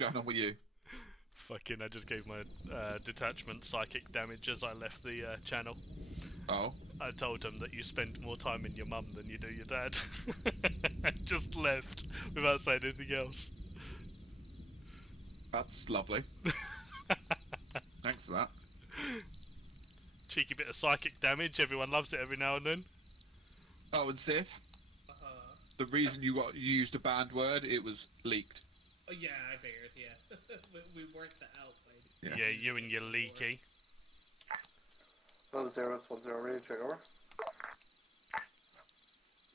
going on with you? Fucking, I just gave my detachment psychic damage as I left the channel. Oh, I told him that you spend more time in your mum than you do your dad. Just left without saying anything else. that's lovely. Thanks for that. Cheeky bit of psychic damage, everyone loves it every now and then. Oh, and Sif, Uh, the reason you used a banned word, it was leaked. oh yeah, I figured. Yeah, we worked that out. Like, Yeah. Yeah, you and your leaky. 1010 radio check over.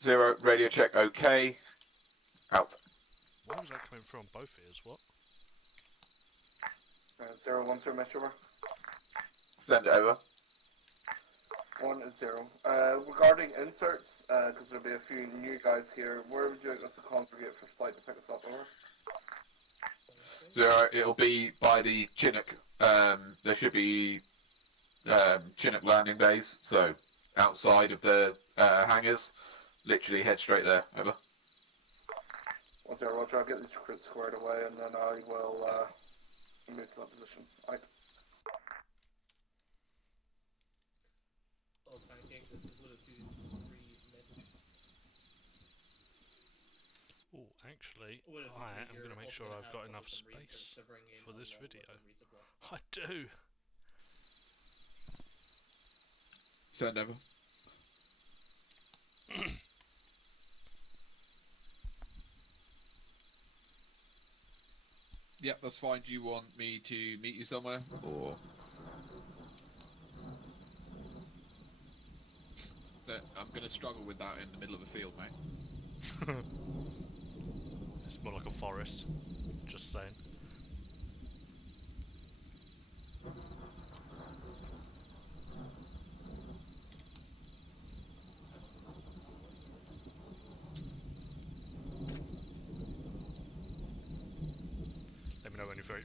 0 radio check. Okay. Out. Where was that coming from? Both ears, what? 010 mesh over. Send it over. 1-0. Regarding inserts, because there'll be a few new guys here, where would you like us to congregate for flight to pick us up over? 0. It'll be by the Chinook. There should be Chinook landing bays, so outside of the hangars. Literally head straight there. Over. 1-0, Roger. I'll get these recruits squared away and then I will move to that position. Right. oh, pancake. This is what a 2-3 mid. Oh, actually, What if I am you're going to make also sure gonna I've have got trouble enough some space research to bring in for on this the video. weapon resupply. I do. Send over. Yep, that's fine. Do you want me to meet you somewhere, or? I'm going to struggle with that in the middle of a field, mate. It's more like a forest. Just saying. Let me know when you're free.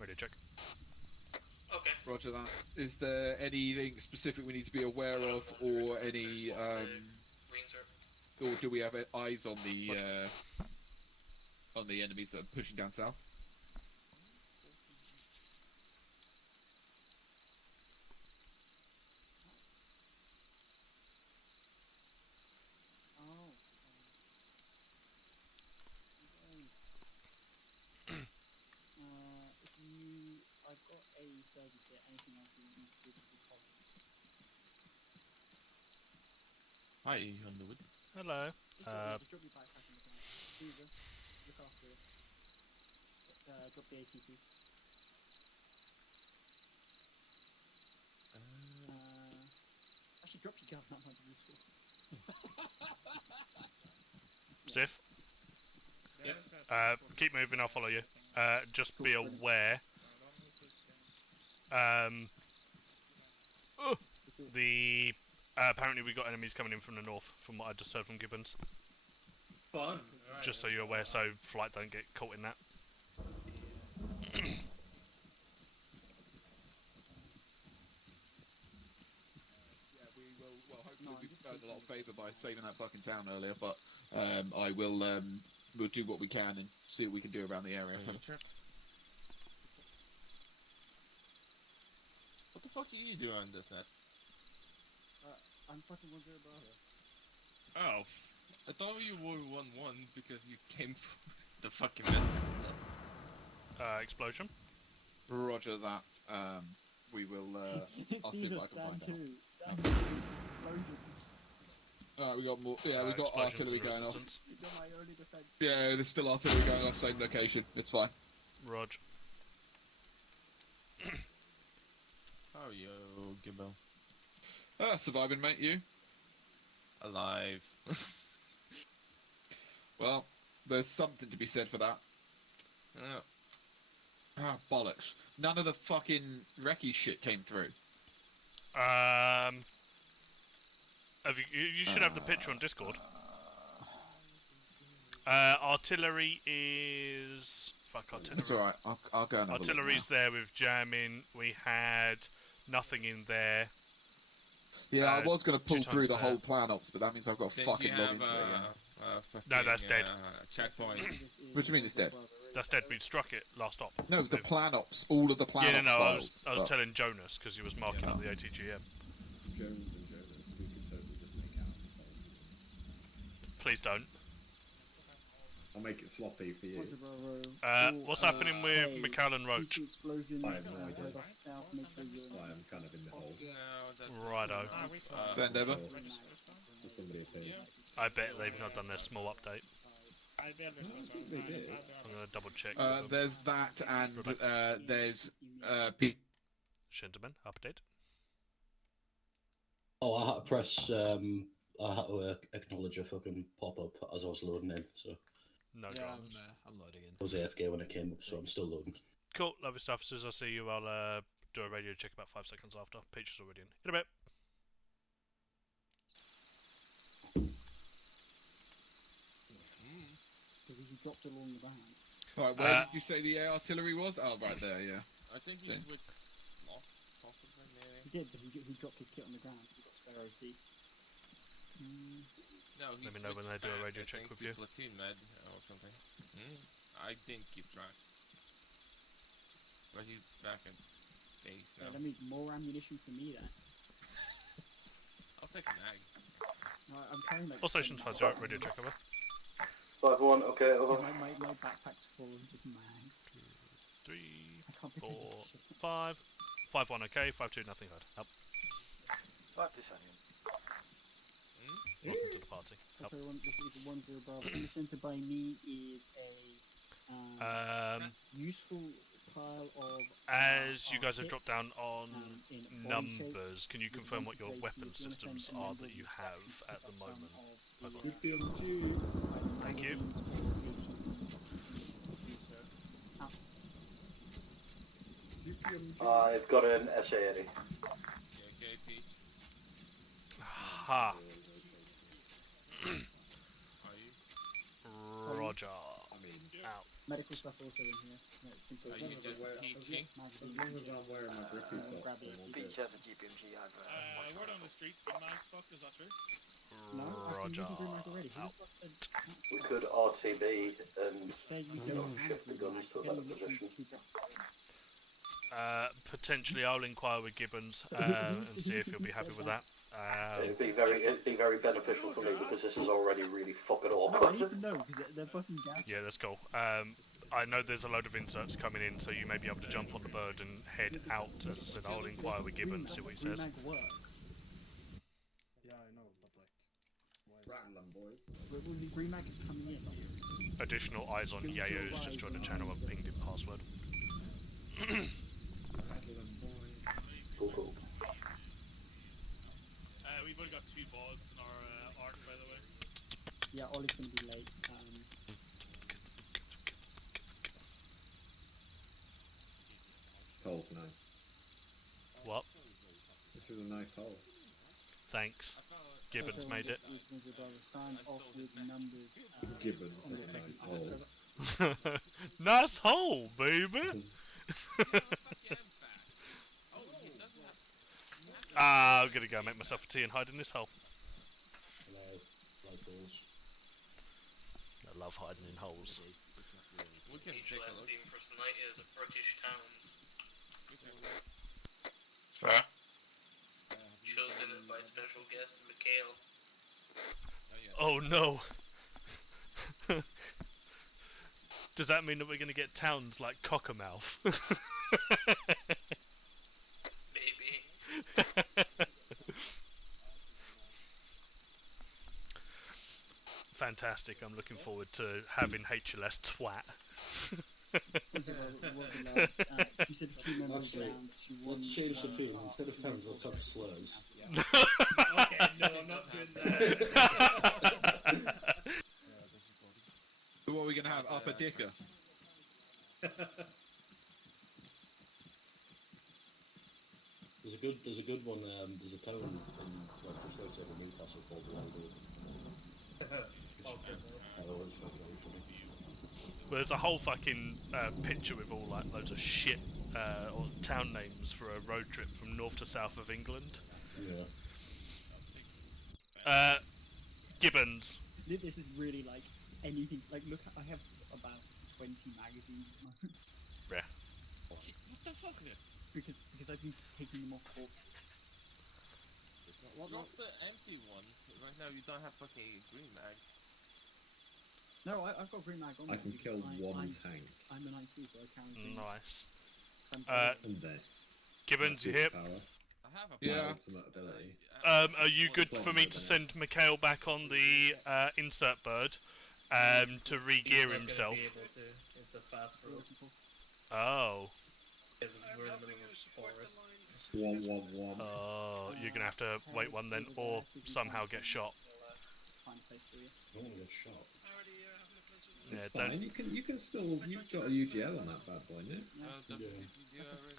Radio check. Okay. Roger that. Is there anything specific we need to be aware of, or any, Reinsert. or do we have eyes on the enemies that are pushing down south? Oh. If you, I've got a survey kit. Anything else you need to do with the column? Hi, Underwood. Hello. Just drop your backpack in the car. Caesar, look after it. Drop the ATP. Actually, drop your gun. That might be useful. Sif, Yep. keep moving. I'll follow you. Just be aware. The apparently we got enemies coming in from the north, from what I just heard from Gibbons. Fun. Just so you're aware, so flight don't get caught in that. Yeah, we will. Well, hopefully we've earned a lot of favour by saving that fucking town earlier. But I will. We'll do what we can and see what we can do around the area. What the fuck are you doing on this net? I'm fucking 1-0 bravo. Oh, I thought you were 1-1 because you came from the fucking net and stuff. Explosion. Roger that. We will. I'll see what I can find out. Explosions. Alright, we got more. Yeah, we got Explosions artillery and going off. resistance. You got my early defense. Yeah, there's still artillery going off, same location. It's fine. Rog. How are you, Gibbo? Surviving, mate. You? Alive. Well, there's something to be said for that. Oh, Ah, bollocks. None of the fucking recce shit came through. Have you should have the picture on Discord. Artillery is... Fuck, artillery. It's alright. I'll go and have Artillery's there with jamming. We had nothing in there. Yeah, I was going to pull 2 through times the whole there. plan ops, but that means I've got to Then fucking you log have into it again. No, that's dead. Checkpoint. What do you mean it's dead? That's dead. We struck it last stop. No, the plan ops, all of the plan Yeah, ops no, I files. was but- telling Jonas because he was marking Yeah. up the ATGM. Jones and Jonas, we could totally just make out. Please don't. I'll make it sloppy for you. Roger, Bravo. What's happening with Hey, McAllen Roach? huge explosion. I have no idea. Head off south, make sure you're That's why I'm kind of in the hole. No, that's Righto. Send over. So somebody appears. I bet they've not done their small update. I think they did. I'm gonna double check. There's that, and there's Gentlemen, update. Oh, I had to press. I had to acknowledge a fucking pop up as I was loading in, so No Yeah, dramas. I'm loading in. I was AFK when it came up, so I'm still loading. Cool, lovely stuff. As soon as I see you, I'll do a radio check about 5 seconds after. Peach is already in. In a bit. because he dropped along the ground. Right, where did you say the artillery was? Oh, right there, yeah. I think See? he's with slots, possibly, maybe. He did, but he dropped his kit on the ground. He got spare OC. No, he Let me know when I switched do a back, radio I check think, with to you. Platoon med or something. I didn't keep track. But he's back at base So now. that means more ammunition for me then. I'll take an egg. No, I'm carrying like. All stations 5-0, radio check over. 5-1, okay, over. My backpack's full of just mags. 3, I can't pick 4, up shit. 5. 5-1, okay. 5-2, nothing heard. Up. 5 to second. Welcome to the party. Up. So this is 1-0 Bravo. In the centre by me is a useful pile of. As you guys have kits, dropped down on in body shape, numbers, can you with confirm what your safety, weapon if you wanna systems send a are member that of you the have staff at to the pick up moment? some of Over. the, Thank you. I've got an SA80. Yeah, okay, Peach. Ha! Are you? Roger. I mean, Out. medical stuff also in here. No, it's simple. Are you just teaching? as long as I'm wearing my grippy socks, I'm all Beach good. has a GPMG. I've Word on the streets, but mag stock, is that true? No, I've been Roger. using Green Mag already. Who's Out. got the We could RTB and say you don't have shift the Green guns Mag? to a You're better getting literally position. 2 drops. Potentially, I'll inquire with Gibbons and see if he'll be happy with that. It'd be very beneficial for me because this is already really fucking No, I awkward. need to know because they're fucking gas. Yeah, that's cool. I know there's a load of inserts coming in, so you may be able to jump on the bird and head out. As I said, I'll inquire with Gibbons, see what he Green says. Mag works. Yeah, I know, but like, why is Rattle 'em, boys. But when the Green Mag is coming in, Additional eyes on Yayo's just joined the channel and pinged in password. Rattle 'em, boys. Cool. We've only got 2 bods in our arc, by the way. yeah, Ollie's gonna be late. Toll's nice. What? This is a nice hole. Thanks. Gibbons made it. Sign off with numbers. Gibbons on has the a nice text. hole. Nice hole, baby! I'm gonna go make myself a tea and hide in this hole. Hello, like balls. I love hiding in holes. We can Each take a last look. theme for tonight is British towns, Fair. chosen by special guest Mikhail. Oh no! Does that mean that we're gonna get towns like Cockermouth? Maybe. Fantastic, I'm looking forward to having HLS twat. You said 2 members Actually, down. let's change the theme. Instead of terms, let's have slurs. Okay, no, I'm not doing that. So what are we going to have? Upper dicker? There's a good one. There's a town in like just outside of Newcastle called Waldo. Well, there's a whole fucking picture with all like loads of shit or town names for a road trip from north to south of England. Yeah. Gibbons. This is really like anything. Like, look, I have about 20 magazines at the moment. Yeah. What the fuck? Because I've been taking them off boxes. Drop the empty one. Right now you don't have fucking green mags. No, I've got green mag on. I can kill one tank. I'm an IT, so I can. Nice. And there. Gibbons, you hip? Power. I have a Yeah. Ultimate ability. Are you good for me to send Mikhail back on the insert bird to re-gear himself? He's not gonna be able to. It's a fast road. Oh. Because we're in the middle of a forest. 111. Oh, you're gonna have to wait one then, or somehow get shot. Find a place for you. I don't want to get shot. Yeah, It's fine. You can still. You've got a UGL on that bad boy, isn't it?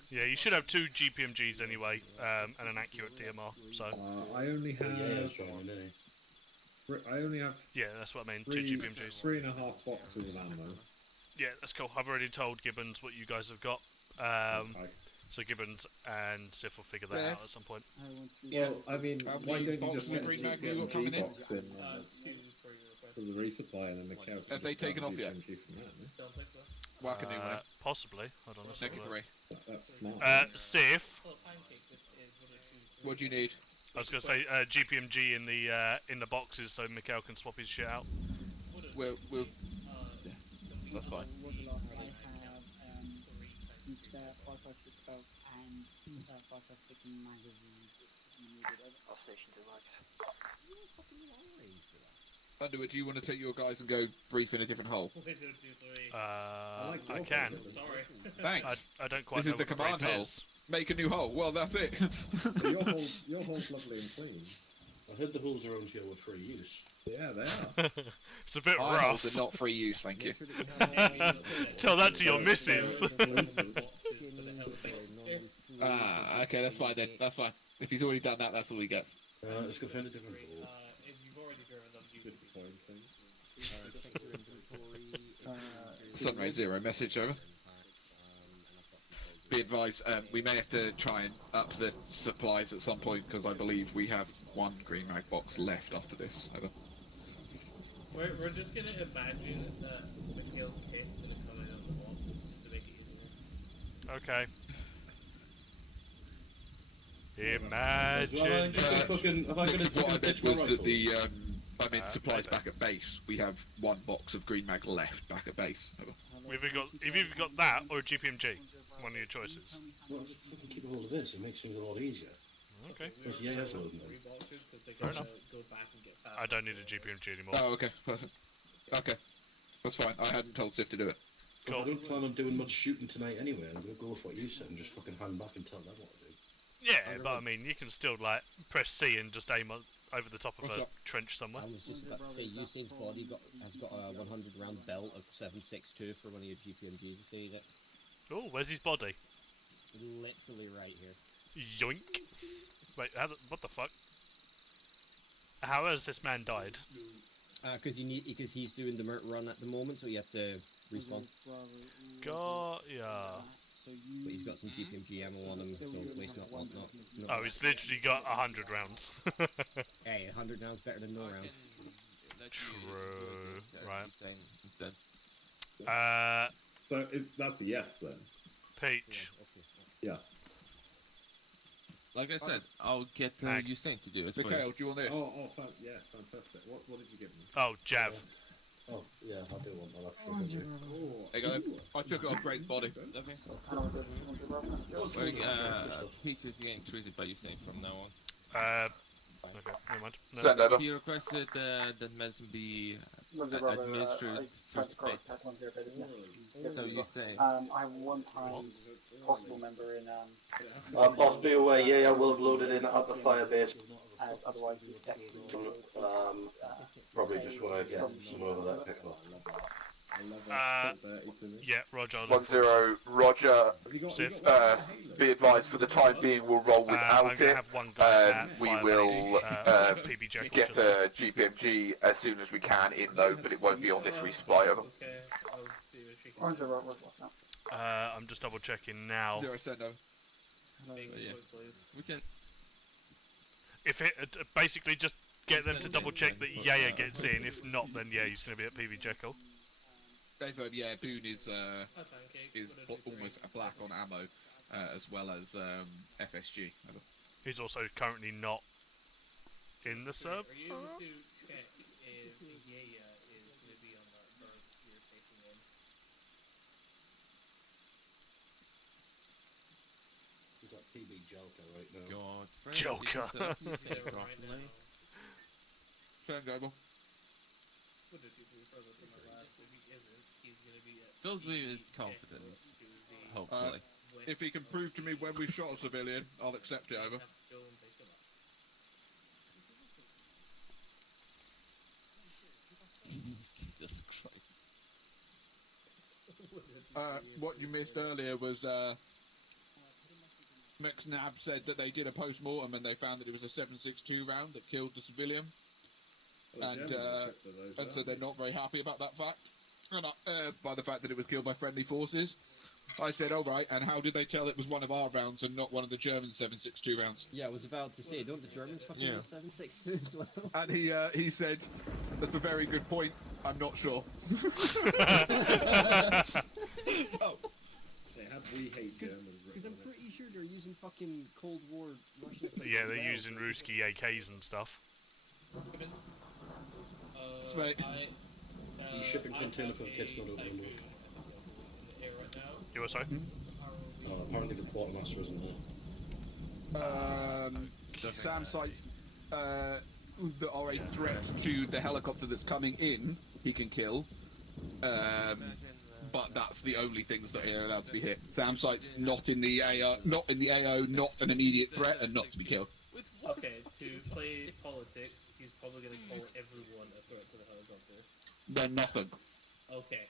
Yeah, you should have 2 GPMGs anyway, and an accurate DMR. So. I only have. I only have. Yeah, that's what I mean. 2 GPMGs. 3.5 boxes of ammo. Yeah, that's cool. I've already told Gibbons what you guys have got. Okay. So Gibbons and Sif will figure that out at some point. Well, I mean, why don't you just get a green mag you got coming GPMG in? box in 2 for your request. for the resupply, and then the cows. Have they taken off yet? From that, no? Don't think so. Whack a new one. Possibly. Hold on. Let's have a Negative look. 3. That's smart. Sif. Well, pancake is what it is. What do you need? I was going to say GPMG in the boxes so Mikhail can swap his shit out. We'll that's fine. I have some spare 5.56 belts and 5.56 magazines if you need it. Off station 2 mags. Underwood, do you want to take your guys and go brief in a different hole? 1, 2, 3. I can. Sorry. Thanks. I don't quite This know is the what command brief hole. is. Make a new hole. Well, that's it. Your hole's lovely and clean. I heard the holes around here were free use. Yeah, they are. It's a bit Our rough. holes are not free use, thank you. Tell that to your missus. Okay, that's fine then. That's fine. If he's already done that, that's all he gets. Let's go find a different hole. If you've already driven them, you Disappointing. Sunray 0, message over. Be advised, we may have to try and up the supplies at some point because I believe we have 1 green mag box left after this. Over. We're just gonna imagine that Mikhail's kit's gonna come in on the box just to make it easier. Okay. Imagine. What I meant was that the supplies back at base. We have 1 box of green mag left back at base. Over. If you've got that or a GPMG, one of your choices. Well, just fucking keep hold of this. It makes things a lot easier. Okay. Yeah, that's loading them. Fair enough. Go back and get fast. I don't need a GPMG anymore. Oh, okay, perfect. Okay, that's fine. I hadn't told Sif to do it. Cool. I don't plan on doing much shooting tonight anyway. I'm going to go with what you said and just fucking hang back and tell them what to do. Yeah, but I mean, you can still like press C and just aim over the top of a trench somewhere. I was just about to say, Usain's body has got a 100 round belt of 7.62 for one of your GPMGs if you need it. Oh, where's his body? Literally right here. Yoink! Wait, what the fuck? How has this man died? Because he's doing the MERT run at the moment, so you have to respawn. Got ya. But he's got some GPMG ammo on him, so waste not, want not. Oh, he's literally got 100 rounds. Hey, 100 rounds better than no round. True. Right. So that's a yes then. Peach. Yeah. Like I said, I'll get Usain to do it. Mikhail, do you want this? Yeah, fantastic. What did you give me? Oh, Jav. Oh, yeah, I do want that actually. There you go. I took it off Great's body. Okay. Peach is getting treated by Usain from now on. Okay, never mind. No. Send over. He requested that medicine be administered for spit. So you say? I have 1 time possible member in. Boss, be aware, yeah, I will have loaded in at the firebase. Otherwise, the second. Probably just want to get some over that pickle. Yeah, Roger. 1-0, Roger. Sif. Be advised, for the time being, we'll roll I'm without gonna it. have one guy We at will PB Jekyll get just- a GPMG as soon as we can in though, but it won't be on this resupply. Over. Okay, I'll see if she can. I'm just double checking now. 0 send over. Yeah. We can. If it basically just get them to double check that Yaya gets in. If not, then yeah, he's going to be at PB Jekyll. Yeah, Boone is almost a black on ammo, as well as FSG. He's also currently not in the sub. Are you able to check if Yaya is going to be on that bird you're taking in? He's got PB Joker right now. God, Joker. Right now. Turn over. Would it be further to my last? If he isn't, he's going to be at Fills me with confidence. Hopefully. If he can prove to me when we shot a civilian, I'll accept it. Over. Jesus Christ. What you missed earlier was McNab said that they did a post-mortem and they found that it was a 7.62 round that killed the civilian. And so they're not very happy about that fact. And by the fact that it was killed by friendly forces. I said, all right, and how did they tell it was one of our rounds and not one of the German 7.62 rounds? Yeah, I was about to say, don't the Germans fucking use 7.62 as well? And he said, that's a very good point, I'm not sure. Oh. They have We Hate Germans. Because I'm pretty sure they're using fucking Cold War Russian... Yeah, they're using Ruski AKs and stuff. Mate. The shipping container for the kids not open. You were sorry? Apparently the quartermaster isn't there. The SAM sites that are a threat to the helicopter that's coming in, he can kill. But that's the only things that are allowed to be hit. SAM sites not in the AO, not an immediate threat, and not to be killed. Okay, to play politics, he's probably going to call everyone a threat to the helicopter. Then nothing. Okay.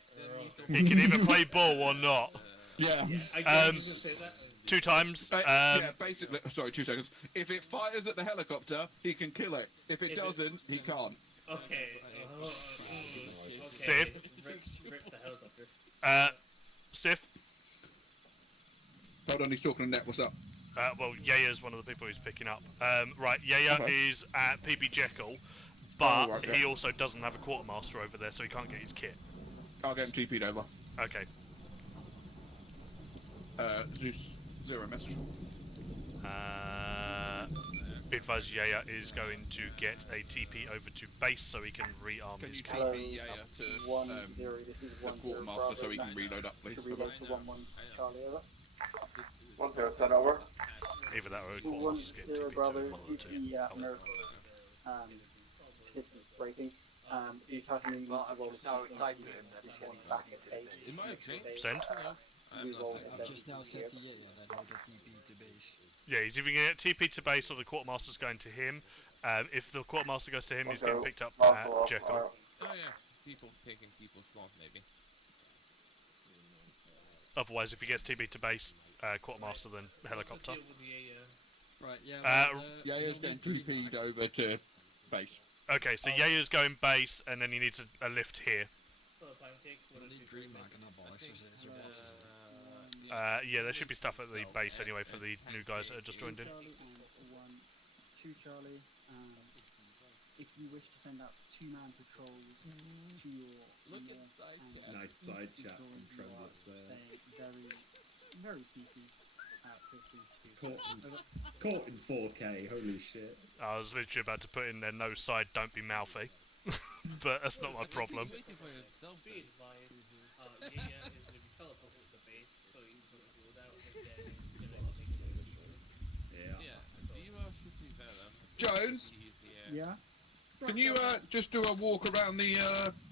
He can either play ball or not. Yeah. Say that. 2 times. Yeah, basically. Sorry, 2 seconds. If it fires at the helicopter, he can kill it. If it doesn't, he can't. Okay. Sif. Rip the helicopter. Sif. Hold on, he's talking to Net. What's up? Well, Yaya's one of the people he's picking up. Right, Yaya is at PB Jekyll, but he also doesn't have a quartermaster over there, so he can't get his kit. I'll get him TP'd over. Okay. Zeus, 0 message. Be advised, Yaya is going to get a TP over to base so he can rearm his kit. Can you TP Yaya to the quartermaster so he can reload up, please? Reload to 1-1 Charlie, over. 1-0, send over. Either that or a quartermaster's getting TP to brother, one or two. the system's breaking. You have to move Well, I'm just now excited to him that he's getting back at base. It might have changed. Send. I've just now sent the Yaya that will get TP to base. Yeah, he's either going to get TP to base or the quartermaster's going to him. If the quartermaster goes to him, he's getting picked up at Jekyll. Oh yeah, people taking people's slot maybe. Otherwise, if he gets TP to base, quartermaster, then helicopter. Right, yeah. Yaya's getting TP'd over to base. Okay, so Yaya's going base, and then he needs a lift here. Yeah, there should be stuff at the base anyway for the new guys that have just joined in. 2 Charlie. If you wish to send out 2-man patrols to your nice side chat from Tremblets there. Very, very sneaky. Caught in 4K, holy shit. I was literally about to put in there, no side, don't be mouthy. But that's not my problem. Be advised, Yaya is going to be teleported to the base, so he's going to go out and then he's going to make a Yeah. Do you should do better? Jones? Yeah? Can you just do a walk around the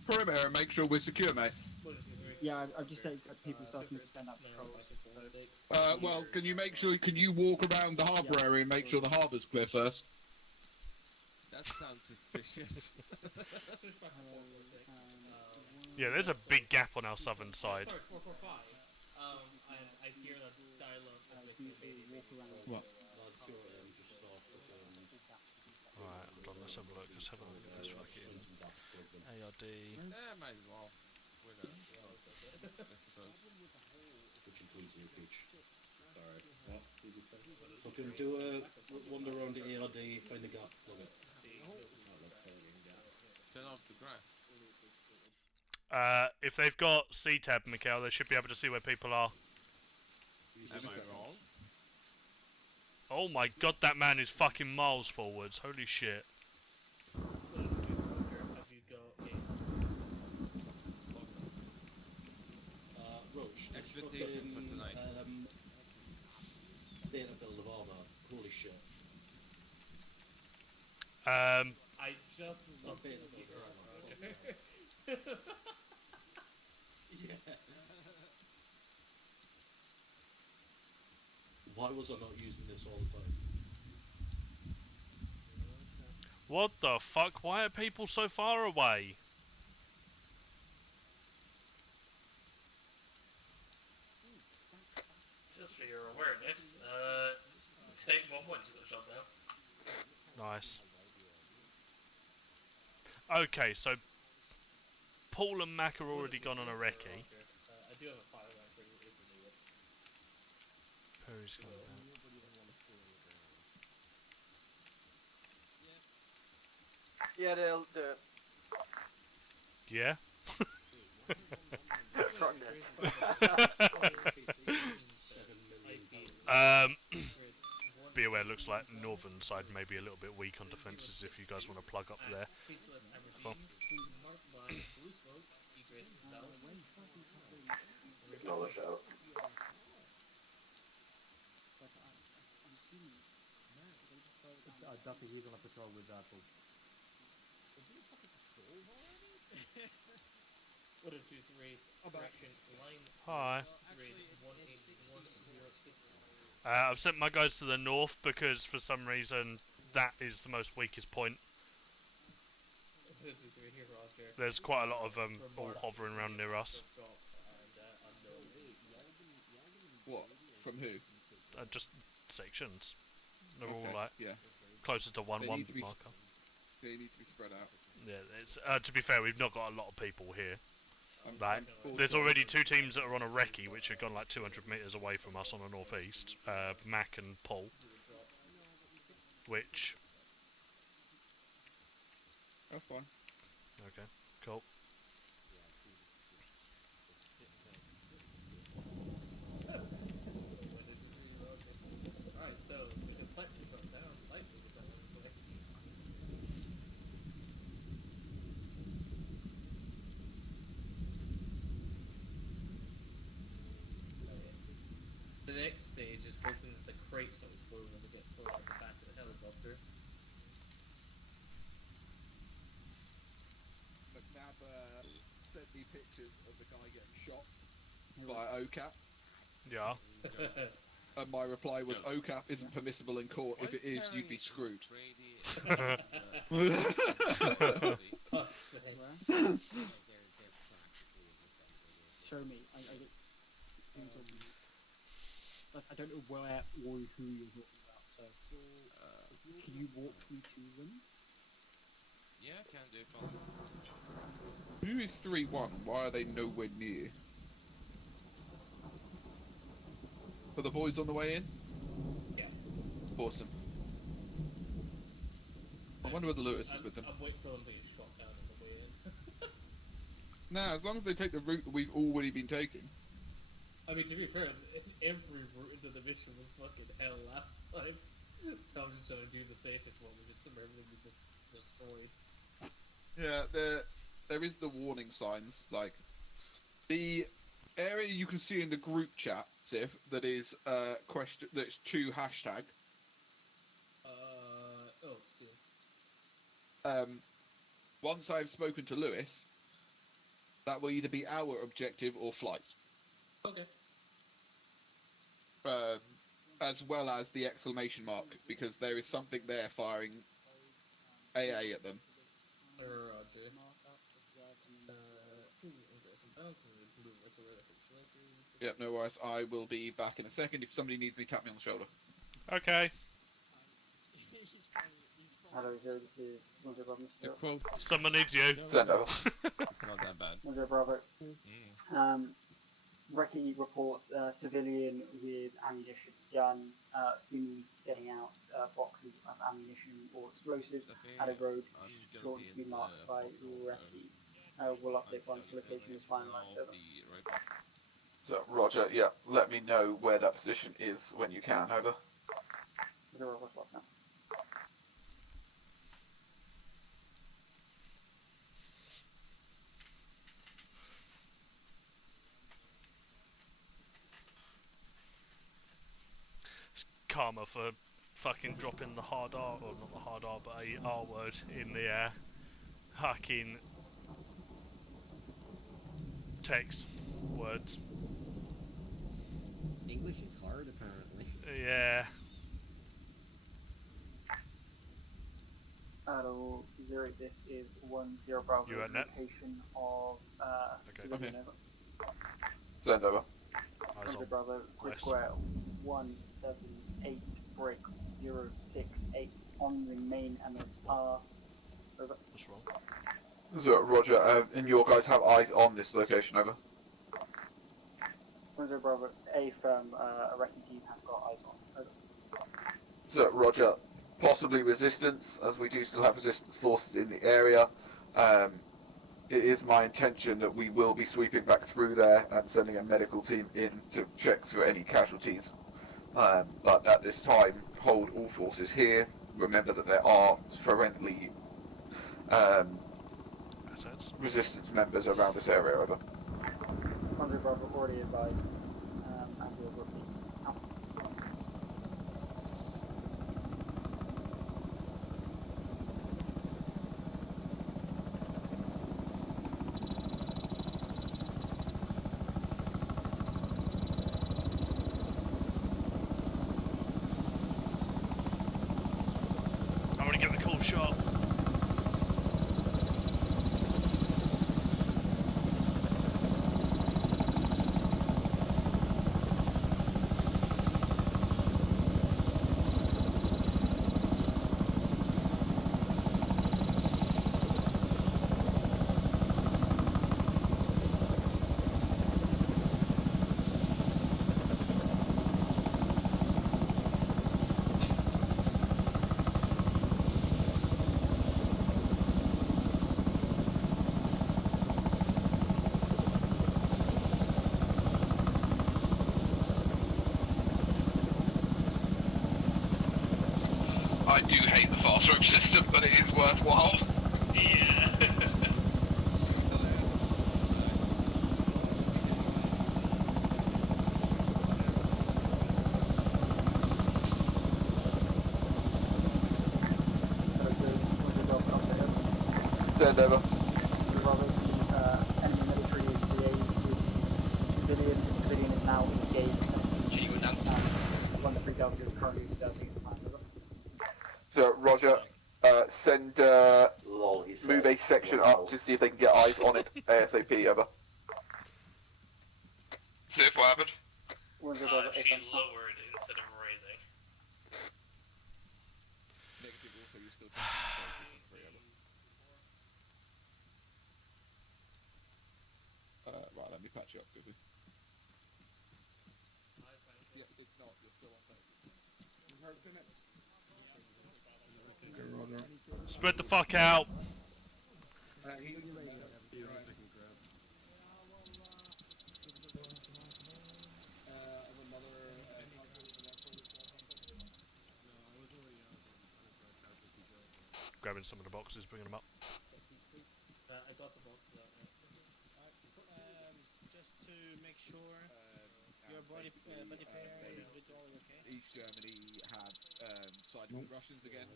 perimeter and make sure we're secure, mate? Yeah, I've just said people starting to send out patrols. Well, can you walk around the harbour area and make sure the harbour's clear first? That sounds suspicious. Yeah, there's a big gap on our southern side. Sorry, 445. I hear that dialogue. What? Alright, hold on, let's have a look. Let's have a look at this fucking ARD. Might as well. Which includes the pitch. Sorry. What did you say? Fucking do a wander around the ARD, find the gap. Love it. If they've got C-tab, Mikhail, they should be able to see where people are. Am I wrong? Oh my god, that man is fucking miles forwards. Holy shit. Have you got Roach, Expectations for tonight. Being a build of armor. Holy shit. I just Not looked being at a build of armor. Yeah. Why was I not using this all the time? What the fuck? Why are people so far away? Just for your awareness, take 1 points to the shot now. Nice. Okay, so Paul and Mac are already gone on a recce. I do have a fire round for you if you need it. Perry's gone down. Yeah, they'll do it. Yeah? Be aware, looks like northern side may be a little bit weak on defences if you guys want to plug up there. Cool. Acknowledge out. Duffy, he's on a patrol with Apple. 1, 2, 3. Correction. Line. Hi. Grid 18106. I've sent my guys to the north because for some reason that is the most weakest point. There's quite a lot of them all hovering around near us. What? From who? Just sections. They're Okay, all like yeah. closer to 1-1 They need to be marker. They need to be spread out. Yeah, it's to be fair, we've not got a lot of people here. I'm There's already 2 teams that are on a recce, which have gone like 200 metres away from us on the northeast. Mac and Paul. Which... That's fine. Okay, cool. Alright, so the deflection's gone down, light was down, The next stage is hoping that the crates don't explode when they get closer to the back of the helicopter. McNab sent me pictures of the guy getting shot by OCAP. Yeah. And my reply was, OCAP isn't permissible in court. If it is, you'd be screwed. Show me. I don't know where or who you're talking about, so can you walk me to them? Yeah, can do. Fine. Who is 3-1? Why are they nowhere near? Are the boys on the way in? Yeah. Awesome. I wonder whether Lewis is with them. I'm waiting for them to get shot down on the way in. Nah, as long as they take the route that we've already been taking. I mean, to be fair, every route into the mission was fucking hell last time. So I'm just trying to do the safest one, which is the everything we just destroyed. Yeah, there is the warning signs, like the area you can see in the group chat, Sif, that is question that's 2 hashtag. Oh, Steve. Once I've spoken to Lewis, that will either be our objective or flights. Okay. As well as the exclamation mark, because there is something there firing AA at them. Roger. Yep, no worries. I will be back in a second. If somebody needs me, tap me on the shoulder. Okay. Hello, Joe, this is Roger Bravo. Someone needs you. Send over. Not that bad. Roger Bravo. Recce reports civilian with ammunition gun seen getting out boxes of ammunition or explosives at a road shortly to be marked by Recce. We'll update once location is finalized. Over. So, Roger, yeah, let me know where that position is when you can, over. 0 was lost now. Karma for fucking dropping the hard R, or not the hard R, but a R word in the hacking text words. English is hard, apparently. Yeah. Adult 0, this is 10 Bravo You at net? location of civilian over. Send over. 100 Bravo, Grid Square 178 break 068 on the main MSR. Over. What's wrong? So, Roger, and your guys have eyes on this location, over. 100 Bravo, a firm arresting team has got eyes on. Over. So, Roger, possibly resistance, as we do still have resistance forces in the area. It is my intention that we will be sweeping back through there and sending a medical team in to check for any casualties. But at this time, hold all forces here. Remember that there are friendly resistance members around this area, over. 100 Bravo already advised, and we'll repeat. Out. I'm gonna give him a cool shot. I do hate the fast rope system, but it is worthwhile. Yeah. Send over. Enemy military is engaged with civilian. The civilian is now engaged. One of the 3 is currently developing the plan. Over. So, Roger, send, move a section up to see if they can get eyes on it ASAP, over. See if what happened? She lowered instead of raising. Negative, also you still right, let me patch you up quickly. Yeah, it's not, you're still on Spread the fuck out. Grabbing some of the boxes, bringing them up. I got the box for that. Just to make sure your body pair is with all okay. East Germany had sidewalk Russians again.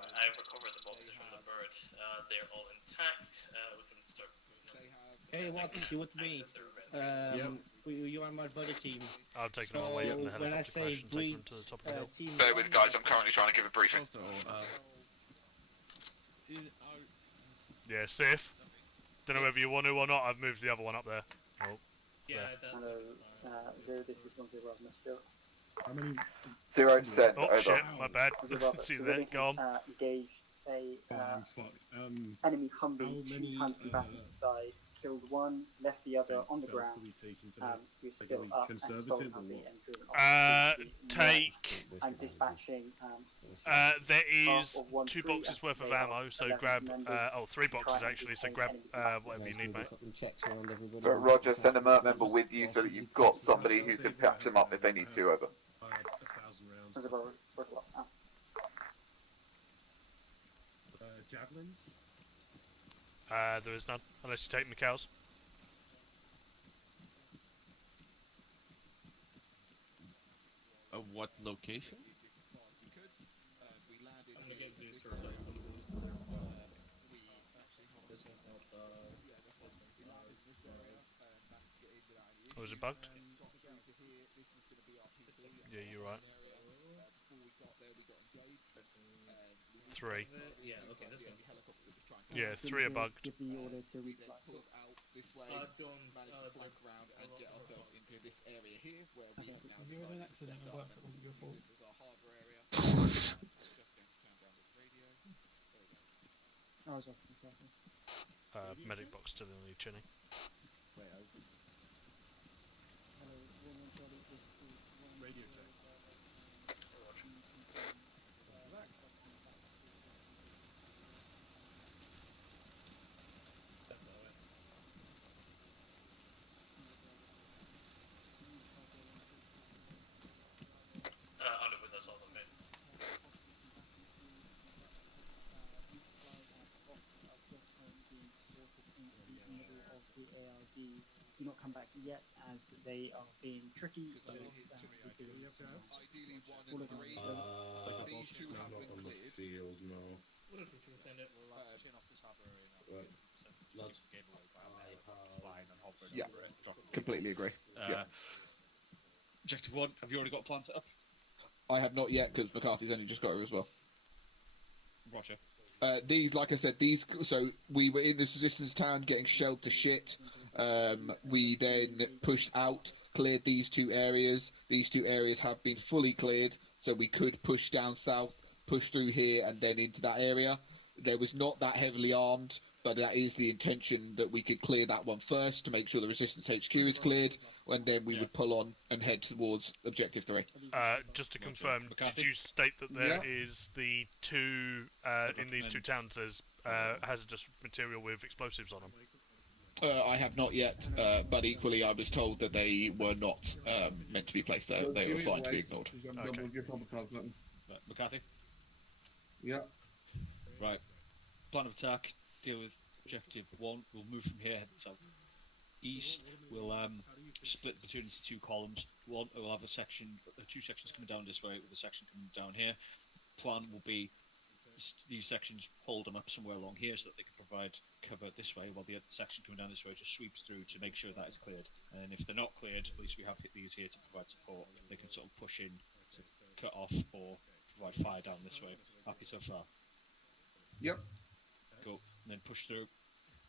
I've recovered the boxes from the bird. They're all intact. We can start moving them. Hey, what's you with me? You are my buddy team. I'll take them all the way up in the when I helicopter say crash and take them to the top of the hill. Bear with guys, I'm currently trying to give a briefing. Yeah, safe. Don't know whether you want to or not, I've moved the other one up there. Oh, yeah, that's Zero, this is 10 Bravo, Mr. How many? 0 to send, oh over. shit, my bad. See that, go on. Engaged a Fuck. enemy Humvee 2 times from back inside. killed one, left the other on the ground. We're still up and stolen Humvee and driven off to the take. I'm dispatching. There is 2 boxes worth of ammo, so grab. 3 boxes actually. So grab whatever you need, mate. So Roger, send a MERT member with you so that you've got somebody who can patch them up if they need to. Over. 1,000 rounds. Javelins? There is none, unless you take Mikhail's. What location? I'm gonna get Zeus to replace some of those. This one's not, Oh, is it bugged? Yeah, you're right. 3. Yeah, okay, this one. Yeah, 3 are bugged. Give the order to pulled out this way, managed to flank around and get ourselves into this area here, where we have now decided to stand up and this is our harbour area. Just going to turn down this radio. There we go. I was just concerned. Medic box still in the chinny. Radio check. Under with us all the men. Do not come back yet, as they are being tricky. So, ideally 1 and 3. These 2 have been cleared. Field, no. What if we can send it? We'll chin off this harbour area now. Right. Lads. Flying and hovering Yeah, over it. completely agree. Yeah. Objective 1, have you already got a plan set up? I have not yet, because McCarthy's only just got her as well. Roger. These, like I said, so we were in this resistance town getting shelled to shit. We then pushed out, cleared these 2 areas. These 2 areas have been fully cleared, so we could push down south, push through here, and then into that area. There was not that heavily armed, but that is the intention, that we could clear that one first to make sure the resistance HQ is cleared, and then we would pull on and head towards Objective 3. Just to confirm, did you state that there is the 2 in these 2 towns? There's hazardous material with explosives on them. I have not yet, but equally I was told that they were not meant to be placed there. They were fine to be ignored. Okay. McCarthy? Yeah. Right. Plan of attack, deal with objective 1. We'll move from here, head south east. We'll split between into 2 columns. One, we'll have a section, 2 sections coming down this way, with a section coming down here. Plan will be these sections hold them up somewhere along here so that they can provide cover this way, while the other section coming down this way just sweeps through to make sure that is cleared. And if they're not cleared, at least we have these here to provide support. They can sort of push in to cut off or provide fire down this way. Happy so far? Yep. Cool. And then push through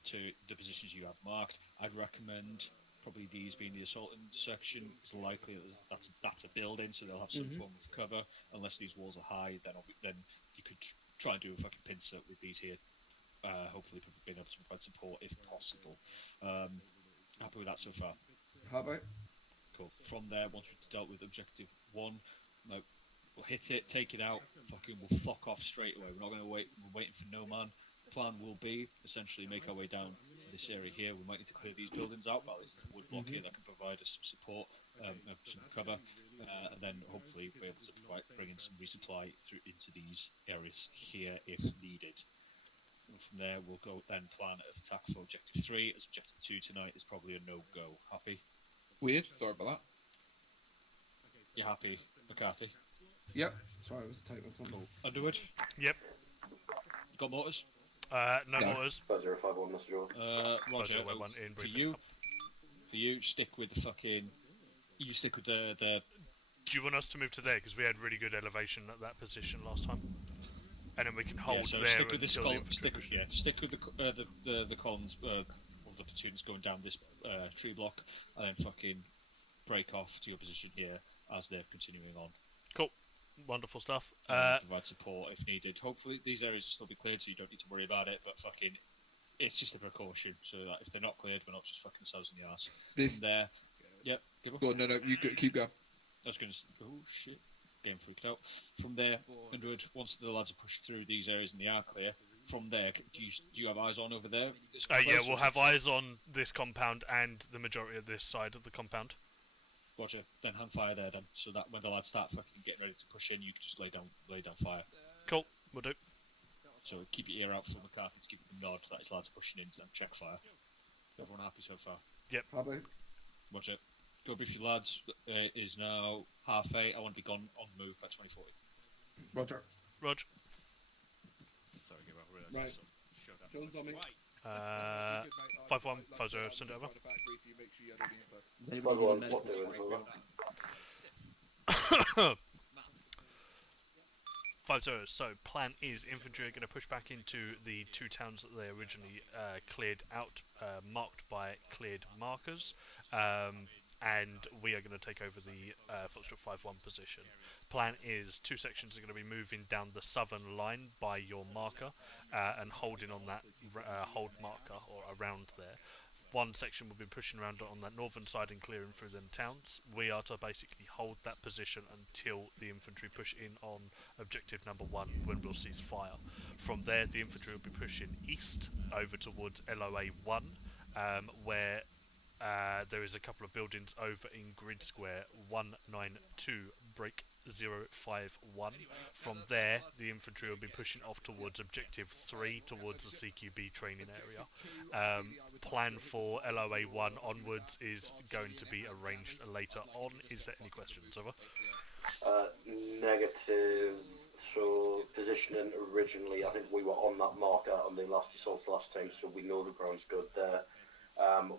to the positions you have marked. I'd recommend probably these being the assaulting section. It's likely that that's a building, so they'll have some form of cover. Unless these walls are high, then you could try and do a fucking pincer with these here. Hopefully being able to provide support if possible. Happy with that so far? Happy. Cool. From there, once we've dealt with objective 1, we'll hit it, take it out, we'll fuck off straight away. We're not going to wait, we're waiting for no man. Plan will be essentially make our way down to this area here. We might need to clear these buildings out, but there's a wood block here that can provide us some support, some cover, and then hopefully be able to bring in some resupply through into these areas here if needed. And from there, we'll go then plan of attack for objective 3. As objective 2 tonight is probably a no-go. Happy? Weird. Sorry about that. You happy, McCarthy? Yep. Sorry, I was typing something. Cool. Underwood? Yep. Got mortars? No mortars. 051, Mr. George. Roger. For you, stick with the fucking. You stick with the. Do you want us to move to there because we had really good elevation at that position last time, and then we can hold there stick with this until stick with the columns of the platoons going down this tree block, and then fucking break off to your position here as they're continuing on. Cool. Wonderful stuff. Provide support if needed. Hopefully these areas will still be cleared, so you don't need to worry about it. But fucking, it's just a precaution, so that if they're not cleared, we're not just fucking ourselves in the arse. This... From there, yep, go on, no, you keep going. I was going to... Oh, shit. Game freaked out. From there, 100, once the lads are pushed through these areas and they are clear, from there, do you have eyes on over there? Yeah, we'll have eyes on this compound and the majority of this side of the compound. Roger. Then hand fire there then, so that when the lads start fucking getting ready to push in, you can just lay down fire. Cool, we'll do. So keep your ear out for McCarthy to give you the nod that his lads are pushing in, so then check fire. Everyone happy so far? Yep. Happy. Roger. Go brief your lads. Is now 8:30. I want to be gone on the move by 2040. Roger. Roger. Sorry, give up. Right. Jones on me. 5-1, 5-0, send it over. 5-1, what doing? 5-0. So plan is infantry are going to push back into the two towns that they originally cleared out, marked by cleared markers, and we are going to take over the Foxtrot 5-1 position. Plan is 2 sections are going to be moving down the southern line by your marker and holding on that hold marker or around there. One section will be pushing around on that northern side and clearing through them towns. We are to basically hold that position until the infantry push in on objective number 1 when we'll cease fire. From there, the infantry will be pushing east over towards LOA 1, where there is a couple of buildings over in grid square 192 break 051. From there, the infantry will be pushing off towards objective 3 towards the CQB training area. Plan for LOA 1 onwards is going to be arranged later on. Is there any questions? Over. Negative. So positioning originally, I think we were on that marker on the last assault last time, so we know the ground's good there.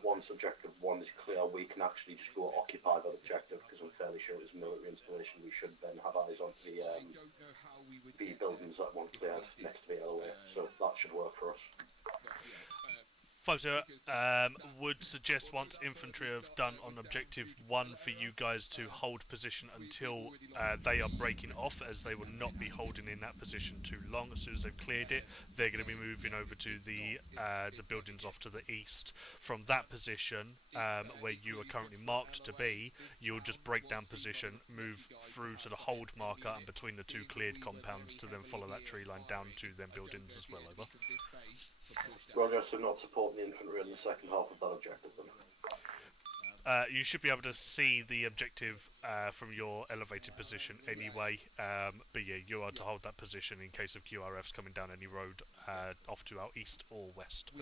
Once objective 1 is clear, we can actually just go occupy that objective, because I'm fairly sure it was military installation. We should then have eyes on the buildings that weren't cleared next to the LOA, so that should work for us. 5-0, would suggest once infantry have done on objective 1 for you guys to hold position until they are breaking off, as they will not be holding in that position too long. As soon as they've cleared it, they're going to be moving over to the buildings off to the east. From that position, where you are currently marked to be, you'll just break down position, move through to the hold marker and between the 2 cleared compounds to then follow that tree line down to them buildings as well. Over. Roger, so not supporting the infantry in the second half of that objective then? You should be able to see the objective from your elevated position anyway, but yeah, you are to hold that position in case of QRFs coming down any road off to our east or west.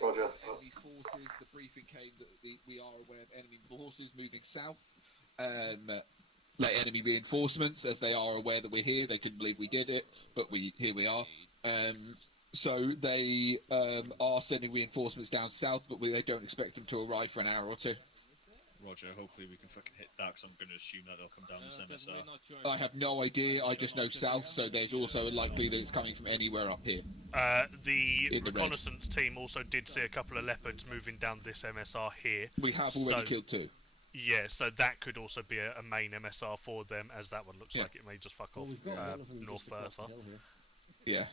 Roger. Enemy forces, the briefing came that we are aware of enemy forces moving south. Like enemy reinforcements, as they are aware that we're here. They couldn't believe we did it, but here we are. So they are sending reinforcements down south, but they don't expect them to arrive for an hour or 2. Roger, hopefully we can fucking hit that, because I'm going to assume that they'll come down this MSR. I have no idea, I just know south, so there's also a likely that it's coming from anywhere up here. The reconnaissance team also did see a couple of leopards moving down this MSR here. We have already killed 2. Yeah, so that could also be a main MSR for them, as that one looks like it may just fuck off north further. Yeah.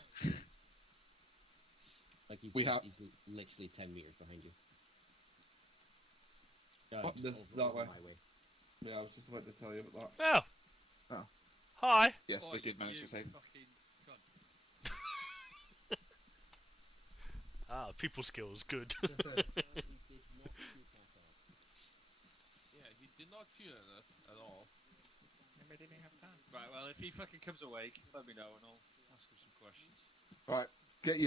Like he's literally 10 meters behind you. That way. Yeah, I was just about to tell you about that. Oh. Hi. Yes, they did manage to save him. People skills, good. Yeah, he did not shoot at us at all. Maybe they didn't have time. Right, well, if he fucking comes awake, let me know and I'll ask him some questions. Right, get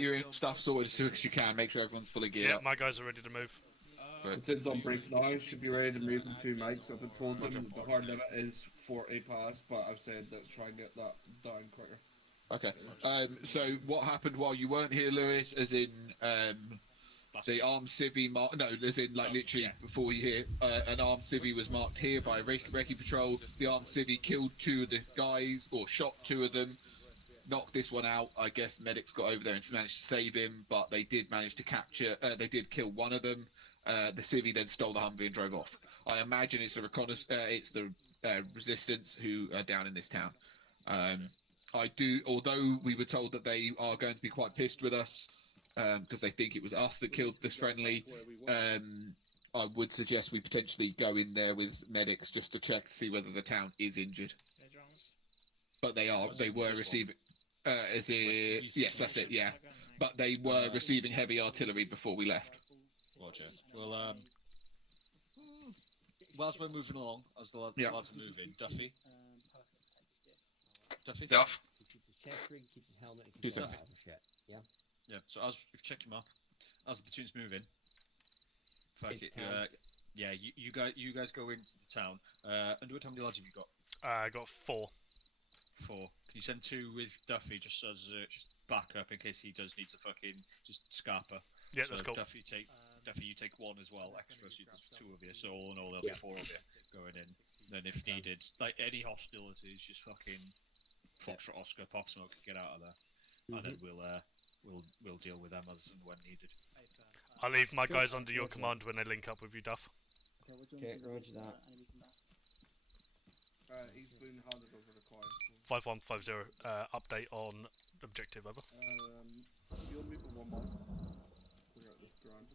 your stuff sorted as soon as you can. Make sure everyone's fully geared up. My guys are ready to move. It's on brief now. Should be ready to move in 2 mics. I've told them the hard limit is 40 pass, but I've said let's try and get that down quicker. Okay. So what happened while you weren't here, Lewis? As in the armed civvy as in literally before you here, an armed civvy was marked here by a recce patrol. The armed civvy killed 2 of the guys, or shot 2 of them. Knocked this one out. I guess medics got over there and managed to save him, but they did manage to capture. They did kill 1 of them. The civvy then stole the Humvee and drove off. I imagine it's the resistance who are down in this town. I do. Although we were told that they are going to be quite pissed with us because they think it was us that killed this friendly. I would suggest we potentially go in there with medics just to check to see whether the town is injured. But they were receiving. Yes, that's it. Yeah, but they were receiving heavy artillery before we left. Roger. Well, whilst we're moving along, as the lads are moving, Duffy. Duff. Keep his chest rig, keep his helmet, and Two keep his seconds. shit. Yeah. Yeah. So as we've checked him off, as the platoon's moving, fuck it. Yeah, you guys go into the town. Underwood, how many lads have you got? I got 4. 4. Can you send 2 with Duffy just as just backup in case he does need to fucking just scarper? Yeah, so that's cool. Duffy, you take 1 as well, extra. So there's 2 of you. So all in all, there'll be 4 of you going in. Then if needed, like any hostilities, just fucking Foxtrot Oscar, pop smoke, get out of there, and then we'll deal with them as and when needed. I'll leave my guys under your command when they link up with you, Duff. Okay, roger that. He's been handed over the coin. 5150, update on objective, over. You'll meet with one more. Clear out this ground.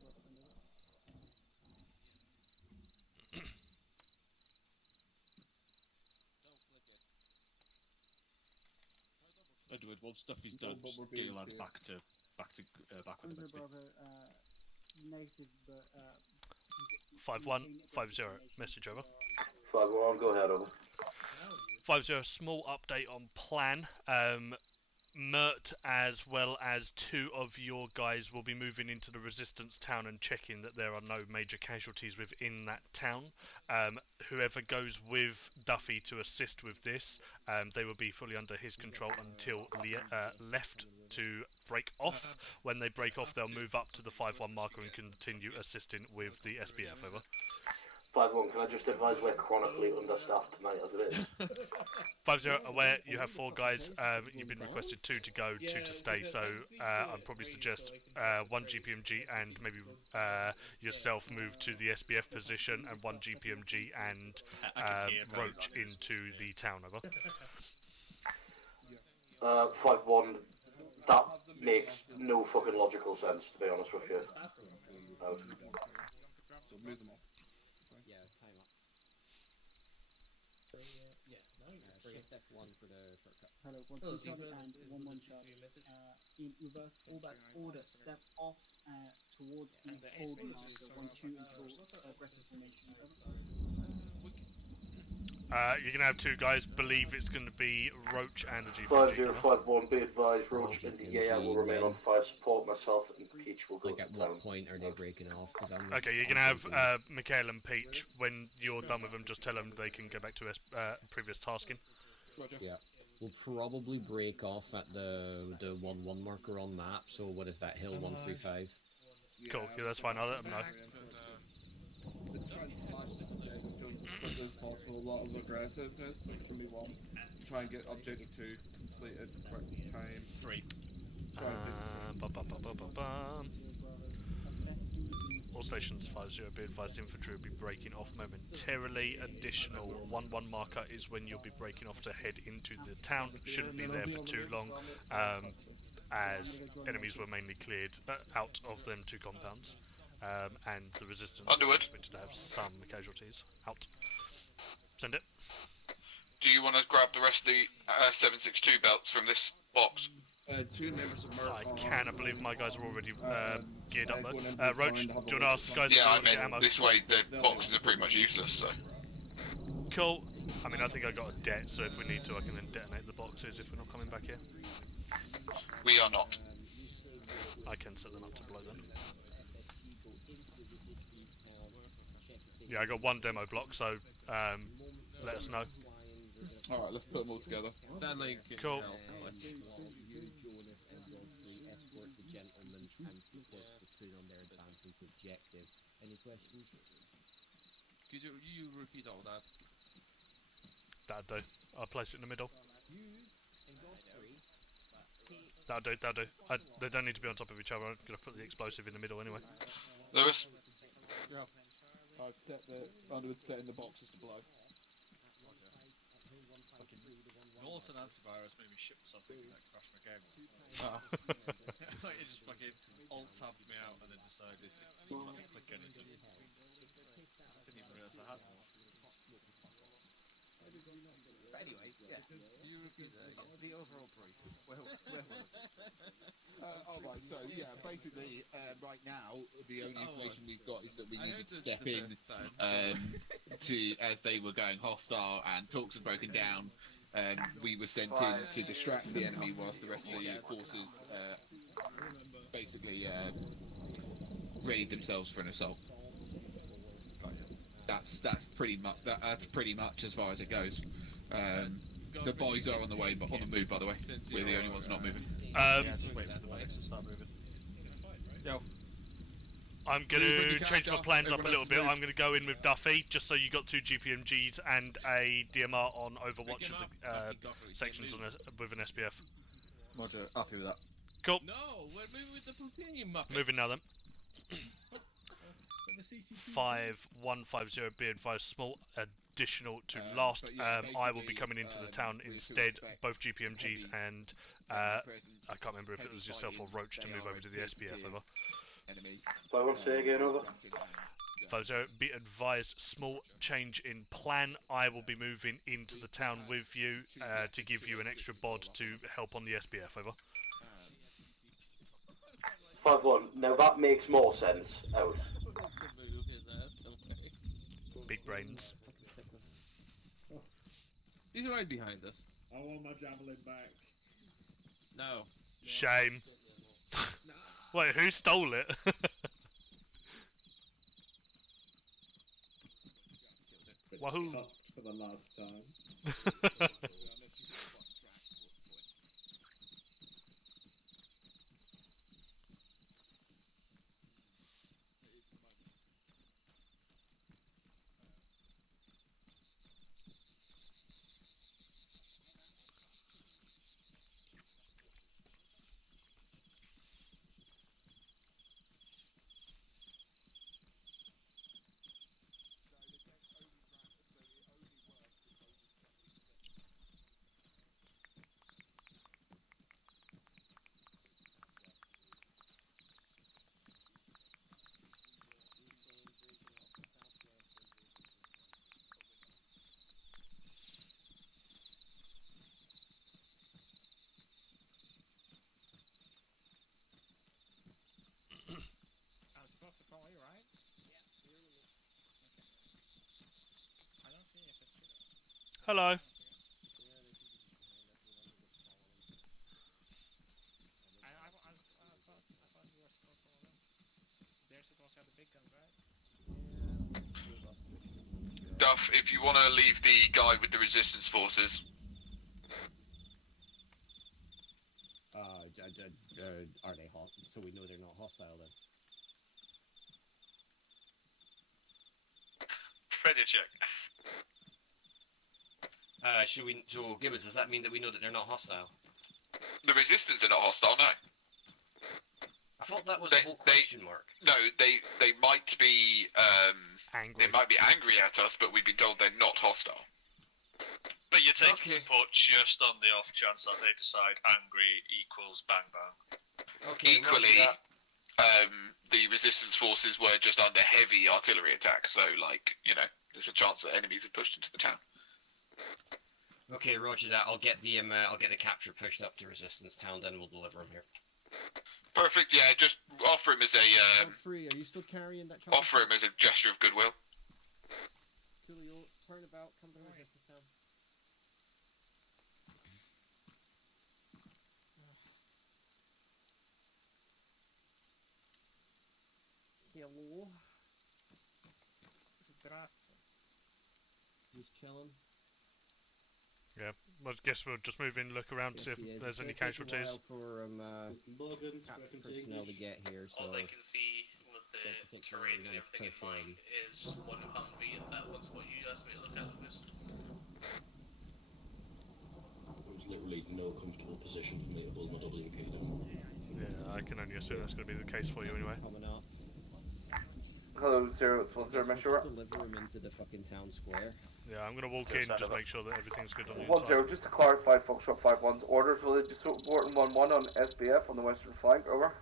Edward, once Duffy's done, just get your lads back with the next bit. Negative, but 5150, message over. 5-1, go ahead, over. 50, small update on plan. Mert as well as 2 of your guys will be moving into the resistance town and checking that there are no major casualties within that town. Whoever goes with Duffy to assist with this, they will be fully under his control until left to break off. When they break off, they'll move up to the 5-1 marker and continue assisting with the SBF, over. 5-1, can I just advise we're chronically understaffed tonight as it is? 50, aware, you have 4 guys, you've been requested 2 to go, 2 to stay, so I'd probably suggest 1 GPMG and maybe yourself move to the SBF position, and 1 GPMG and Roach into the town, over. 5-1, that makes no fucking logical sense, to be honest with you. Out. So move them off. Yeah, time up. Shift F1 for the shortcut. Hello, 1 Charlie and 1 Charlie. In reverse fallback order, step off towards the old marker, 1-2 ensure aggressive formation. You're going to have 2 guys, believe it's going to be Roach and the GPMG. 5051, be advised, Roach and the Yaya will remain on fire support, myself and Peach will go like to at town. what point are they breaking off? Okay, you're going to have Mikhail and Peach. When you're done with them, just tell them they can go back to previous tasking. Yeah, we'll probably break off at the 1-1 marker on map, so what is that, hill 135? Cool, yeah, that's fine, I'll let them know. Try and smash this objective jump as quickly as possible. A lot of aggressiveness, so for me 1. Try and get objective 2 completed quick time. 3. All stations 50, be advised, infantry will be breaking off momentarily. Additional 1-1 marker is when you'll be breaking off to head into the town. Shouldn't be there for too long, as enemies were mainly cleared out of them 2 compounds. And the resistance Underwood. is expected to have some casualties. Out. Send it. Do you want to grab the rest of the 762 belts from this box? 2 members of Mert. I can. I believe my guys are already geared up there. Roach, do you want to ask the guys? Yeah, I mean, ammo? this way the boxes are pretty much useless, so. Cool. I mean, I think I got a det, so if we need to, I can then detonate the boxes if we're not coming back here. We are not. I can set them up to blow them. Yeah, I got 1 demo block, so let us know. Alright, let's put them all together. Sound like cool. Escort the gentleman and support the platoon on their advancing to objective. Any questions? Could you repeat all that? That'll do. I'll place it in the middle. That'll do. They don't need to be on top of each other. I'm going to put the explosive in the middle anyway. Lewis? Yeah. I've set the Underwood setting the boxes to blow. Norton antivirus made me shit myself thinking that crashed my game. Like, it just fucking alt-tabbed me out and then decided not to click anything. Didn't even realise I had one. But anyway, yeah. The overall brief. Where were we? Alright, so yeah, basically, right now, the only information we've got is that we needed to step in as they were going hostile and talks had broken down. We were sent in to distract the enemy whilst the rest of the forces basically readied themselves for an assault. That's pretty much as far as it goes. The boys are on the way, but on the move, by the way. We're the only ones not moving. Just wait for the medics to start moving. Yo. I'm going to change my plans up a little bit. I'm going to go in with Duffy, just so you got 2 GPMGs and a DMR on Overwatch of the sections with an SPF. Roger, happy with that. Cool. No, we're moving with the platoon, Muppet. Moving now then. 5150 B and 5 small additional to last. I will be coming into the town instead, both GPMGs and I can't remember if it was yourself or Roach to move over to the SPF. Over. 5-1, say again, over. 50, be advised, small change in plan. I will be moving into the town with you to give you an extra bod to help on the SPF. Over. 5-1. Now that makes more sense. Out. Big brains. He's right behind us. I want my javelin back. No. Shame. Wait, who stole it? Wahoo! For the last time. Hello. Duff, if you want to leave the guy with the resistance forces. Are they hot? So we know they're not hostile then. Predator check. So Gibbons, does that mean that we know that they're not hostile? The resistance are not hostile, no. I thought that was a whole question mark. No, they might be angry. They might be angry at us, but we've been told they're not hostile. But you're taking support just on the off chance that they decide angry equals bang bang. Okay, equally, the resistance forces were just under heavy artillery attack, so there's a chance that enemies have pushed into the town. Okay, roger that. I'll get the capture pushed up to resistance town, then we'll deliver him here. Perfect. Yeah, just offer him as a Free. Are you still carrying that? offer him as a gesture of goodwill. Coolio, turn about, come to resistance town. Hello. Здравствуй. Just chilling. Yeah, I guess we'll just move in, look around, see if there's any casualties. For personnel to get here, so all they can see with the terrain and everything in mind is one Humvee, and that one's what you asked me to look at this. There's literally no comfortable position for me to hold my WK down. Yeah, I can only assume that's going to be the case for you anyway. Coming up. Hello, 0, it's 10, make sure. Deliver him into the fucking town square. Yeah, I'm gonna walk in, just make sure that everything's good on the 10, inside. just to clarify, Foxtrot 5-1's orders, will they be supporting 1-1 on SBF on the western flank, over?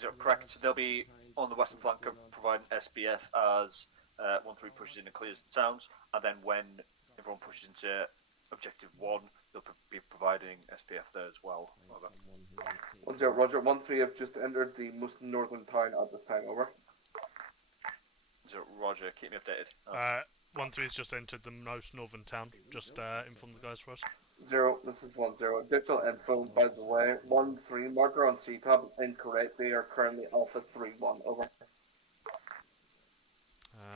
Zero, correct. They'll be on the western flank providing SBF as 1-3 pushes in and clears the towns, and then when everyone pushes into objective 1, they'll be providing SPF there as well. Over. 10, Roger. 1-3 have just entered the most northern town at this time, over. 0, Roger. Keep me updated. 1-3's just entered the most northern town. Just inform the guys for us. 0, this is 10. Digital info, by the way. 1-3 marker on CTAB incorrect. They are currently Alpha 3-1, over.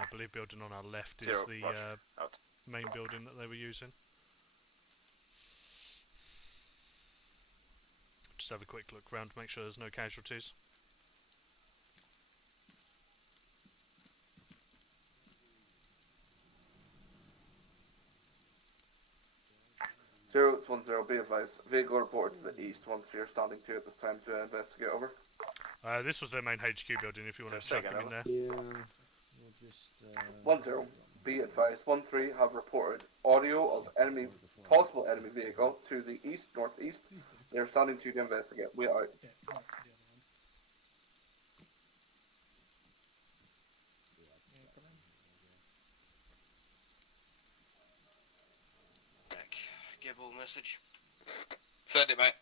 I believe building on our left is 0, the main building that they were using. Just have a quick look around to make sure there's no casualties. It's 10, be advised. Vehicle reported to the east. 1-3 are standing to at this time to investigate, over. This was their main HQ building, if you want to chuck them in there. Yeah, we'll just... 10, be advised. 1-3 have reported audio of possible enemy vehicle to the east, northeast. They are standing to investigate. We are out. Gewalt message. Send it, mate.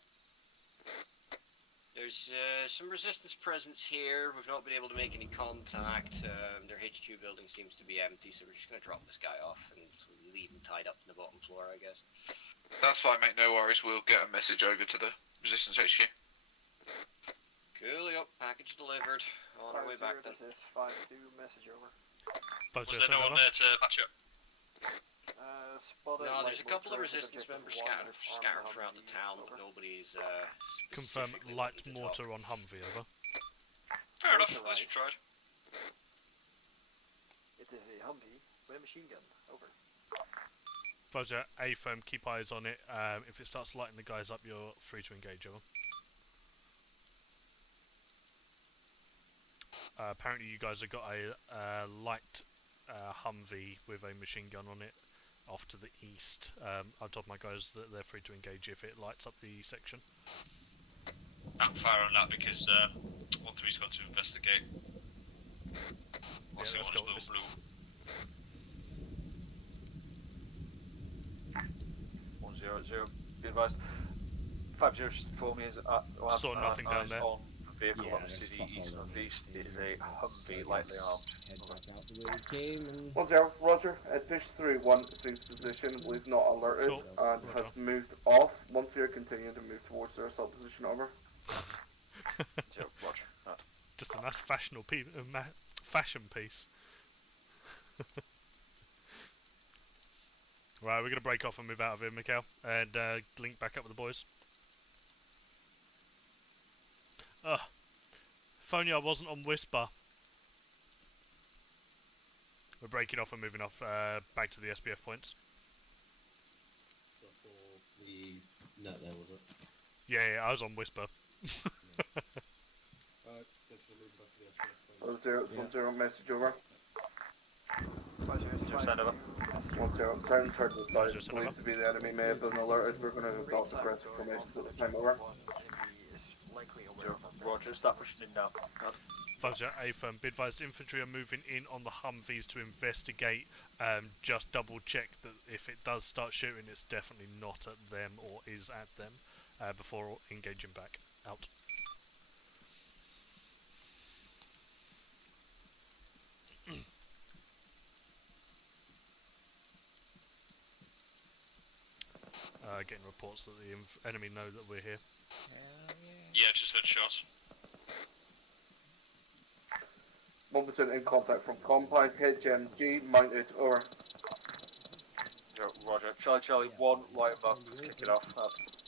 There's some resistance presence here. We've not been able to make any contact. Their HQ building seems to be empty, so we're just going to drop this guy off and leave him tied up in the bottom floor, I guess. That's fine, mate. No worries. We'll get a message over to the Resistance HQ. Coolio. Package delivered. On our way back then. This is 5-2. Message over. Was there no one there to patch up? Spotted. No, there's a couple of resistance members scattered throughout the town, but nobody's Confirm light mortar on Humvee, over. Fair enough, I should try it. It is a Humvee with a machine gun, over. Roger, A firm, keep eyes on it. If it starts lighting the guys up, you're free to engage, over. Apparently you guys have got a light Humvee with a machine gun on it off to the east. I've told my guys that they're free to engage if it lights up the section. I'm fire on that because 1-3's got to investigate. Yeah, let's go. Blue. 1-0-0. Be advised. 5-0 just inform me. Saw nothing down there. On vehicle up to the east northeast. It is a Humvee lightly armed. Head back out the way we came and... 10, Roger. Dish 3-1 seems position. We've not alerted and has moved off. 1-3 are continuing to move towards their assault position, over. 0, Roger. Right. Just a nice fashion piece. Right, we're going to break off and move out of here, Mikhail, and link back up with the boys. Ugh. If only I wasn't on Whisper. We're breaking off and moving off back to the SBF points. Before we net there, was it? Yeah, I was on Whisper. 10, message over. 5-0, send over. 10, turn to the side. Believed to be the enemy may have been alerted. We're going to adopt aggressive formations at this time, over. 0, Roger, start pushing in now. Roger, A firm. Be advised, infantry are moving in on the Humvees to investigate. Just double check that if it does start shooting, it's definitely not at them or is at them before engaging back. Out. Getting reports that the enemy know that we're here. Yeah, just heard shots. 1% in contact from compound. HMG mounted, over. 0, Roger. Charlie 1, light above, just kick it off.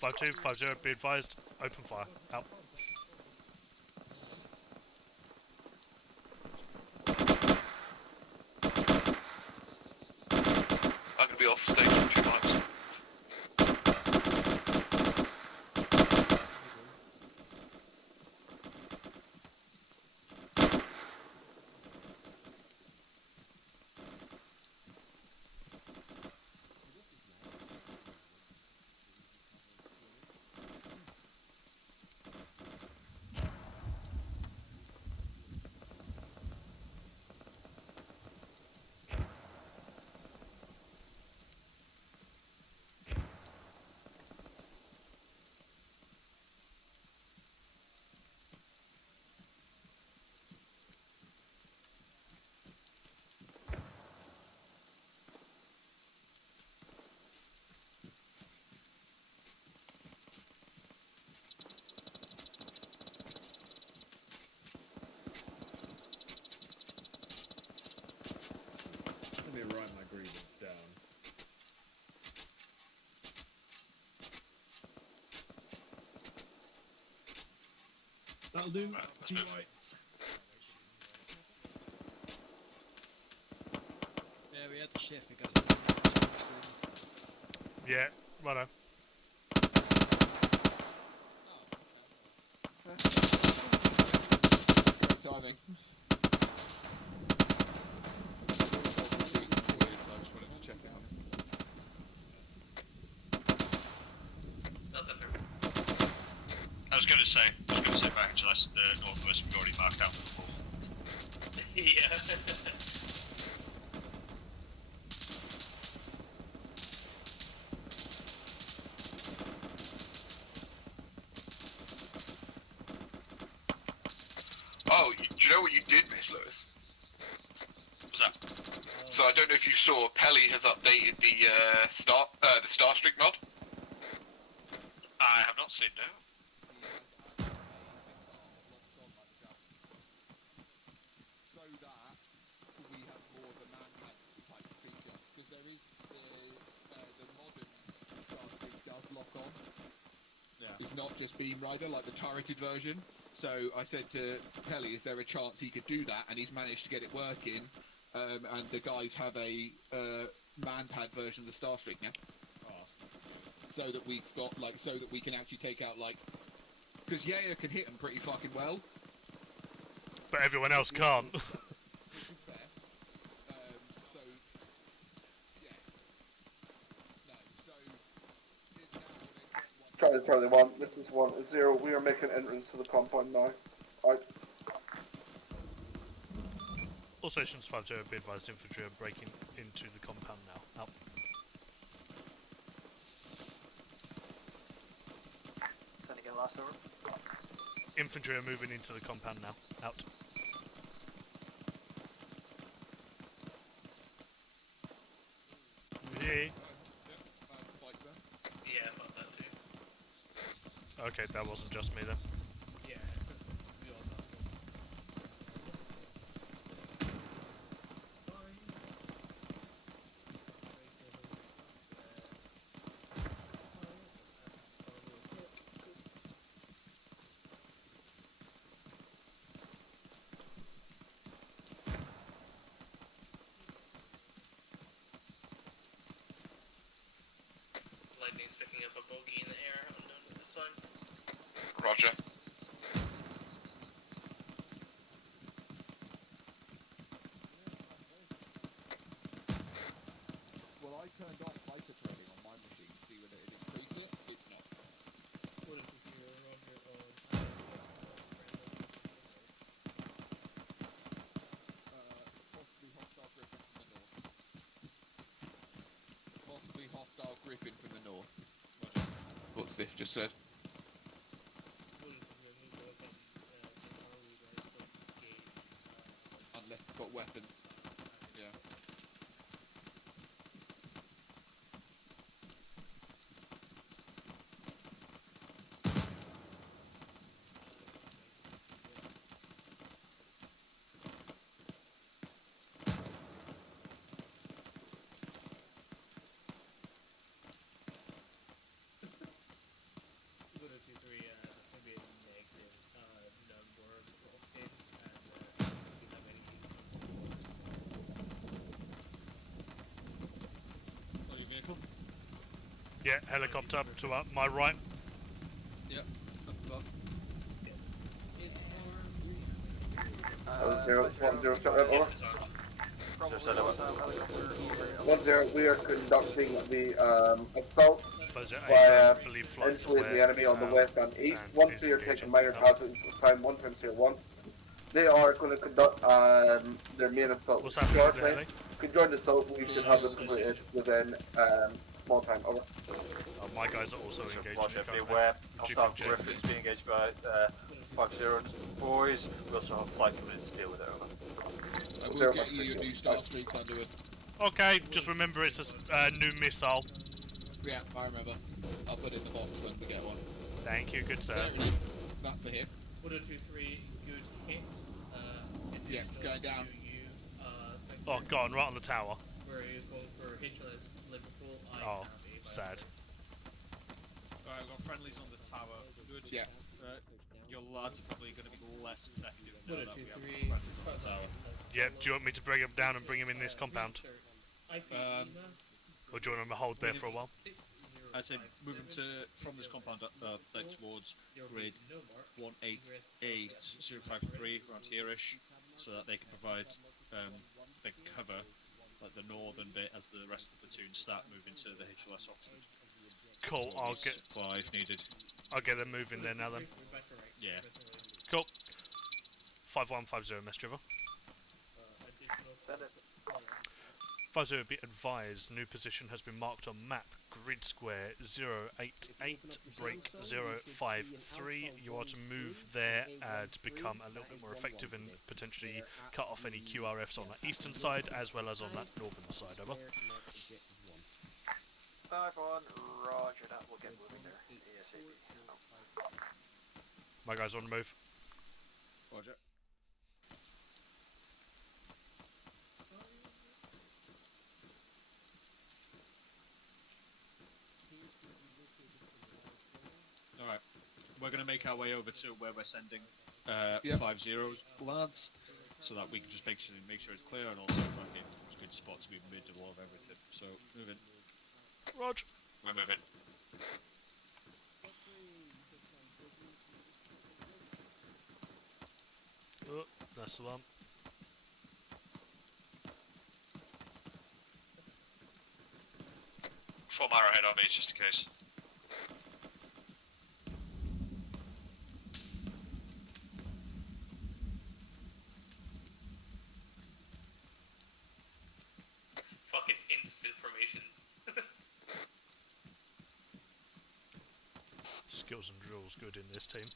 5-2, 5-0, be advised, open fire. Out. I'm gonna be off stage in a few minutes. That'll do. To your right. Yeah, we had to shift because Yeah, righto. Great timing. So I just wanted to check it out. I was going to say back to that's the northwest we've already marked out before. Yeah. Oh, do you know what you did miss, Lewis? What's that? So I don't know if you saw, Pelly has updated the Starstreak mod. I have not seen no. So that we have more of a manhunt type feature, because there is the modern Starstreak does lock on. Yeah. It's not just Beam Rider like the turreted version. So I said to Pelly, is there a chance he could do that? And he's managed to get it working. And the guys have a man-pad version of the Starstreak now. So that we've got so that we can actually take out because Yaya can hit them pretty fucking well. But everyone else can't. Which is fair. So yeah. No. So Charlie 1, this is 1-0. We are making entrance to the compound now. Out. All stations 5-0 be advised infantry are breaking into the compound now. Out. Sending in last over. Infantry are moving into the compound now. Out. Yeah. Yeah, I thought that too. Okay, that wasn't just me then. Yeah, we all thought so. Lightning's picking up a bogey in the air, unknown at this time. Roger. Well, I turned off hyper threading on my machine to see whether it increased it. It's not. What if you're Roger on Possibly hostile griffin from the north. Possibly hostile griffin from the north. What Sif just said. Unless it's got weapons. Yeah. Yeah, helicopter to my right. Yep, up above. 1-0, shut that over. 1-0, we are conducting the assault via entering the enemy on the west and east. Once we are taking minor casualties at time 1.01, they are going to conduct their main assault shortly. If you join the assault, we should have this completed within small time. Over. My guys are also engaged. Roger, beware. Hostile Griffins being engaged by 5-0 boys. We also have flight units to deal with it. Over. I will get you your new Starstreaks under it. Okay, just remember it's a new missile. Yeah, I remember. I'll put it in the box when we get one. Thank you, good sir. There it is. That's a hit. 1, 2, 3, good hits. Yeah, it's going down. Oh, gone right on the tower. Where he was going for HLS Liverpool. Oh, sad. Alright, we've got friendlies on the tower. Good. Yeah. Your lads are probably going to be less effective now that we have 2, 3, friendlies on the tower. Yeah, do you want me to bring him down and bring him in this compound? Or do you want him to hold there for a while? I'd say move them from this compound like towards grid 188053 around here-ish, so that they can provide they can cover like the northern bit as the rest of the platoon start moving to the HLS Oxford. Cool, so I'll get supply if needed. I'll get them moving there now then. Yeah. Cool. 5150 mess driver. Send it. 50 be advised, new position has been marked on map, grid square 088, break 053. You are to move there to become a little bit more effective and potentially cut off any QRFs on that eastern side as well as on that northern side, over. 5-1, roger that, we'll get moving there, ASAP. My guys on the move. Roger. Alright, we're going to make our way over to where we're sending 50's lads, so that we can just make sure it's clear and also fucking it's a good spot to be middle of everything. So, moving. Rog. We're moving. Oh, that's the one. Form arrowhead on me, just in case. Fucking instant formation. Skills and drills good in this team.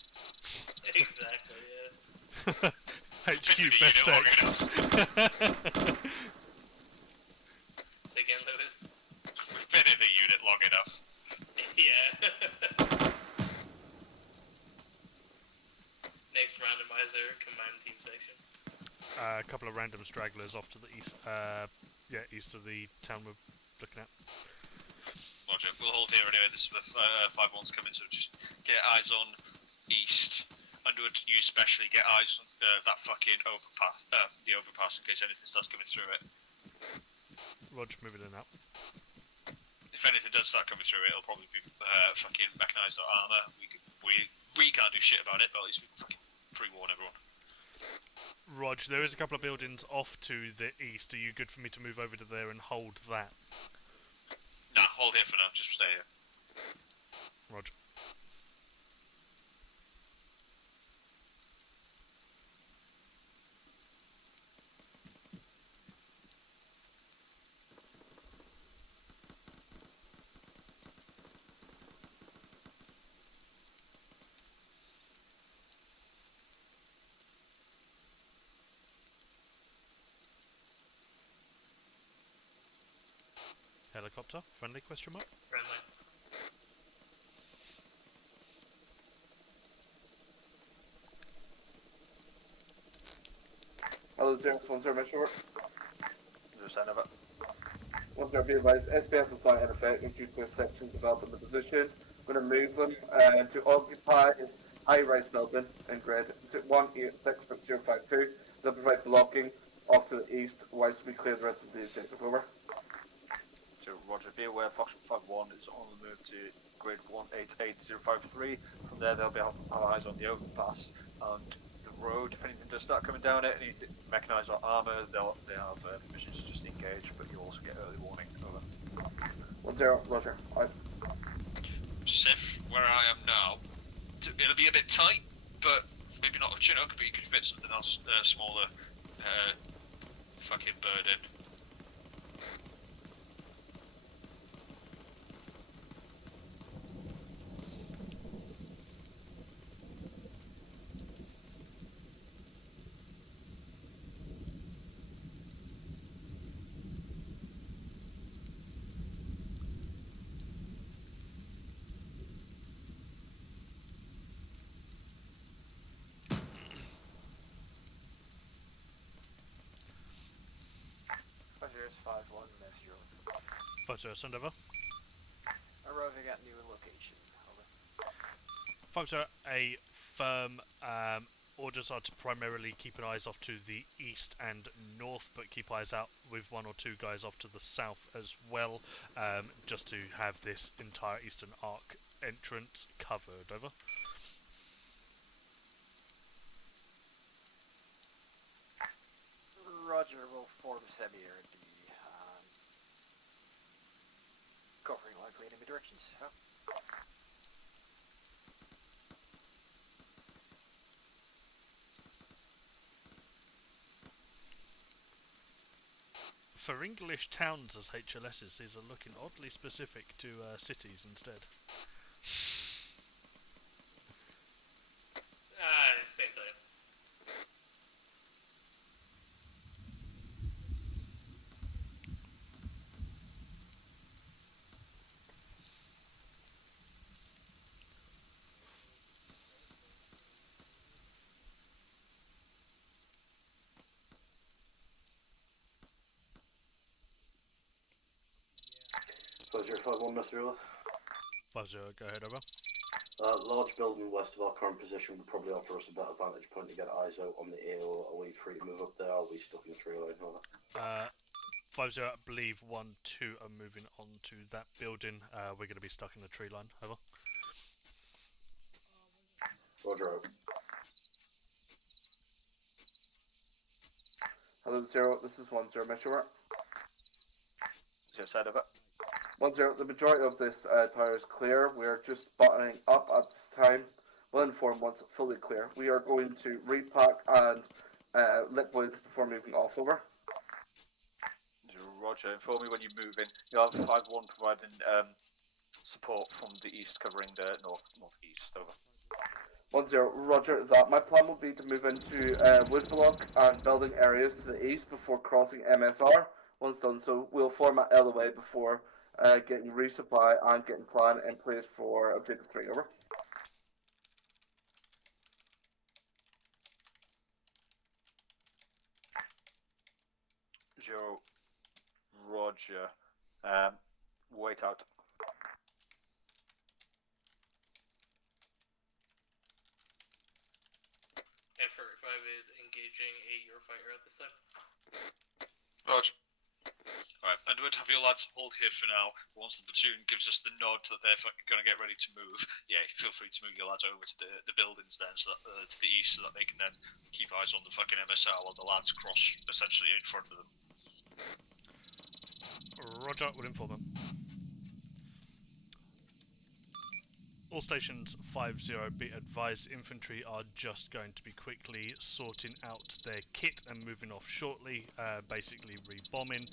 Exactly, yeah. HQ best sec. Again, Lewis. We've been in the unit long enough. Yeah. Next randomizer, command team section. A couple of random stragglers off to the east. East of the town we're looking at. Roger, we'll hold here anyway. This is where 5-1's coming, so just get eyes on east. Underwood, you especially get eyes on that fucking overpass, the overpass, in case anything starts coming through it. Roger, moving in out. If anything does start coming through it, it'll probably be fucking mechanized or armor. We can't do shit about it, but at least we can fucking pre-warn everyone. Rog, there is a couple of buildings off to the east. Are you good for me to move over to there and hold that? Nah, hold here for now. Just stay here. Rog. Helicopter, friendly question mark? Friendly. Hello, 010, Mission Work. Just send over. 10, be advised, SPF is not in effect due to a section developed in the position. I'm going to move them to occupy high-rise building in grid 186052. They'll provide blocking off to the east whilst we clear the rest of the objective. Over. So Roger, be aware Foxtrot 5-1 is on the move to grid 188053. From there they'll be have eyes on the overpass and the road. If anything does start coming down it, anything mechanized or armor, they have permission to just engage, but you also get early warning. Over. 10, Roger. Sif, where I am now, it'll be a bit tight, but maybe not a Chinook, but you could fit something else smaller, fucking bird in. Here's 5-1, Mess Joe. 50, send over. Arriving at new location. Over. Folks, a firm orders are to primarily keep an eyes off to the east and north, but keep eyes out with 1 or 2 guys off to the south as well, just to have this entire eastern arc entrance covered. Over. Roger, will form semi-air and be covering likely enemy directions. For English towns as HLSs, these are looking oddly specific to cities instead. Same thing. Pleasure, 5-1, Mr. Ruler. 5-0, go ahead, over. Large building west of our current position would probably offer us a better vantage point to get eyes out on the AO. Are we free to move up there? Are we stuck in the tree line? 5-0, I believe 1-2 are moving on to that building. We're going to be stuck in the tree line, over. Roger out. Hello, 0, this is 1-0, Mr. 0 side of it. 1-0, the majority of this tower is clear. We are just buttoning up at this time. We'll inform once fully clear. We are going to repack and liquid before moving off, over. Roger, inform me when you move in. You'll have 5-1 providing support from the east covering the northeast, over. 1-0, roger that. My plan will be to move into wood block and building areas to the east before crossing MSR. Once done, so we'll format LOA before getting resupply and getting plan in place for objective 3, over. Zero, roger. Wait out. F-35 is engaging a Eurofighter at this time. Roger. Alright, and we'd have your lads hold here for now. Once the platoon gives us the nod that they're fucking going to get ready to move, yeah, feel free to move your lads over to the buildings then, so that, to the east, so that they can then keep eyes on the fucking MSR while the lads cross essentially in front of them. Roger, we'll inform them. All stations 5-0, be advised, infantry are just going to be quickly sorting out their kit and moving off shortly, basically re-bombing.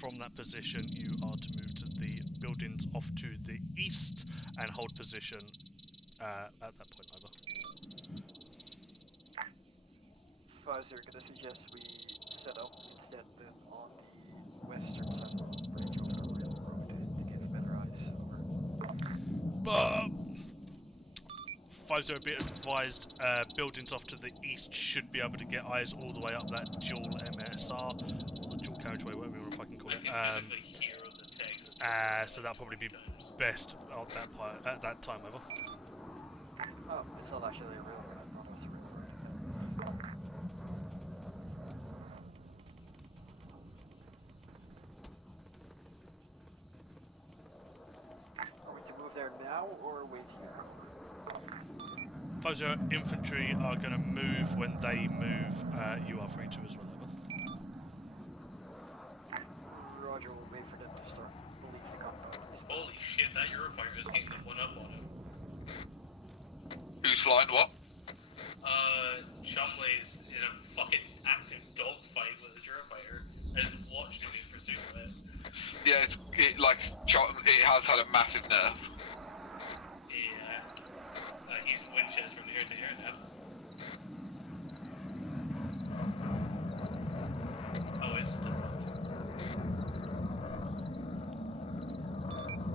From that position, you are to move to the buildings off to the east and hold position at that point, over. 5-0, gonna suggest we set up instead on the western side of the bridge over the railroad to get better eyes. 5-0, be advised, buildings off to the east should be able to get eyes all the way up that dual MSR, or dual carriageway, whatever you want to fucking call it. So that'll probably be best at that time, over. Oh, it's not actually a railroad. Are we to move there now or wait here? 5-0, infantry are going to move. When they move, you are free to as well, over. Roger, we'll wait for them to start. We'll leave the compound. Holy shit, that Eurofighter is getting the one up on him. Who's flying what? Chumley's in a fucking active dogfight with his Eurofighter. I just watched him being pursued by it. Yeah, it has had a massive nerf. Yeah. He's Winchester from air to air now. Oh, it's still.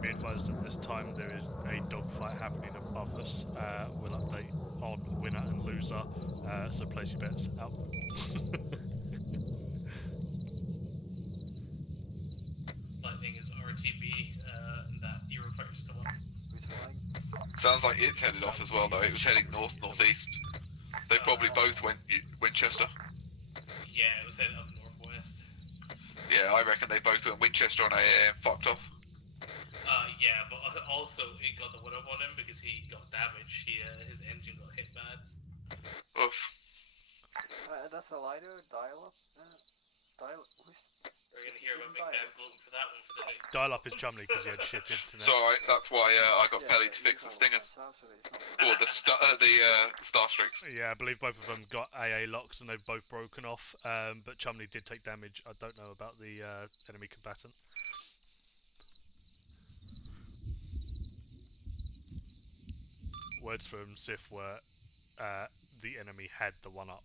Be advised at this time there is a dogfight happening above us. We'll update on winner and loser, so place your bets out. Lightning is RTB, and that Eurofighter's still up. Who's flying? Sounds like it's headed off as well, though. It was heading north-northeast. They probably both went Winchester. Yeah, it was headed up northwest. Yeah, I reckon they both went Winchester on AA and fucked off. Yeah, but also it got the one up on him because he got damaged. His engine got hit bad. Oof. That's a lighter dial-up. We're gonna hear about Big Dad gloating for that one for the next. Dial-up is Chumley because he had shit internet. It's alright, that's why I got Pelly to fix the Stingers. Or the Star Streaks. Yeah, I believe both of them got AA locks and they've both broken off, but Chumley did take damage. I don't know about the enemy combatant. Words from Sif were, the enemy had the one-up.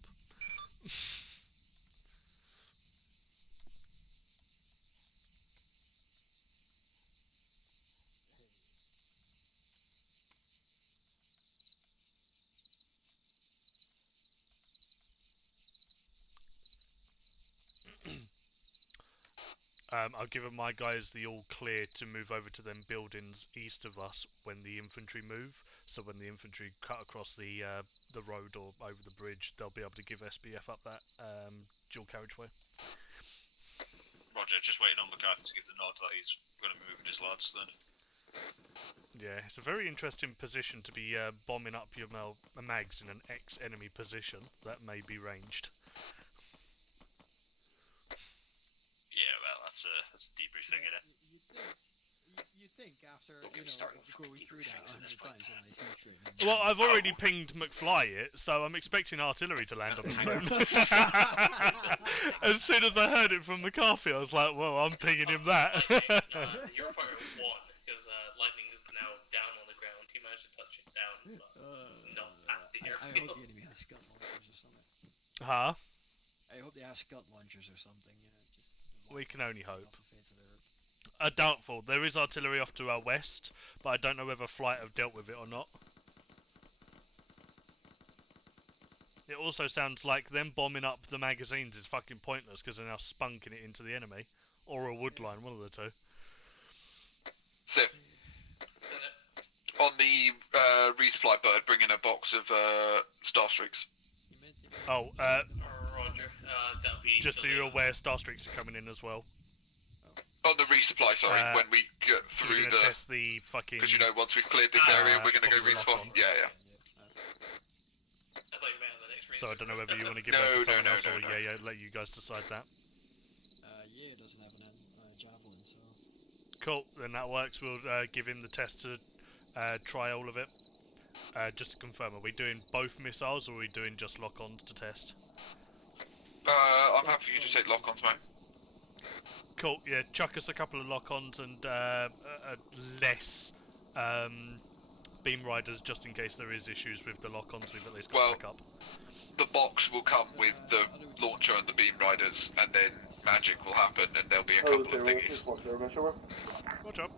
I've given my guys the all clear to move over to them buildings east of us when the infantry move. So when the infantry cut across the road or over the bridge, they'll be able to give SBF up that dual carriageway. Roger, just waiting on McCarthy to give the nod that he's going to move with his lads then. Yeah, it's a very interesting position to be bombing up your mags in an ex-enemy position that may be ranged. Yeah, well, that's a debriefing, isn't it? You'd think after, going through that 100 times on this trip. Well, I've already pinged McFly it, so I'm expecting artillery to land on the zone. As soon as I heard it from McCarthy, I was like, well, I'm pinging him that. Your fire won, because Lightning is now down on the ground. He managed to touch it down, but not at the airfield. I hope the enemy has scud launchers or something. Huh? I hope they have scud launchers or something, We can only hope. Doubtful. There is artillery off to our west, but I don't know whether Flight have dealt with it or not. It also sounds like them bombing up the magazines is fucking pointless because they're now spunking it into the enemy. Or a wood line, one of the two. Sif. On the resupply bird, bring in a box of Star Streaks. Oh, Roger. That'll be just so you're aware, Star Streaks are coming in as well. On the resupply, sorry, when we get so through the... test the fucking... Because, once we've cleared this area, we're going to go respawn. Yeah. I thought you meant on the next range. So I don't know whether you want to give that to someone else or let you guys decide that. Yeah, it doesn't have an javelin, so... Cool, then that works. We'll give him the test to try all of it. Just to confirm, are we doing both missiles or are we doing just lock-ons to test? I'm happy for you to take lock-ons, mate. Cool, yeah, chuck us a couple of lock-ons and less beam riders just in case there is issues with the lock-ons we've at least got back up. The box will come with the launcher and the beam riders, and then magic will happen and there'll be a couple of thingies. 1-0, Roger.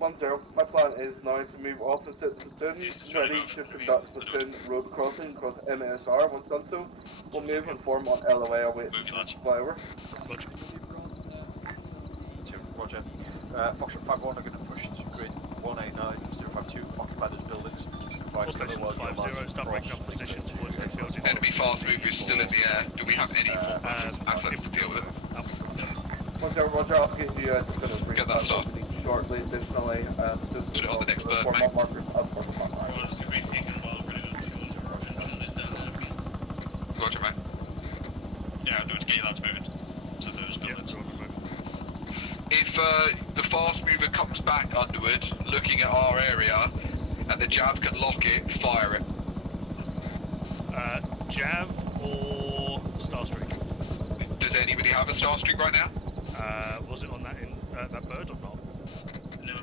1-0. My plan is now to move off the platoon, ready to conduct platoon road crossing across MSR. Once done so, we'll move and form on LOA away flyover. Roger. Roger. Foxtrot 5-1 are going to push to grid 189-052, occupy those buildings. All stations 5-0, start breaking up position towards their field. Enemy fast move is still in the air. Do we have any form of assets to deal with it? 1-0, Roger, I'll get you just going to bring that started shortly. Additionally, put it on the next bird, mate. Roger, mate. Yeah, I'm doing to get your lads moving to those buildings. If the fast mover comes back underwood, looking at our area, and the Jav can lock it, fire it. Jav or Starstreak? Does anybody have a Starstreak right now? Was it on that bird or not?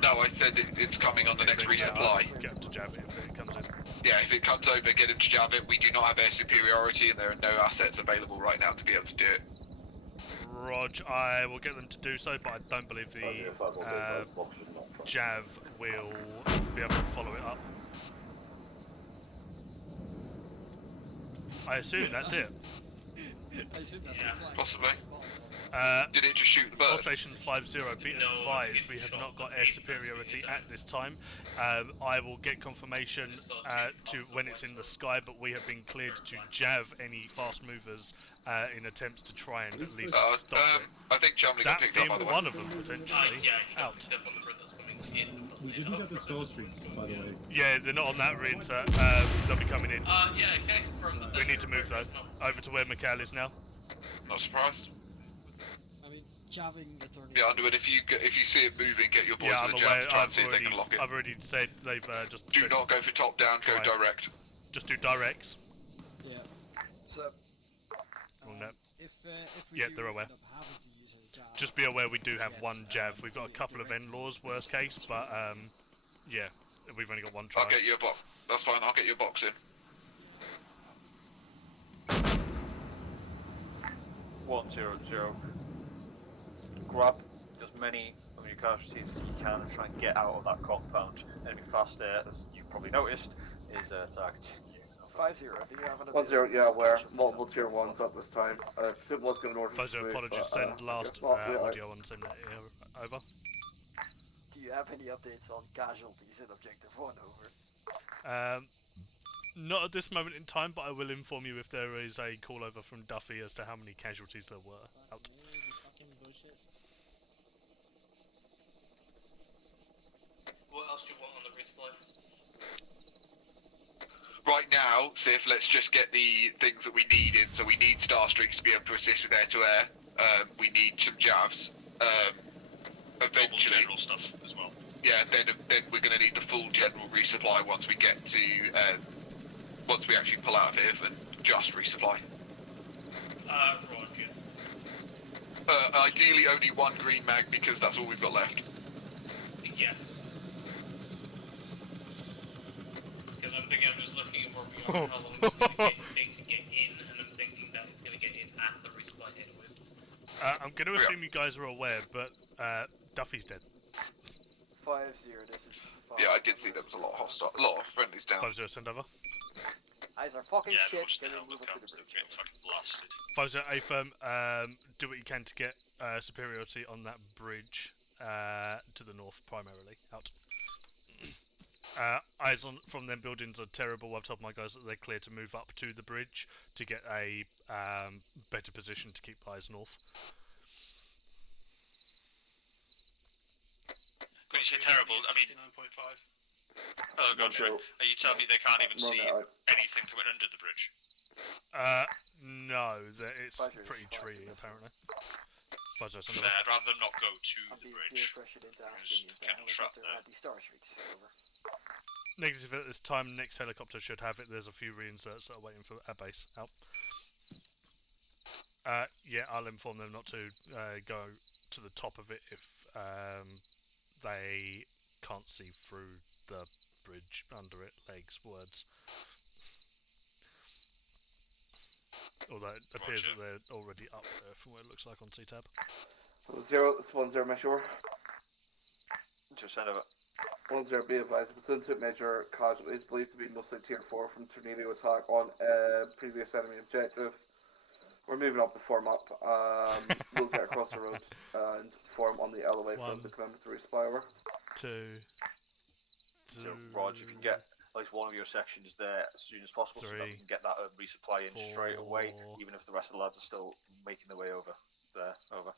No, I said it's coming on the next resupply. Get him to Jav it if it comes in. Yeah, if it comes over, get him to Jav it. We do not have air superiority and there are no assets available right now to be able to do it. Rog, I will get them to do so, but I don't believe the Jav will be able to follow it up. I assume that's it. I assume that's possibly. Did it just shoot the bird? All Station 50, be advised we have not got air superiority at this time. I will get confirmation to when it's in the sky, but we have been cleared to jav any fast movers in attempts to try and at least stop it. I think Chumley got picked up, by the way. One of them, potentially. Yeah, he got out. picked up on the bridge that's coming in. We didn't get the Star Streets, by the way. Yeah, they're not on that route, sir. They'll be coming in. Yeah, can I confirm that? We need to move, though. Over to where Mikhail is now. Not surprised. I mean, jabbing the 30. Yeah, Underwood, if you see it moving, get your boys Yeah, to I'm the aware. jab to try and see if they can lock it. I've already said they've just... Do not go for top down, go direct. Just do directs. Yeah. So... if we yeah, do they're aware. end up having to use a jab, Just be aware we do have one jav. We've got a couple of end-laws, worst case, but yeah, we've only got one try. I'll get you a box. That's fine, I'll get you a box in. 100. Grab as many of your casualties as you can and try and get out of that compound. Enemy fast air, as you probably noticed, is targeting you. 50, do you have an 10, yeah, aware. Multiple tier 1s at this time. It was given orders to 50, move, apologies, but, send last yeah, audio on send that over. Do you have any updates on casualties in Objective 1, over? Not at this moment in time, but I will inform you if there is a call over from Duffy as to how many casualties there were out. What else do you want on the resupply? Right now, Sif, let's just get the things that we need in. So we need Starstreaks to be able to assist with air-to-air. We need some javs. Eventually, general stuff as well. Yeah, then we're going to need the full general resupply once we get to once we actually pull out of here and just resupply. Roger. Ideally, only one green mag because that's all we've got left. Yeah. Because I'm thinking, I'm just looking at where we are, how long it's going to take to get in, and I'm thinking that it's going to get in at the resupply anyways. I'm going to assume you guys are aware, but Duffy's dead. 50, this is 5. Yeah, I did see there was a lot of hostile, a lot of friendlies down. 50, send over. Eyes are fucking Yeah, shit. push Get down in, move with up to the guns, bridge. they're getting fucking blasted. 50, affirm, do what you can to get superiority on that bridge to the north, primarily. Out. Eyes on from them buildings are terrible. I've told my guys that they're clear to move up to the bridge to get a better position to keep eyes north. When you say terrible, I mean... 69.5. Oh god, are you telling me they can't even see anything coming under the bridge? No, it's pretty treey, apparently. Fair, I'd rather them not go to the bridge. Just kind of trap there. Negative at this time, next helicopter should have it. There's a few reinserts that are waiting for our base. Out. Yeah, I'll inform them not to go to the top of it if they can't see through the bridge under it. Legs, words. Although it appears that they're already up there from what it looks like on CTAB. 0, it's 10, Measure. Just send over. 10, be advised. Platoon major casualties believed to be mostly tier 4 from tornado attack on previous enemy objective. We're moving up to form up. We'll get across the road and form on the LOA for the kilometer resupply over. 2. So, Rog, if you can get at least one of your sections there as soon as possible, 3, so that we can get that resupply in 4, straight away, even if the rest of the lads are still making their way over. There, over.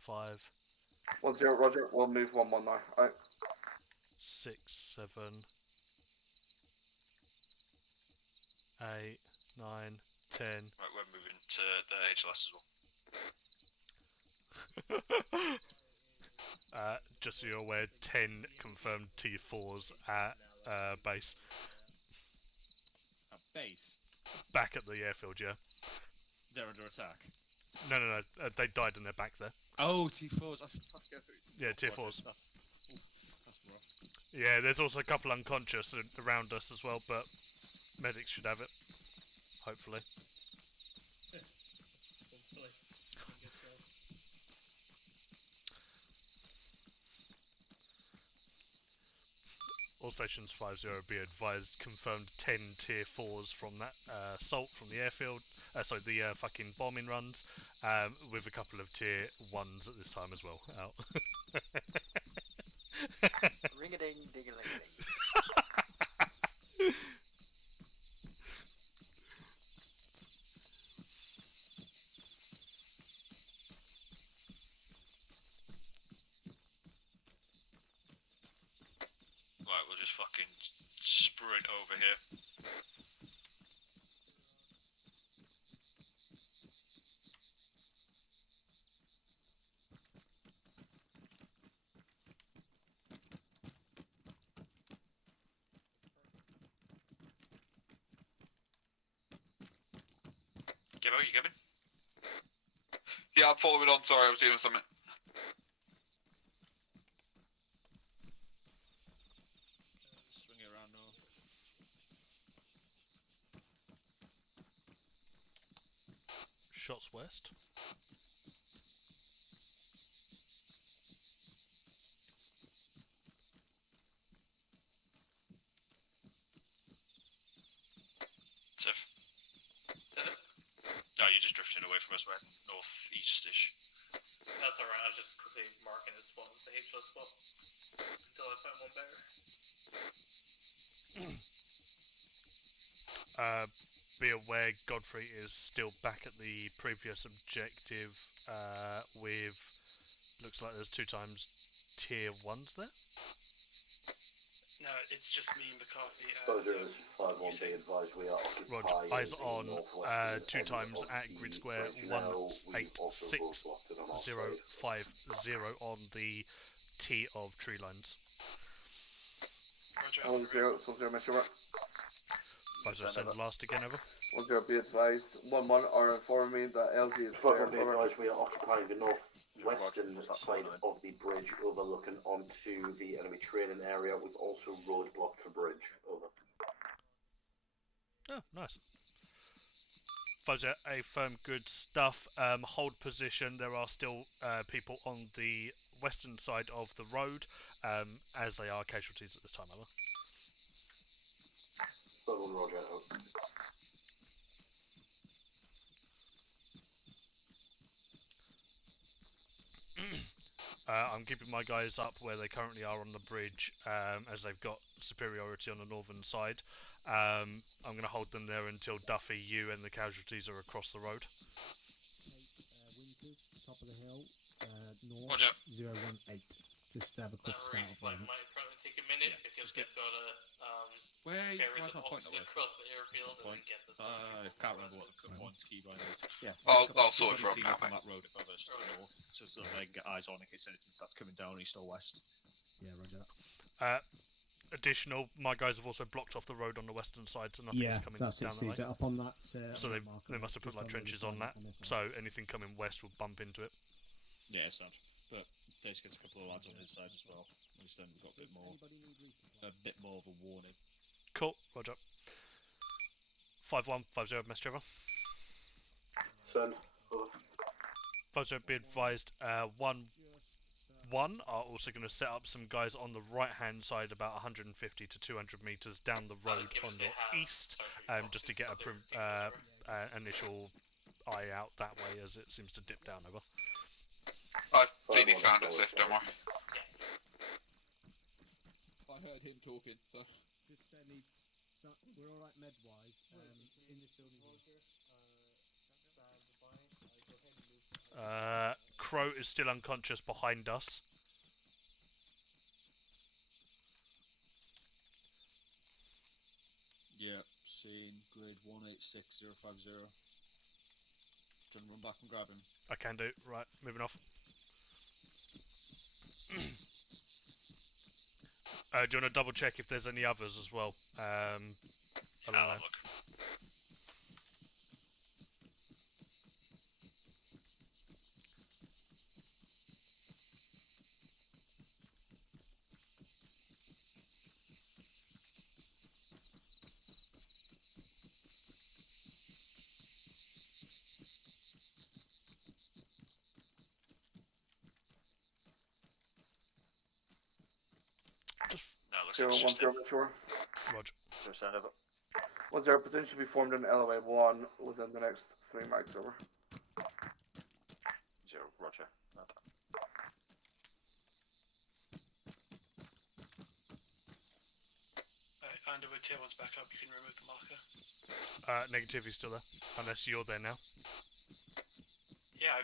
5. 10, Roger. We'll move 1-1 now. Out. 6, 7, 8, 9, 10. Right, we're moving to the HLS as well. Just so you're aware, 10 confirmed T4s at base. At base? Back at the airfield, yeah. They're under attack? No, they died and they're back there. Oh, T4s. Yeah, Tier 4s. That's rough. Yeah, there's also a couple unconscious around us as well, but medics should have it. Hopefully. All stations 50, be advised, confirmed 10 tier 4s from that assault from the airfield, the fucking bombing runs. with a couple of tier 1s at this time as well out. Ring-a-ding-ding-a-ling-a-ding. Right, we'll just fucking sprint over here. Gibbo, you coming? Yeah, I'm following on. Sorry, I was doing something. Swing it around north. Shots west. Tiff. No, you're just drifting away from us. We're heading north-east-ish. That's alright, I was just quickly marking his spot as the HO spot until I find one better. Be aware Godfrey is still back at the previous objective with, looks like there's 2 times tier 1s there. No, it's just me and McCarthy. Soldiers 5-1 be advised we are occupying Roger, eyes the on northwestern 2 end times of at the grid square bridge now. We've also 1865050 on the T of tree lines. Roger. 1-0, Mr. Work. Roger, send last again over. 1-0, be advised. 1-1 are informing me that LG is clear. 5-1 be advised we are occupying the northwestern side of the bridge overlooking onto the enemy training area. We've also roadblocked the bridge. Over. Oh, nice. Fuzzer, a firm, good stuff. Hold position. There are still people on the western side of the road, as they are casualties at this time, over. 5-1, Roger. I'm keeping my guys up where they currently are on the bridge, as they've got superiority on the northern side. I'm going to hold them there until Duffy, you, and the casualties are across the road. Winters, top of the hill, north, Roger. 018. Just have a quick scout of them. Might probably take a minute because they've got to Where's carry my the point boxes across the airfield and then get the stuff. I can't remember what the point's key by now. Yeah. I'll sort it for team him up on that road above us to the north, so they can get eyes on in case anything starts coming down east or west. Yeah, roger that. Additional, my guys have also blocked off the road on the western side, so nothing's coming down that way. Up on that. So they must have put like trenches on that, so anything coming west will bump into it. Yeah, sound. But Dace gets a couple of lads on his side as well. At least then we've got a bit more of a warning. Cool, roger. 5-1, 5-0, Mess Trevor. Send. 5-0, be advised, 1-1 are also going to set up some guys on the right-hand side about 150 to 200 metres down the road on the east, just to get a initial eye out that way as it seems to dip down over. I've seen these found it, so don't worry. I heard him talking, so... We're alright med-wise, in this building here. Crow is still unconscious behind us. Yeah, seen grade 186050. Then run back and grab him. I can do. Right, moving off. Do you want to double check if there's any others as well? I'll have a look. No, looks like 0-1-0 mature. Roger. 1-0 potentially be formed in LOA 1 within the next 3 mics over. 0, roger. And with tier 1's back up, you can remove the marker. Negative, he's still there. Unless you're there now. Yeah,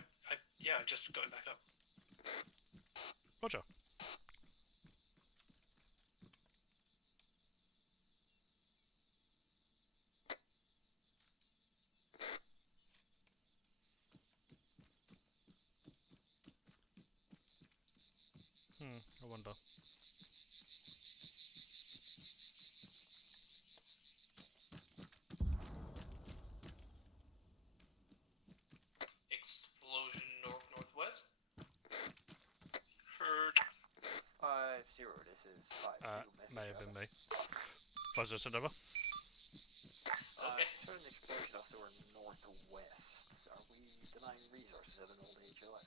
I'm just going back up. Roger. I wonder. Explosion northwest. Heard. 5-0. This is 5-2. May have been me. Fuzzer, send over. Okay. Turn the explosion off, so we're northwest. Are we denying resources at an old HOS?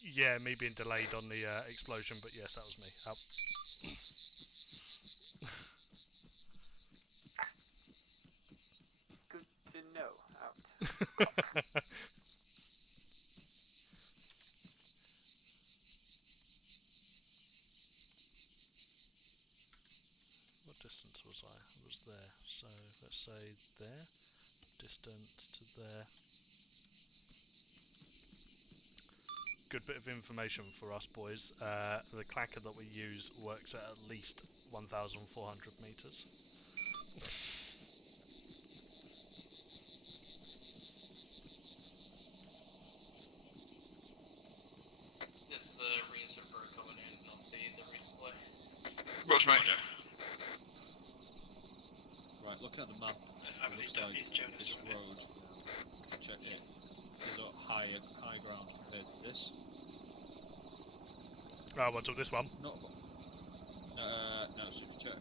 Yeah, me being delayed on the explosion, but yes, that was me. Out. Good to know. Out. What distance was I? I was there. So let's say there. Distance to there. Good bit of information for us boys. The clacker that we use works at least 1,400 meters. It's the reinsurfer coming in, not the resupply. Roger, mate. Right, looking at the map, I it believe looks that like means Jonas this running. road, check it, is up high ground compared to this. What's up this one? No, so check.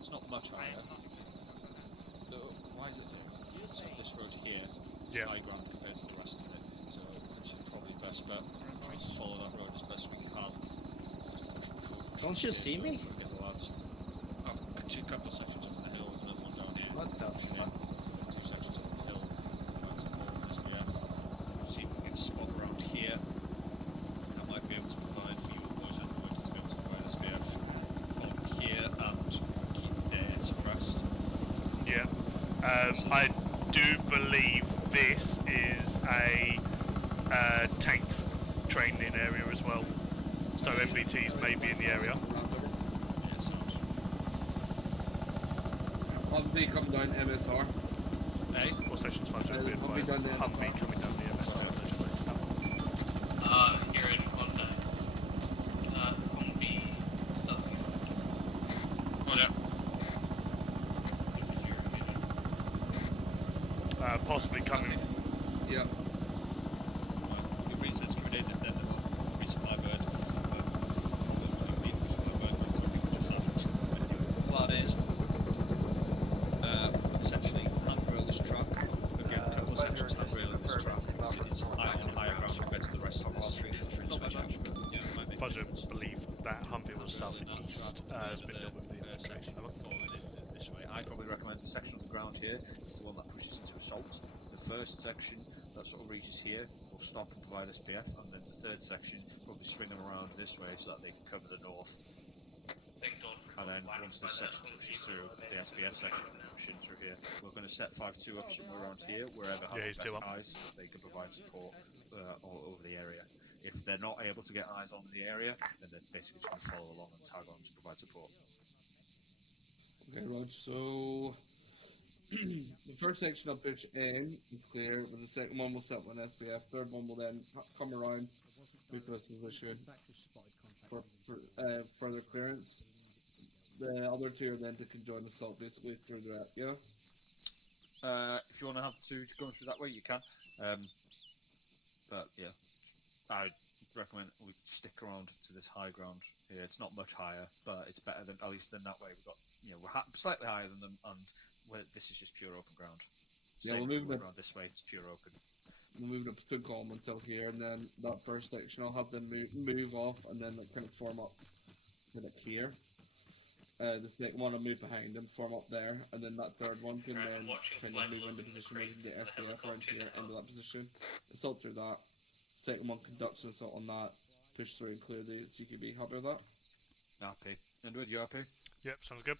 It's not much higher. So why is it here? So this road here is high ground compared to the rest of it. So it's probably best bet. Follow that road as best we can. Don't you see me? Get the lads. Oh, two couple of sections up the hill, another one down here. What the fuck? Two sections up the hill. Find some more SBF. See if we can spot around here. I might be able to provide for you boys and boys to be able to provide SBF on here and keep there suppressed. Yeah. I do believe this is a tank training area as well. So MBTs may be in the area. Humvee coming down MSR. Hey, what station's 5 Humvee coming down the MSR. Here in contact. Humvee southeast. Oh yeah. Possibly coming. Yeah. Your research coming in and then resupply bird. The plan is essentially handrail this track. Again, a couple of sections handrailing this track because it is higher ground compared to the rest of this. Not much much, but yeah, might be. Fuzzer believe that Humvee was southeast has been done with the section falling in this way. I'd probably recommend the section on the ground here is the one that pushes into assault. The first section that sort of reaches here will stop and provide SPF, and then the third section probably swing them around this way so that they can cover the north. And then once this section pushes through, the SPF section will push in through here. We're going to set 5-2 up somewhere around here, wherever has the best eyes, so that they can provide support all over the area. If they're not able to get eyes on the area, then they're basically just going to follow along and tag on to provide support. Okay, Rog, so the first section up pitch in and clear, but the second one will set one SPF, third one will then come around with this position for further clearance. The other two are then to conjoin assault basically through that, yeah? If you want to have two going through that way, you can. But yeah, I recommend we stick around to this high ground here. It's not much higher, but it's better than, at least than that way. We've got, we're slightly higher than them, and this is just pure open ground. Yeah, we'll move around this way. It's pure open. We'll move it up to column until here, and then that first section I'll have them move off, and then kind of form up to like here. The second one will move behind them, form up there, and then that third one can then kind of move into position where the SBF around here into that position. Assault through that. Second one conducts an assault on that, push through and clear the CQB. Happy with that? Happy. Edward, you happy? Yep, sounds good.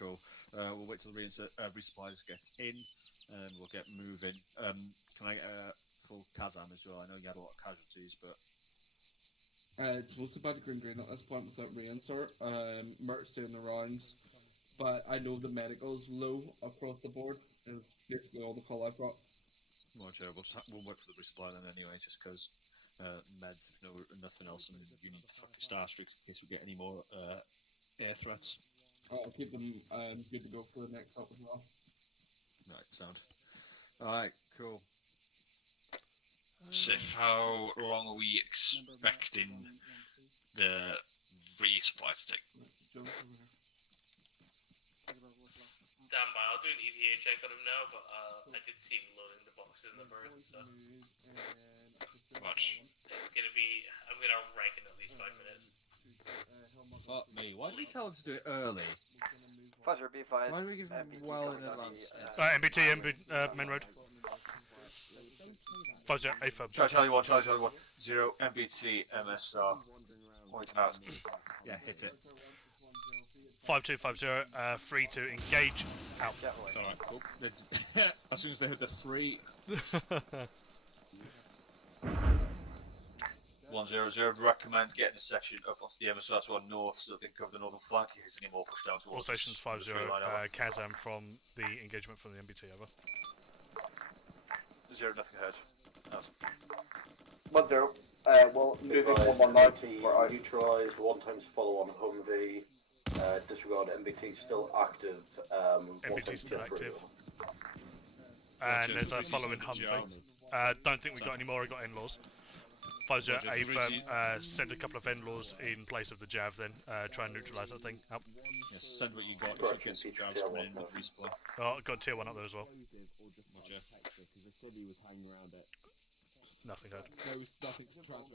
Cool. We'll wait till the resupplies get in, and we'll get moving. Can I get a full Kazam as well? I know you had a lot of casualties, but... It's mostly by the Green Drain at this point without reinsert. Mert's doing the rounds, but I know the medical's low across the board. Is basically all the call I've got. We'll wait for the resupply then anyway, just because meds, if nothing else, and you need fucking Starstreaks in case we get any more air threats. I'll keep them good to go for the next help as well. Right, sound. Alright, cool. Sif, how long are we expecting the resupply to take? Stand by, I'll do an ETA check on him now, but I did see him loading the boxes in the bird, so... Watch. It's gonna be... I'm gonna reckon at least 5 minutes. Fuck me, why did we tell him to do it early? Pfizer, be advised. Why did we give him well in advance? MBT, main road. Pfizer, AFAB. Charlie 1, 0, MBT, MSR. Point out. Yeah, hit it. 5250, free to engage. Out. Alright, cool. As soon as they hit the 3. 100, recommend getting a section up onto the MSR to our north so that they can cover the northern flank in case any more push down All towards stations 50, Kazam from the engagement from the MBT, over. 0, nothing heard. 1-0. Well, moving 119 for neutralised, 1 times follow on Humvee, disregard MBT still active. MBT still active. And there's a following Humvee. Don't think we got any more, I got in-laws. Pfizer, AFAB, send a couple of in-laws in place of the Jav then, try and neutralise that thing. Up. Yes, send what you got, you should get some Javs coming in with resupply. Oh, got tier 1 up there as well. Nothing heard.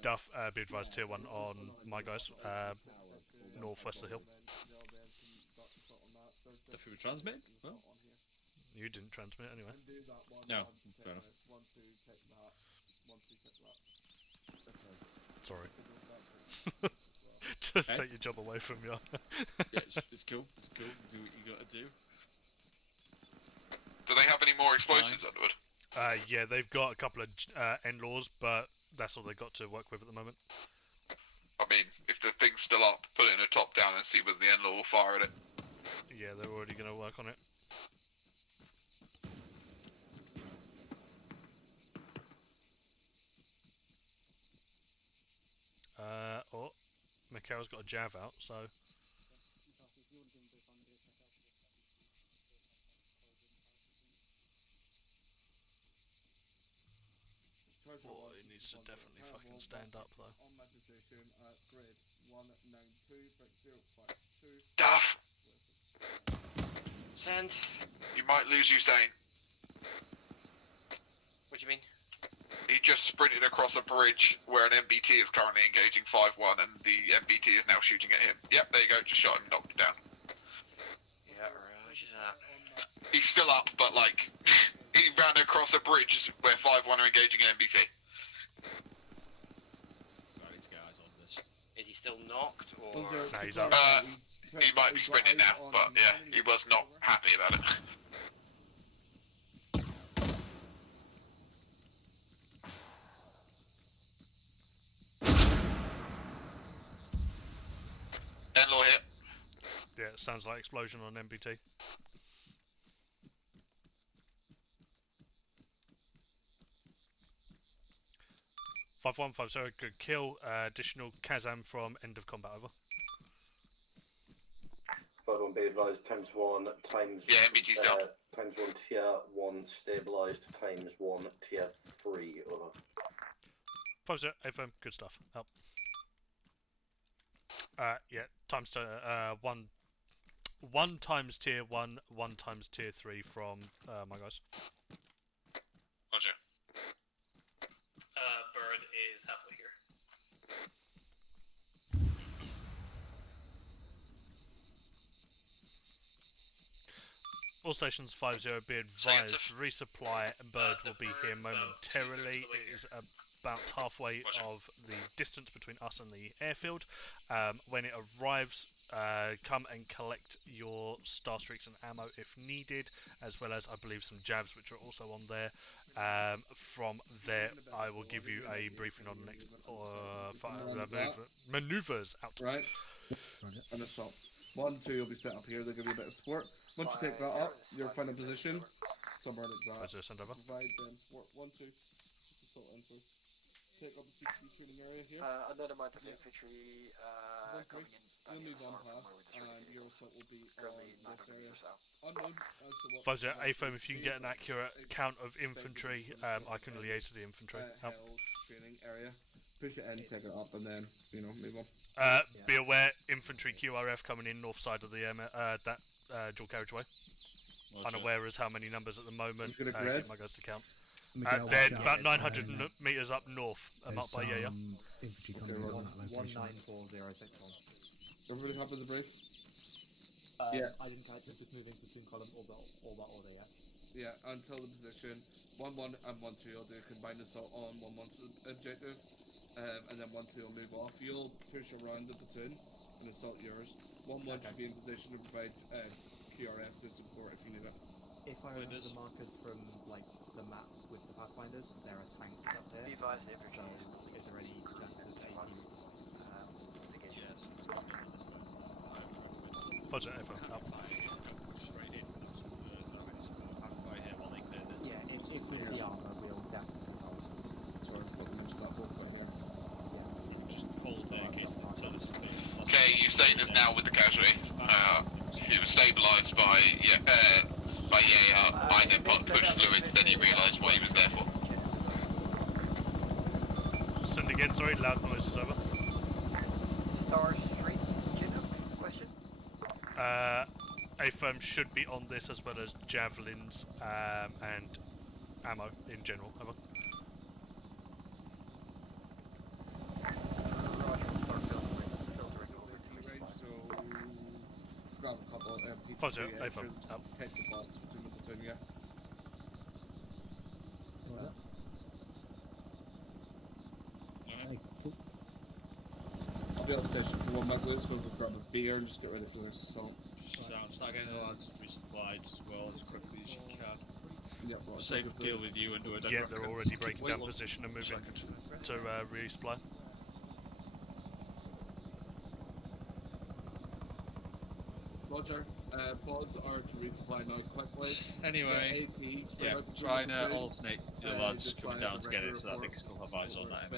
Duff, be advised, tier 1 on my guys, northwest of the hill. Duff, you were transmitting? Well, you didn't transmit anyway. No, fair enough. Sorry. Just take your job away from you. Yeah, it's cool. It's cool. Do what you gotta do. Do they have any more explosives, Edward? Yeah, they've got a couple of N-laws, but that's all they've got to work with at the moment. I mean, if the thing's still up, put it in a top down and see whether the N-law will fire at it. Yeah, they're already going to work on it. Oh, Mikhail's got a Jav out, so... Oh, he needs to definitely fucking stand up, though. Duff! Send. You might lose Usain. What do you mean? He just sprinted across a bridge where an MBT is currently engaging 5-1 and the MBT is now shooting at him. Yep, there you go, just shot him and knocked him down. Yeah, roger that. He's still up, but like, he ran across a bridge where 5-1 are engaging an MBT. Is he still knocked, or...? No, he's up. He might be sprinting now, but yeah, he was not happy about it. N-law hit. Yeah, it sounds like explosion on MBT. .5150, good kill. Additional Kazam from end of combat, over. 5-1 be advised, times 1 times... Yeah, MBT's down. Times 1 tier 1 stabilised, times 1 tier 3, over. 50, AFM, good stuff. Help. Yeah, times to, one times tier 1, 1 times tier 3 from my guys. Roger. Bird is halfway here. All stations 50, be advised, resupply bird will be here momentarily. It is about halfway of the distance between us and the airfield. When it arrives, come and collect your star streaks and ammo if needed, as well as I believe some jabs which are also on there. From there, I will give you a briefing on the next maneuvers out. Right. And assault. 1, 2 will be set up here. They'll give you a bit of support. Once you take that up, you're in a position. Somewhere like that. Send over. Provide them support. 1, 2. Just assault info. Take up the CTP training area here. Another amount of infantry coming in. You'll move on past, and your assault will be on this area. Unknown as to what. Fuzzer, AFOM, if you can get an accurate count of infantry, I can liaise with the infantry. Training area. Push it in, take it up, and then move on. Be aware, infantry QRF coming in north side of the dual carriageway. Unaware as how many numbers at the moment. Get my guys to count. They're about 900 meters up north. I'm up by infantry coming in on that location. 194,061. Everybody happy with the brief? Yeah. I didn't catch it. Just moving between column all that order, yeah. Yeah, until the position 1-1 and 1-2 will do a combined assault on 1-1's objective, and then 1-2 will move off. You'll push around the platoon and assault yours. 1-1 should be in position to provide QRF to support if you need it. If I remember the markers from like the map with the pathfinders, there are tanks up there. Be advised, infantry is there any chance of 18? Budget over. Up. Straight in right here while they clear this. Yeah, if we see Arma, we'll definitely hold. So I forgot to mention that book right here. Yeah. Just hold there in case until this is finished. Okay, you've seen us now with the casualty. He was stabilised by I then pushed fluids, then he realised what he was there for. Send again, sorry, loud noise is over. Star Street, question? AFM should be on this as well as javelins and ammo in general. Over. Grab a couple of Positive, AFM. Take the box between the platoon, yeah. I'll be on the station for 1 minute. Let's go grab a beer and just get ready for this assault. Sound, start getting the lads resupplied as well as quickly as you can. Yep, right, Safe deal with you and do a yeah, they're already breaking down position and moving to resupply. Roger. Pods are to resupply now quickly. Anyway, yeah, try and alternate your lads coming down to get it so that they can still have eyes on that.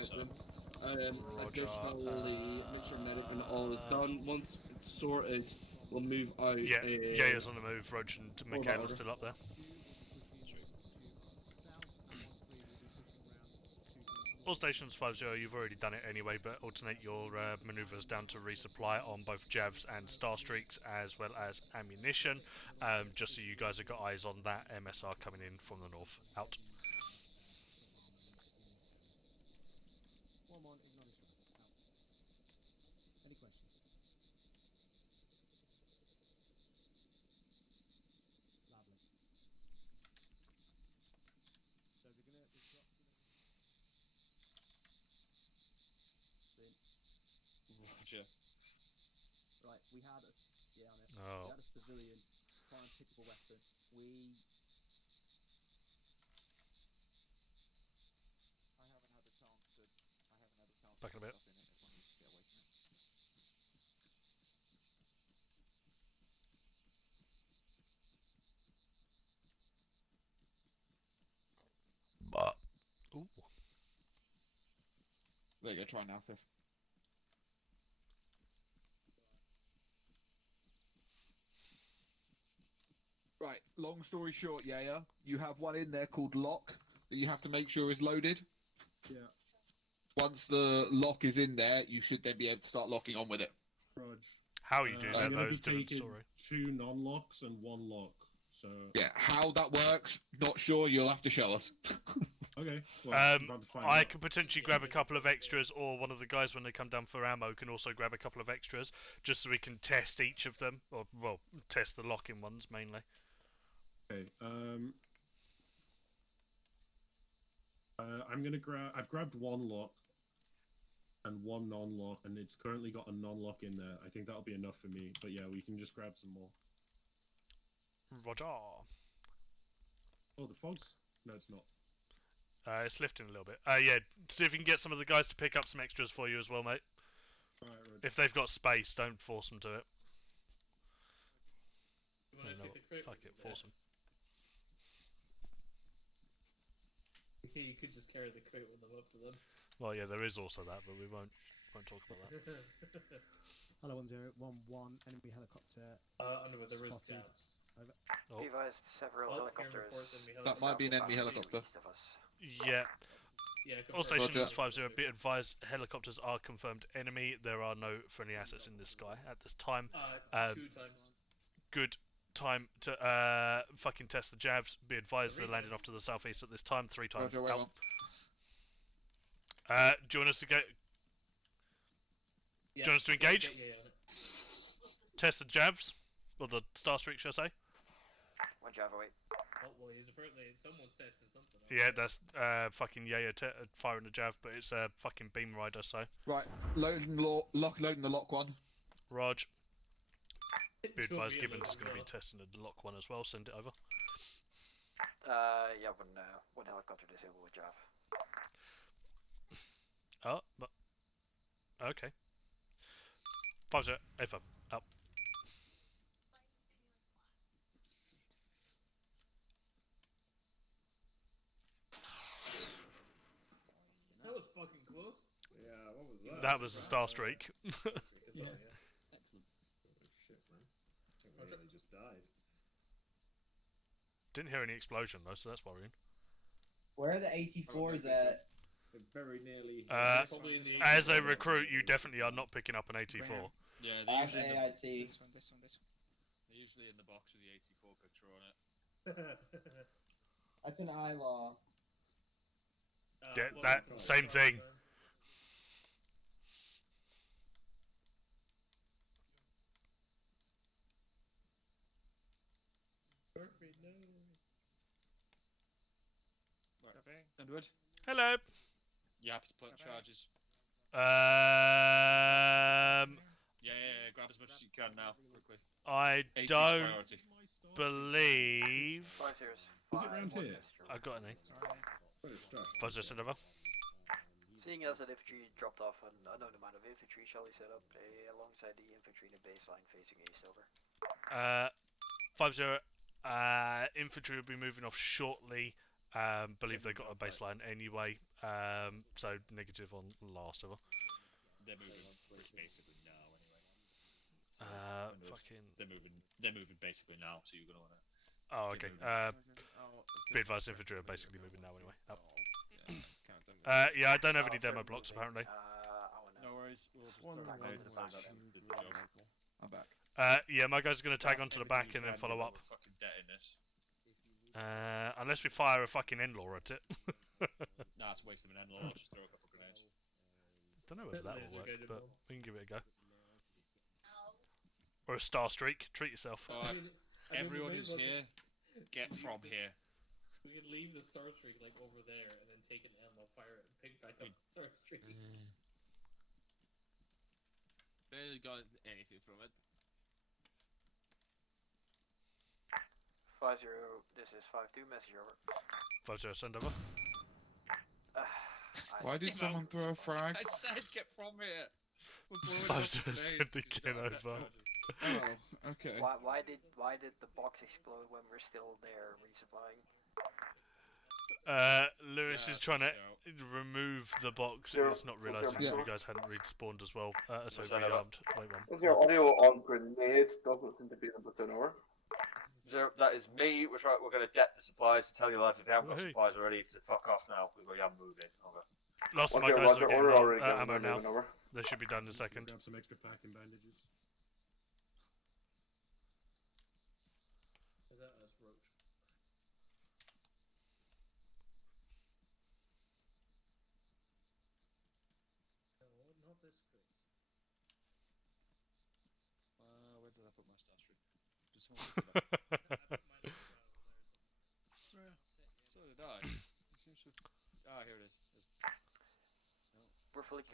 Additionally, make sure medic and all is done. Once it's sorted, we'll move out. Yeah, Yaya's on the move. Rog and Michaela's still up there. All stations 50, you've already done it anyway, but alternate your manoeuvres down to resupply on both Javs and Star Streaks as well as ammunition, just so you guys have got eyes on that MSR coming in from the north. Out. Any questions? Lovely. So we're gonna Roger. Right, we had a we had a civilian try and pick up a weapon. I haven't had a chance to back in a bit. Ooh. There you go, try now, Cliff. Right, long story short, yeah, you have one in there called lock that you have to make sure is loaded. Yeah. Once the lock is in there, you should then be able to start locking on with it. Rog. How you do that, though, is a different story. 2 non-locks and 1 lock, so... Yeah, how that works, not sure, you'll have to show us. Okay. Well, I could potentially grab a couple of extras, or one of the guys when they come down for ammo can also grab a couple of extras, just so we can test each of them, or, well, test the lock-in ones, mainly. Okay. I'm gonna grab. I've grabbed one lock and one non-lock, and it's currently got a non-lock in there. I think that'll be enough for me. But yeah, we can just grab some more. Roger. Oh, the fog's. No, it's not. It's lifting a little bit. Yeah, see if you can get some of the guys to pick up some extras for you as well, mate. Right. If they've got space, don't force them to it. You want to take the crate? Fuck it, force them. Okay, you could just carry the crate with them up to them. Well, yeah, there is also that, but we won't talk about that. Hello, 1011, enemy helicopter. Under where there is spotted. jabs. Over. Oh. Be advised, several helicopters. That might be an enemy helicopter. Yeah. Yeah, All stations Roger. 50, be advised, helicopters are confirmed enemy. There are no friendly assets in this sky at this time. 2 times. Good time to fucking test the jabs. Be advised, they're landing off to the southeast at this time. 3 times. Roger, wait Out. on. Do you want us to get? Yeah, do you want us to engage? Yeah, Test the jabs, or the star streak, shall I say? One jab away. Oh, well, he's apparently someone's testing something. Yeah, that's fucking Yaya firing the jav, but it's a fucking beam rider, so. Right, loading loading the lock one. Raj. Be advised, Gibbons is going to be testing the lock one as well. Send it over. Yeah, one helicopter disabled with jav. Oh, but okay. 50, A5, up. That was fucking close. Yeah, what was that? That was the star streak. Yeah. Excellent. Oh shit, man. I think they just died. Didn't hear any explosion though, so that's worrying. Where are the 84s at? They're very nearly. As a recruit, you definitely are not picking up an 84. Yeah, they're usually in the, AIT. this one. They're usually in the box with the 84 picture on it. That's an ILAW. Get that same thing. Perfect, no. Right. Underwood. Hello. You happy to put charges? Yeah, grab as much as you can now, quickly. I 80's don't priority. believe. 5 zeros. Is it round here? I've got any. Buzz just another. Seeing as that infantry dropped off an unknown amount of infantry, shall we set up alongside the infantry in a baseline facing east over? 50. Infantry will be moving off shortly. Believe they got a baseline anyway. So negative on last over. They're moving basically now anyway. Fucking. They're moving basically now, so you're gonna wanna. Oh, okay. Be advised, infantry are basically moving now anyway. Up. Yeah, I don't have any demo blocks apparently. No worries. We'll I'm back. Yeah, my guys are going to tag onto the back and then follow up. Fucking debt in this. Unless we fire a fucking N-law at it. Nah, it's a waste of an N-law. Just throw a couple grenades. Don't know whether that will work, but we can give it a go. Or a star streak. Treat yourself. Everyone who's here, get from here. We could leave the star streak like over there and then take an ammo, fire it, and pick back up the star streak. Barely got anything from it. 50, this is 52, message over. 50, send over. Why did someone throw a frag? I said get from here. 50, send again over. Oh, okay. Why did the box explode when we're still there resupplying? Lewis is trying to remove the box and he's not realising that you guys hadn't respawned as well. So rearmed. Wait one. Your audio on grenade doesn't seem to be able to turn over. Zero, that is me. We're going to debt the supplies to tell you lads if you haven't got supplies already to fuck off now. We are moving. Over. Lost my guys are getting ammo now. They should be done in a second. Grab some extra packing bandages. Is that us, Roach? No, not this crate. Where did I put my star streak? Did someone pick it up?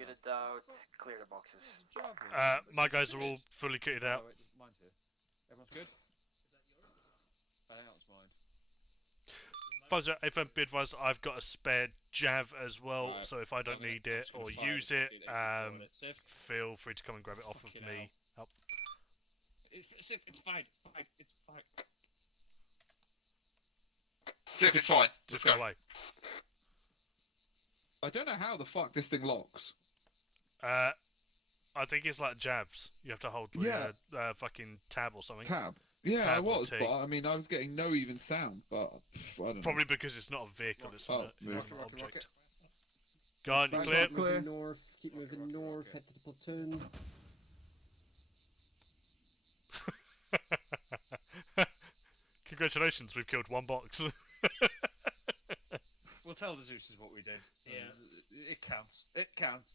kitted out. Clear the boxes. My guys are all fully kitted out. Oh, wait, mine's here. Everyone's good? I think that was mine. If I'm be advised, I've got a spare Jav as well, Right. so if I don't need it or use it, feel free to come and grab it off of me. Help. It's fine. It's fine. Sif, it's fine. Just go away. I don't know how the fuck this thing locks. I think it's like Javs. You have to hold the fucking tab or something. Tab? Yeah, tab I was, T. but I mean, I was getting no even sound, but I don't know. Probably because it's not a vehicle, it's an move. object. Go on, you clear? Clear. North, keep moving north, head to the platoon. Congratulations, we've killed one box. We'll tell the Zeus's what we did. Yeah. It counts. It counts.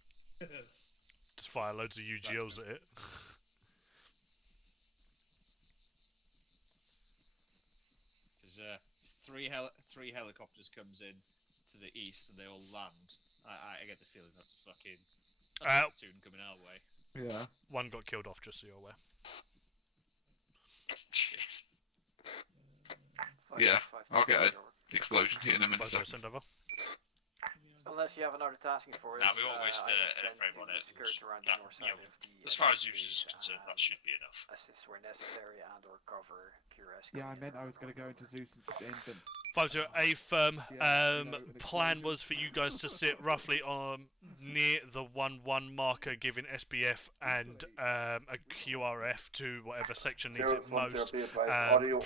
Just fire loads of UGOs at it. There's three helicopters comes in to the east and they all land. I get the feeling that's a fucking platoon coming our way. Yeah. One got killed off, just so you're aware. Jeez. Yeah, I'll get an explosion here in a minute. Send over. Unless you have another tasking for it. Nah, we won't waste an frame on it. As far as Zeus is concerned, that should be enough. Assist where necessary and or cover pure rescue. Yeah, I meant I was going to go into Zeus and infant. 5-0, firm. Plan was for you guys to sit roughly on near the 1-1 marker, giving SBF and a QRF to whatever section needs it most.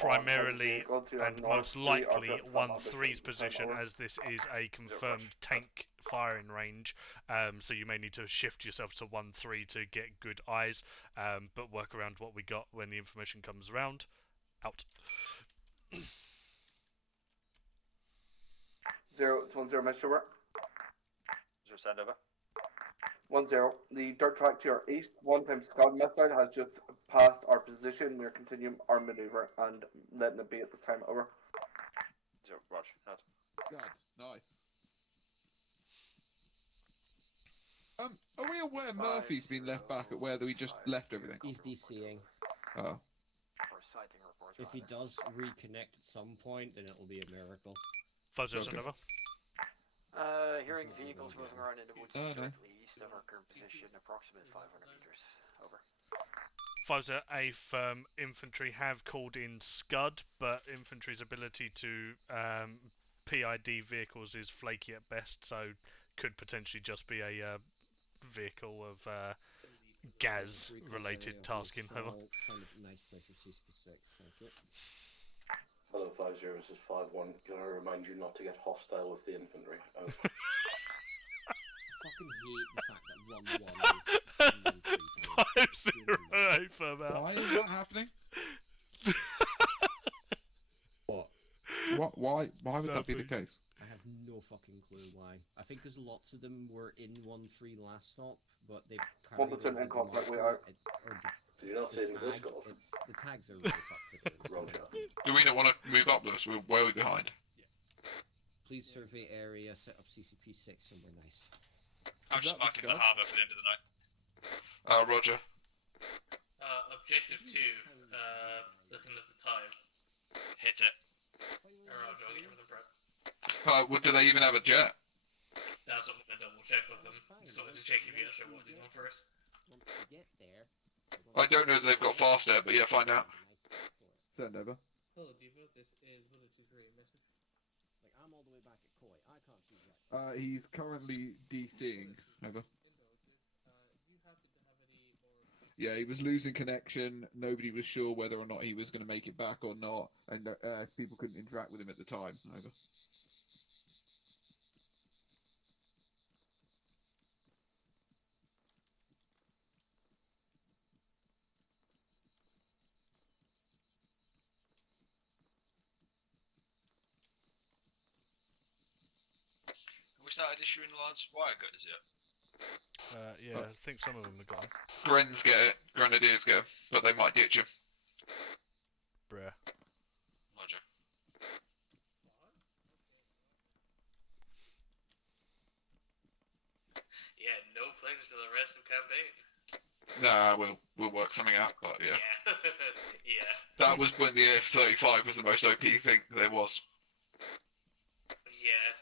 Primarily and most likely 1-3's position, as this is a confirmed tank firing range. So you may need to shift yourself to 1-3 to get good eyes, but work around what we got when the information comes around. Out. 0, it's 1-0, Mr. Work. 0, send over. 1-0. The dirt track to your east, 1 times Scott missile has just passed our position. We're continuing our maneuver and letting it be at this time. Over. 0, Roger. Out. God, nice. Are we aware Murphy's been left back at where we just left everything? He's DCing. Oh. If he does reconnect at some point, then it'll be a miracle. 5-0, send over. Hearing vehicles moving around in the woods directly east of our current position, approximate 500 meters. Over. 5-0, firm. Infantry have called in Scud, but infantry's ability to PID vehicles is flaky at best, so could potentially just be a vehicle of gas-related tasking. Over. Nice place for C6, thank you. Hello, 5-0, this is 5-1. Can I remind you not to get hostile with the infantry? Over. I fucking hate the fact that 1-1 is 5-0, firm out. Why is that happening? What? Why would that be the case? I have no fucking clue why. I think because lots of them were in 1-3 last stop, but they've carried over in conflict, we are. Did you not say in this golf? The tags are really fucked today. Roger. Do we not want to move up this? We're way behind. Please survey area, set up CCP-6 somewhere nice. I'm just marking the harbour for the end of the night. Roger. Objective 2, looking at the time. Hit it. Roger, I'll get with the prep. Do they even have a jet? That's what I'm going to double check with them. Just wanted to check if you actually wanted one first. Once we get there... I don't know that they've got fast air, but yeah, find out. Send over. Hello, Diva. This is 1023 message. Like, I'm all the way back at Koi. I can't see that. He's currently DCing. Over. Yeah, he was losing connection. Nobody was sure whether or not he was going to make it back or not, and people couldn't interact with him at the time. Over. We started issuing lads wire cutters yet? Yeah, I think some of them have got them. Gren's get it, Grenadiers get it, but they might ditch him. Bruh. Roger. Yeah, no flames campaign. Nah, we'll work something out, but yeah. Yeah. That was when the F-35 was the most OP thing there was. Yeah.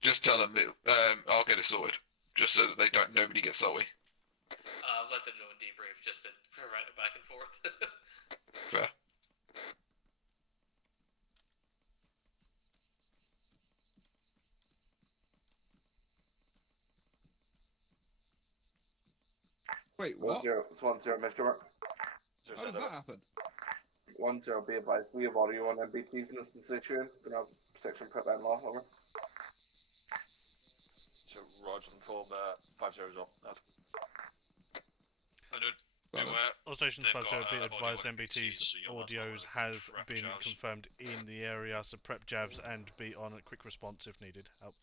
Just tell them that I'll get it sorted, just so that nobody gets salty. Let them know in debrief, just to prevent it back and forth. Fair. Wait, what? 1-0, it's 1-0, Mr. Mark. How does that happen? 1-0, be advised. We have audio on MBTs in this position. We're going to have protection put down law, over. So, Roger, inform 5-0 as well. All stations 5-0, be advised MBT's audios have been confirmed in the area, so prep jabs and be on a quick response if needed. Out.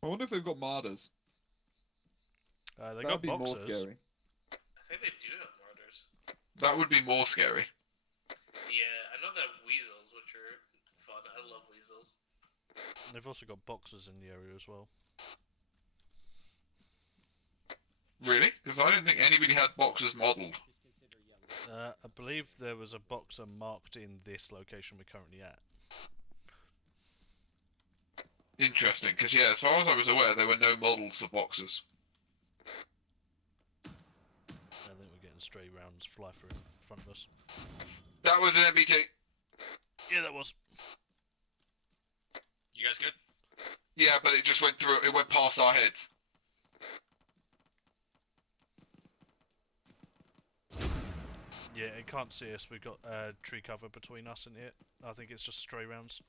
I wonder if they've got martyrs. They That'd got be boxers. more scary. I think they do have martyrs. That would be more scary. Yeah, I know they have weasels, which are fun. I love weasels. They've also got boxers in the area as well. Really? Because I don't think anybody had boxers modelled. I believe there was a boxer marked in this location we're currently at. Interesting, because yeah, as far as I was aware, there were no models for boxers. I think we're getting stray rounds fly through in front of us. That was an MBT. Yeah, that was. You guys good? Yeah, but it just went through. It went past our heads. Yeah, it can't see us. We've got tree cover between us and it. I think it's just stray rounds.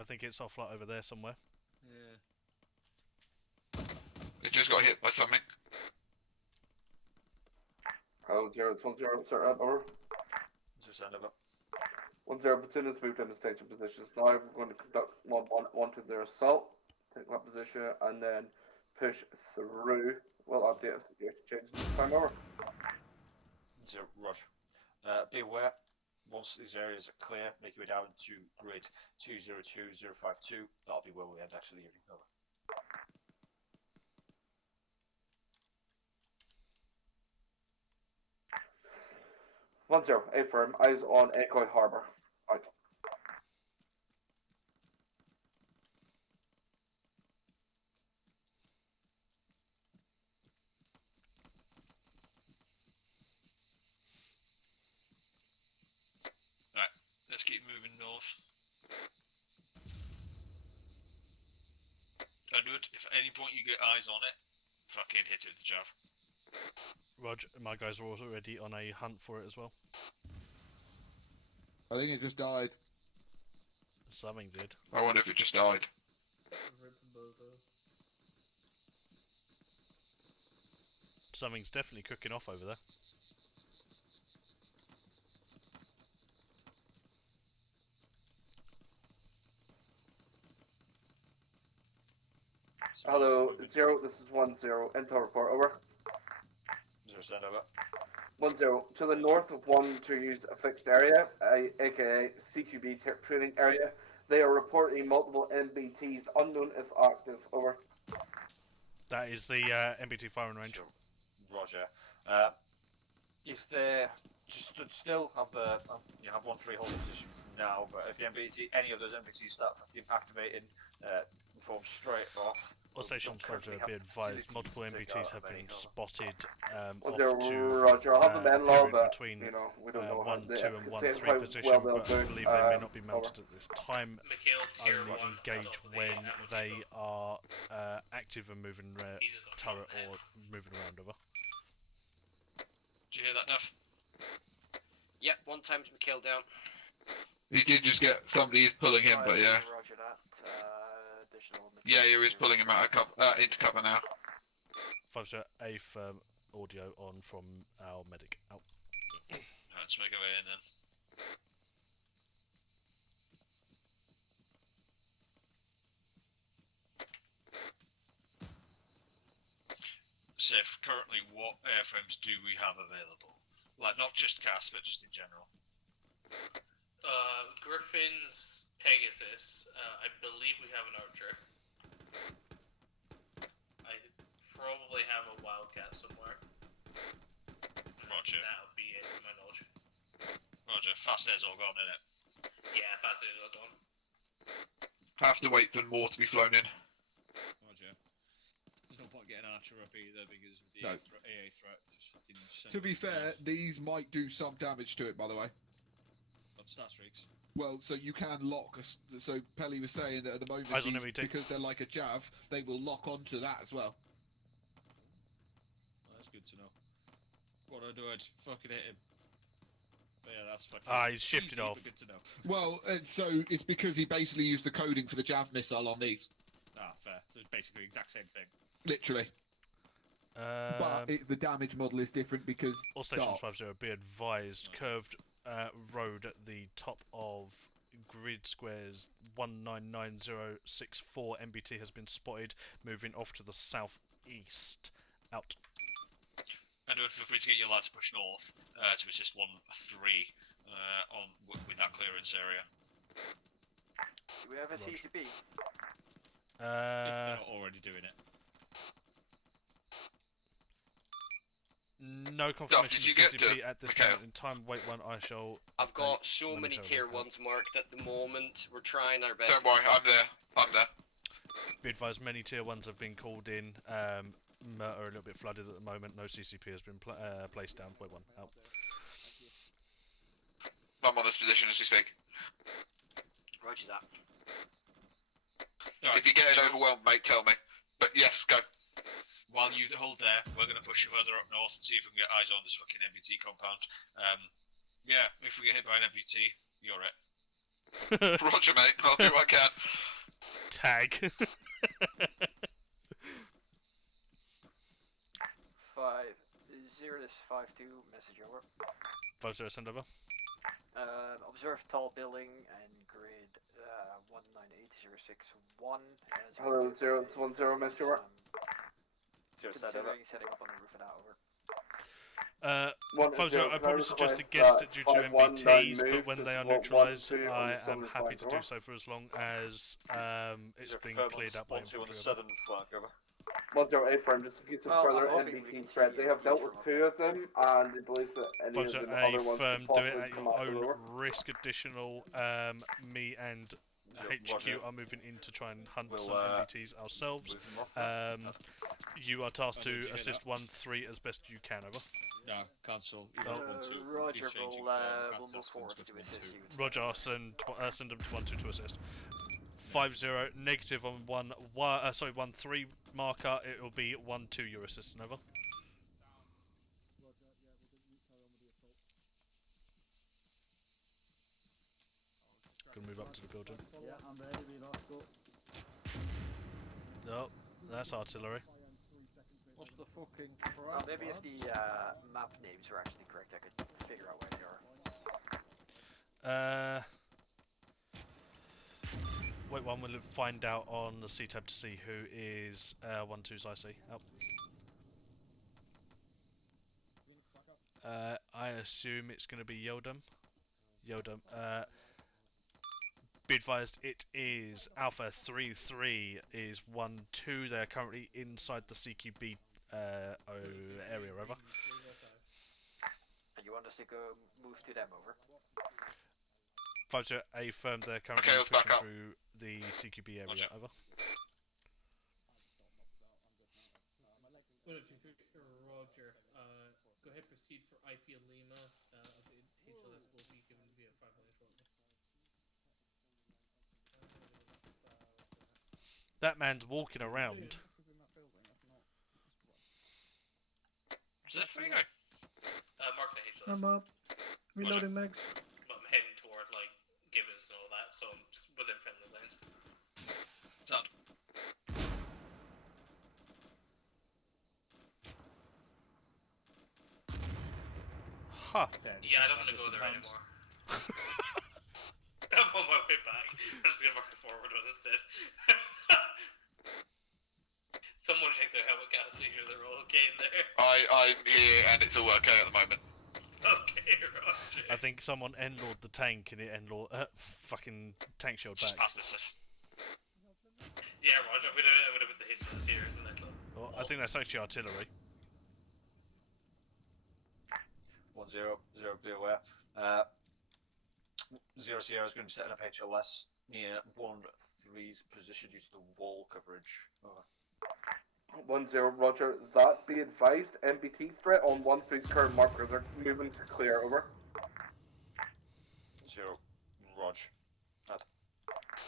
I think it's off like over there somewhere. Yeah. It just got hit by something. Oh, 0, it's 1-0, sir, over. Just end over. 1-0, platoon has moved into station positions. Now we're going to conduct 1-1 to their assault. Take that position and then push through. We'll update us if you change this time over. 0, Roger. Be aware, once these areas are clear, make your way down to grid 202052. That'll be where we end actually. Over. One zero, A firm, eyes on Echo Harbour. Out. Right, let's keep moving north. Underwood, if at any point you get eyes on it, fucking hit it with the jav. Roger, my guys are already on a hunt for it as well. I think it just died. Something did. I wonder if it just died. Something's definitely cooking off over there. Hello, 0, this is 1-0. Intel report, over. 0, stand over. 1-0. To the north of 1 to use a fixed area, aka CQB training area. They are reporting multiple MBTs, unknown if active, over. That is the MBT firing range. Sure. Roger. If they're just stood still, you have 1-3 holding position now, but if the MBT, any of those MBTs start activating, inform straight off. All stations Roger, be advised, multiple MBTs have been spotted off to Roger, I'll have them in law, but between you know, we don't know 1-2 and 1-3 how position, well but they'll I do. believe they may not be mounted Over. at this time. Only engage when they are active and moving turret or moving around. Over. Did you hear that, Duff? Yep, 1 times Mikhail down. He did just get somebody is pulling him, but yeah. Roger that. Additional Yeah, he's pulling him out of cover, into cover now. 5-0, A firm audio on from our medic. Out. Let's make our way in then. Sif, currently what airframes do we have available? Like, not just CAS, but just in general. Griffin's Pegasus. I believe we have an Archer. I probably have a Wildcat somewhere. Roger. That would be it, to my knowledge. Roger. Fast air's all gone, innit? Yeah, Fast air's all gone. Have to wait for more to be flown in. Roger. There's no point getting Archer up either because of the No. AA threat. Just fucking send To be it fair, these might do some damage to it, by the way. Of stat streaks. Well, so you can lock. So Pelly was saying that at the moment, because they're like a jav, they will lock onto that as well. Well, that's good to know. What do I do? I'd fucking hit him. But yeah, that's fucking. He's shifted off. Good to know. Well, so it's because he basically used the coding for the jav missile on these. Ah, fair. So it's basically the exact same thing. Literally. But the damage model is different because. All stations 5-0, be advised, curved road at the top of grid squares 199064 MBT has been spotted moving off to the southeast. Out. Edward, feel free to get your lads to push north to assist 1-3 with that clearance area. Do we have a CCP? If they're not already doing it. No confirmation did you of get CCP to at this Mikhail? moment in time. Wait one, I shall. I've got so many tier 1s marked at the moment. We're trying our best. Don't worry, I'm there. I'm there. Be advised, many tier 1s have been called in. Are a little bit flooded at the moment. No CCP has been placed down. Wait one, out. I'm on this position as we speak. Roger that. If you're getting overwhelmed, mate, tell me. But yes, go. While you hold there, we're going to push further up north and see if we can get eyes on this fucking MBT compound. Yeah, if we get hit by an MBT, you're it. Roger, mate. I'll do what I can. Tag. 5-0, this is 5-2, message over. 5-0, send over. Observe tall building and grid 198061. Hello, 0, it's 1-0, message over. Considering setting up on the roof of that, over. 5-0, I probably suggest against it due to MBTs, but when they are neutralised, I am happy to do so for as long as it's been cleared up by infantry. 7 flank, over. 1-0 A-firm, just in case of further MBT threat. They have dealt with 2 of them, and they believe that any of the other ones firm, could do it possibly at come your out the own lower. risk. Additional, me and HQ are moving in to try and hunt some MBTs ourselves. You are tasked to assist 1-3 as best you can, over. No, cancel. Roger, we'll move forward to assist you. Roger, send them to 1-2 to assist. 5-0, negative on 1-3 marker, it will be 1-2 your assistant, over. Gonna move up to the building. Yeah, I'm ready, we lost go. No, that's artillery. What's the fucking Well, maybe if the map names were actually correct, I could figure out where they are. Wait one, we'll find out on the C-tab to see who is 1-2's IC. Up. I assume it's going to be Yodam. Be advised, it is Alpha 3-3 is 1-2. They're currently inside the CQB area, over. And you want us to go move to them, over? 5-0, A firm, they're currently pushing through the CQB area, over. Roger. Go ahead, proceed for IP Lima. The HLS will be given via 5 minutes shortly. That man's walking around. Is that Figo? Mark the HLS. I'm up. Reloading mags. But I'm heading toward, like, Gibbons and all that, so I'm within friendly lanes. Done. Huh. Yeah, I don't want to go there anymore. I'm on my way back. I'm just gonna mark a forward one instead. Someone check their helmet cast, make sure they're all okay in there. I'm here and it's all okay at the moment. Okay, Roger. I think someone endlord the tank and it endlord fucking tank shield back. Yeah, Roger, I would have put the hitches here, isn't it? Well, I think that's actually artillery. 1-0, be aware. 0 Sierra is going to be setting up HLS near 1-3's position due to the wall coverage. Over. 1-0, Roger. That be advised. MBT threat on 1-3's current markers are moving to clear. Over. 0, Rog.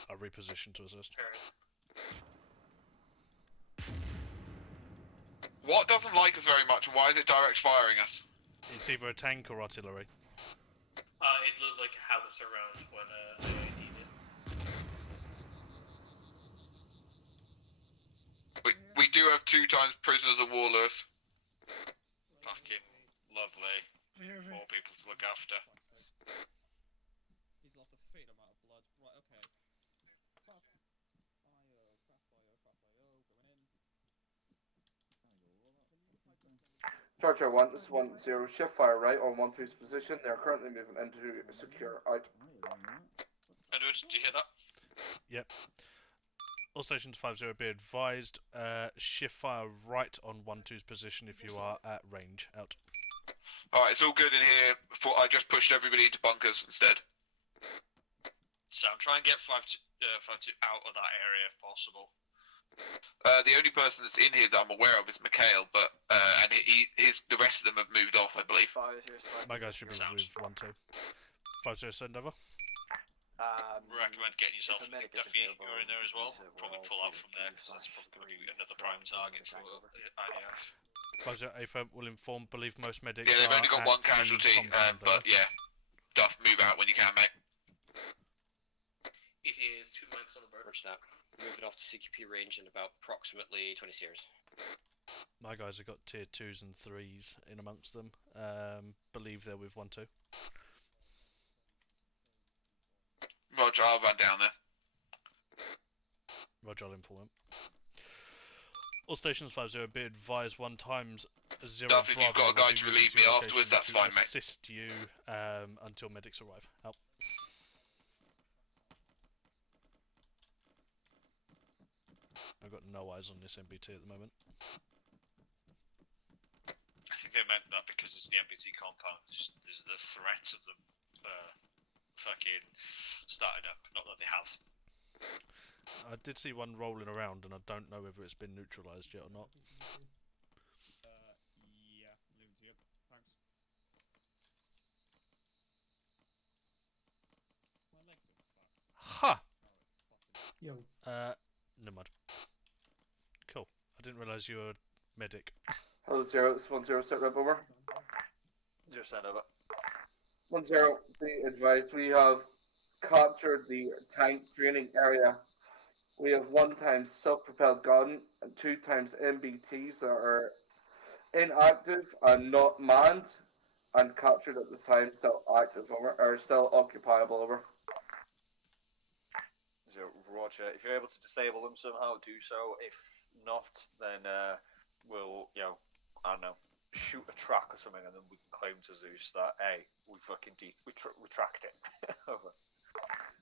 I'll reposition to assist. What doesn't like us very much, and why is it direct firing us? It's either a tank or artillery. It looked like a howitzer round when I IED'd it. We do have 2 times prisoners of war, Lewis. Fucking lovely. 4 people to look after. He's lost a fair amount of blood. Right, okay. Crap. Charger 1, this is 1-0. Shift fire right on 1-3's position. They are currently moving into secure out. Edward, did you hear that? Yep. All stations 5-0 be advised. Shift fire right on 1-2's position if you are at range. Out. Alright, it's all good in here. I just pushed everybody into bunkers instead. So I'm trying to get 5-2 out of that area if possible. The only person that's in here that I'm aware of is Mikhail, but and the rest of them have moved off, I believe. My guys should be with 1-2. 5-0 send over. Recommend getting yourself a Duffy. You're in there as well. Probably pull out from there because that's probably going to be another prime target for IDF. 5-0 AFM will inform. Believe most medics. Yeah, they've only got are 1 casualty, but yeah, Duff, move out when you can, mate. It is 2 mics on the bird. Snap. Moving off to CQP range in about approximately 20 series. My guys have got tier 2s and 3s in amongst them. Believe they're with 1-2. Roger, I'll run down there. Roger, I'll inform him. All stations 5-0 be advised 1 times 0. Duff, if you've got a guy to relieve me afterwards, that's fine, mate. Assist you until medics arrive. Out. I've got no eyes on this MBT at the moment. I think they meant that because it's the MBT compound. There's the threat of them fucking starting up. Not that they have. I did see one rolling around, and I don't know whether it's been neutralised yet or not. Yeah, leave it to you. Thanks. My legs are fucked. Ha! Yo. Never mind. Cool. I didn't realise you were a medic. Hello, 0, this is 1-0, set rep over. 0 send over. 1-0, be advised, we have captured the tank draining area. We have 1 times self-propelled gun and 2 times MBTs that are inactive and not manned and captured at the time, still active over, or still occupiable over. 0 Roger. If you're able to disable them somehow, do so. If not, then we'll, I don't know, shoot a track or something, and then we can claim to Zeus that we fucking we tracked it. Over.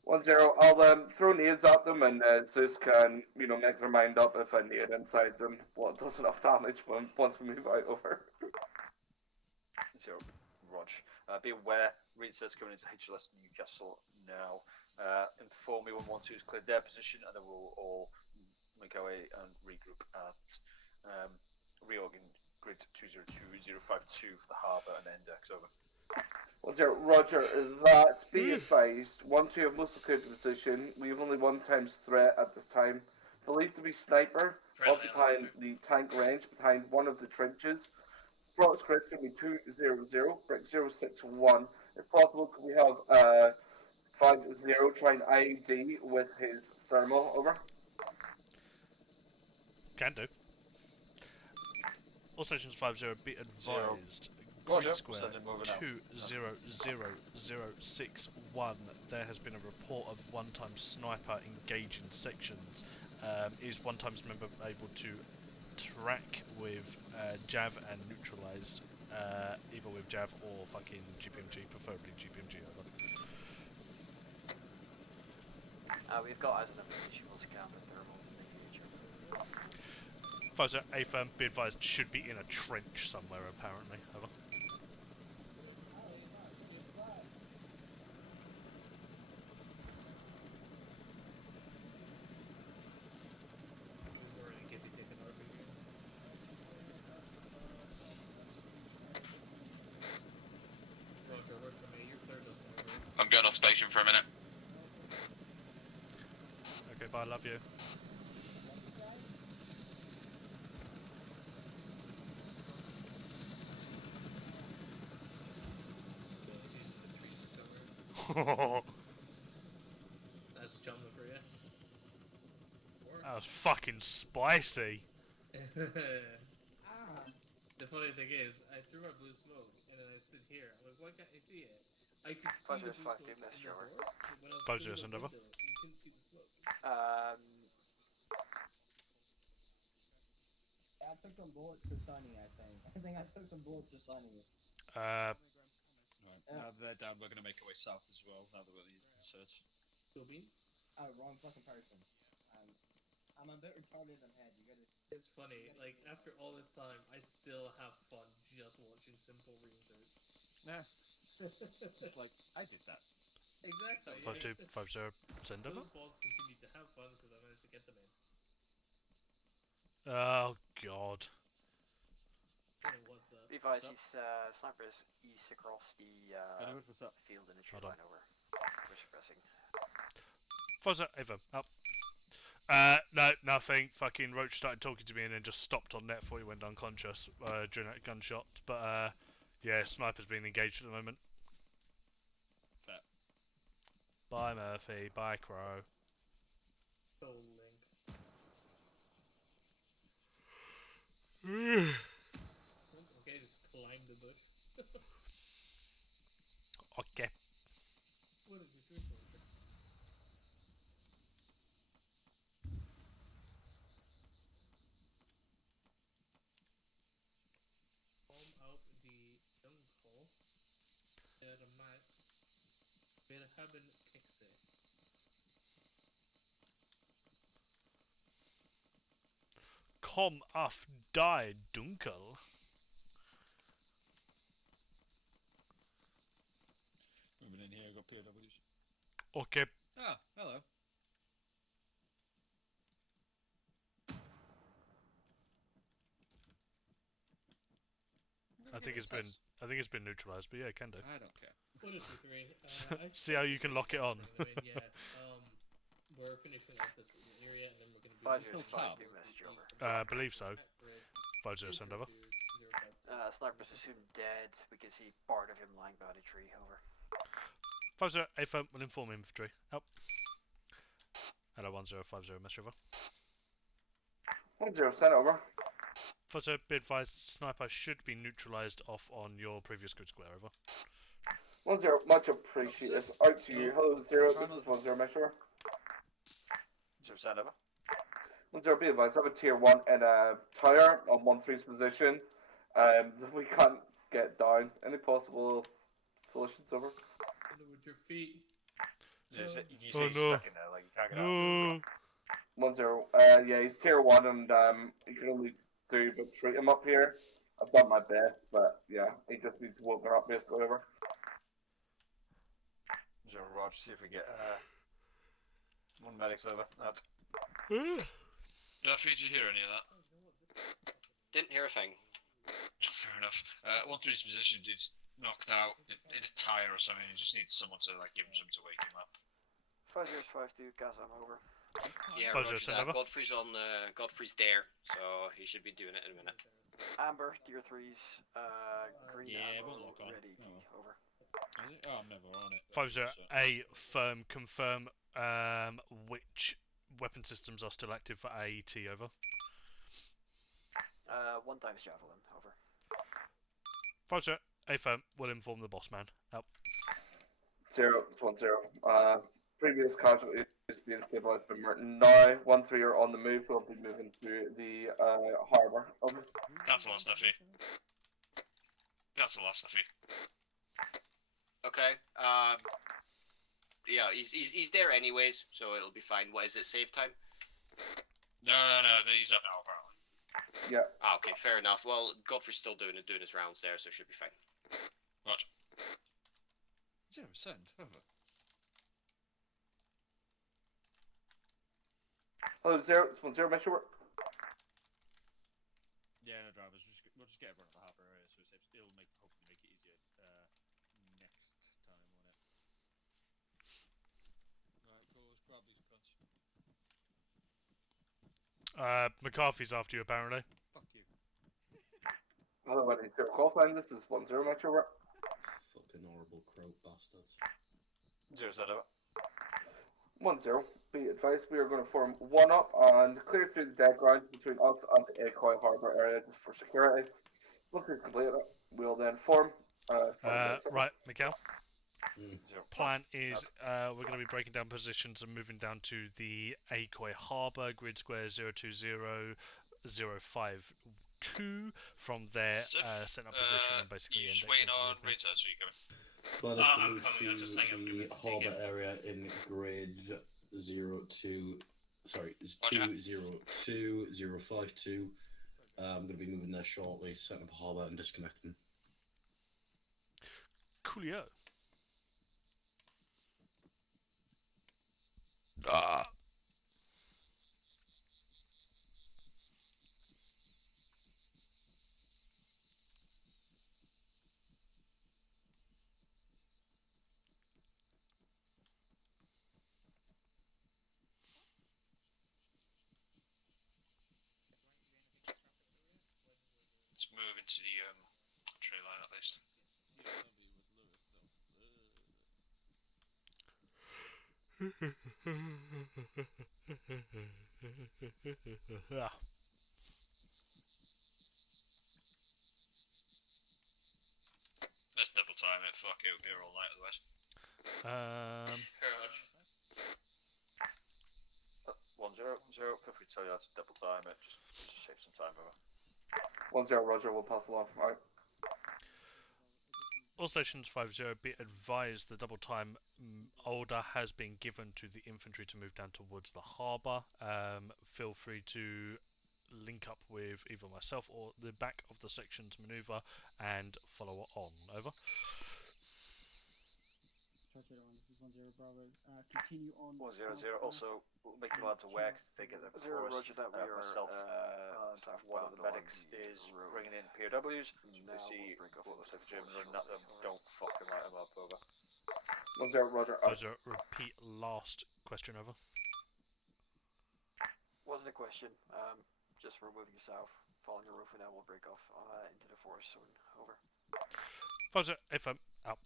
1-0. I'll throw nades at them, and Zeus can make their mind up if I nade inside them. What does enough damage once we move out over. 0 Rog. Be aware, Reed's coming into HLS Newcastle now. Inform me when 1-2's cleared their position, and then we'll all make our way and regroup at reorg in grid 202052 for the harbour and index. Over. 1-0, Roger, that be advised. 1-2 have mostly cleared the position. We have only 1 times threat at this time. Believed to be sniper, occupying the tank range behind one of the trenches. Prox crit can be 200, brick 061. If possible, could we have 5-0 try an IED with his thermal, over? Can do. All stations 5-0 be advised. Green Square 200061. There has been a report of one-time sniper engaging sections. Is one-times member able to track with Jav and neutralized, either with Jav or fucking GPMG, preferably GPMG over. We've got eyes on them visual scan the thermals and the Pfizer, A firm, be advised, should be in a trench somewhere apparently. Over. I'm going off station for a minute. Okay, bye, love you. That's jumping for you. That was fucking spicy. The funny thing is, I threw my blue smoke, and then I stood here. I'm like, why can't I see it? I could see the blue smoke in the door, but when I was through the window, you couldn't see the smoke. I took some bullets for Sunny, I think. I think I took some bullets for Sunny. Right. Now they're down, we're going to make our way south as well, now that we're the search. Cool beans? Oh, wrong fucking person. I'm a bit retarded in head, you gotta... It's funny, like, after all this time, I still have fun just watching simple reinserts. Yeah. It's like, I did that. Exactly. 5250, send over. Those balls continue to have fun because I managed to get them in. Oh god. What's up? Levi's, sniper is east across the field in the tree line over. We're suppressing. Pfizer, Ava, up. No, nothing. Fucking Roach started talking to me and then just stopped on net before he went unconscious during that gunshot. But yeah, sniper's being engaged at the moment. Fair. Bye Murphy, bye Crow. Soul Link. Okay, just climb the bush. Okay. What is this ritual? Om auf die Dunkel. Max. Wir haben Kekse. Kom auf die Dunkel. Moving in here, got POWs. Okay. Ah, hello. I think it's been neutralized, but yeah, can do. I don't care. 1, 2, 3. See how you can lock it on. I mean, yeah. We're finishing off this area, and then we're going to be. Believe so. 50, send over. Sniper's assumed dead. We can see part of him lying behind a tree. Over. 50, A firm will inform infantry. Up. Hello, 1050, mess over. 10, send over. 50, be advised, sniper should be neutralized off on your previous grid square. Over. 10, much appreciated. Out to you. Hello, 0. This is 10, make sure. 0 over. 10, be advised. I have a tier 1 and a tire on 13's position. We can't get down. Any possible solutions? Over. With your feet. You say he's stuck in there, like you can't get out. 10, yeah, he's tier 1 and he can only do but treat him up here. I've done my best, but yeah, he just needs to woken up basically. Over. 0 Roger, see if we get one medic's over. That. Duffy, did you hear any of that? Didn't hear a thing. Fair enough. 13's position is knocked out in a tire or something. He just needs someone to like give him something to wake him up. 5052, gas, I'm over. Yeah, Roger that. Godfrey's on. Godfrey's there, so he should be doing it in a minute. Amber, tier 3's green. Yeah, ammo, we'll lock on. ready. Over. Is it? Oh, I'm never on it. 50, A firm, confirm which weapon systems are still active for AET. Over. 1 times javelin. Over. 50, A-firm will inform the boss man. Out. 1-0. Previous casualties being stabilized by Merton. Now, 1-3 are on the move. We'll be moving to the harbour. Over. Cancel on Snuffy. Cancel on Snuffy. Okay. Yeah, he's there anyways, so it'll be fine. What is it? Save time? No, he's up now apparently. Yeah. Ah, okay, fair enough. Well, Godfrey's still doing his rounds there, so it should be fine. Roger. 0%. Over. Hello, 0. This 1-0. Make sure. Yeah, no drivers. We'll just get everyone at the harbour area, so it'll hopefully make it easier next time, won't it? Alright, cool. Let's grab these cunts. McCarthy's after you, apparently. Fuck you. Hello, buddy. 0 call sign. This is 1-0. Make sure. Fucking horrible croak bastards. 0 set over. 1-0. Be advised, we are going to form one up and clear through the dead ground between us and the Aircoy Harbour area just for security. Once we complete it, we'll then form. Right, Miguel. Zero. Plan is we're going to be breaking down positions and moving down to the Aircoy Harbour, grid square 020-052. From there, set up position and basically just waiting on Rita, so you coming? Plan is to move to the harbour area in grid 202-052. I'm going to be moving there shortly, setting up a harbour and disconnecting. Coolio. Let's move into the tree line at least. Let's double time it. Fuck it, we'll be here all night otherwise. Garage. 1-0. Feel free to tell you how to double time it. Just save some time over. 1-0. Roger. We'll pass along. All right. All stations 5-0, be advised the double time order has been given to the infantry to move down towards the harbour. Feel free to link up with either myself or the back of the section to manoeuvre and follow on. Over. Continue on. 1-0. Also, we'll make the lads aware because they get there before us. Roger that we are myself, one of the medics is bringing in POWs. So if they see what looks like a German running at them, don't fucking light them up. Over. 1-0. Roger. Roger. Repeat last question. Over. Wasn't a question. Just we're moving south, following the roof, and then we'll break off into the forest soon. Over. 5-0. FM. Out.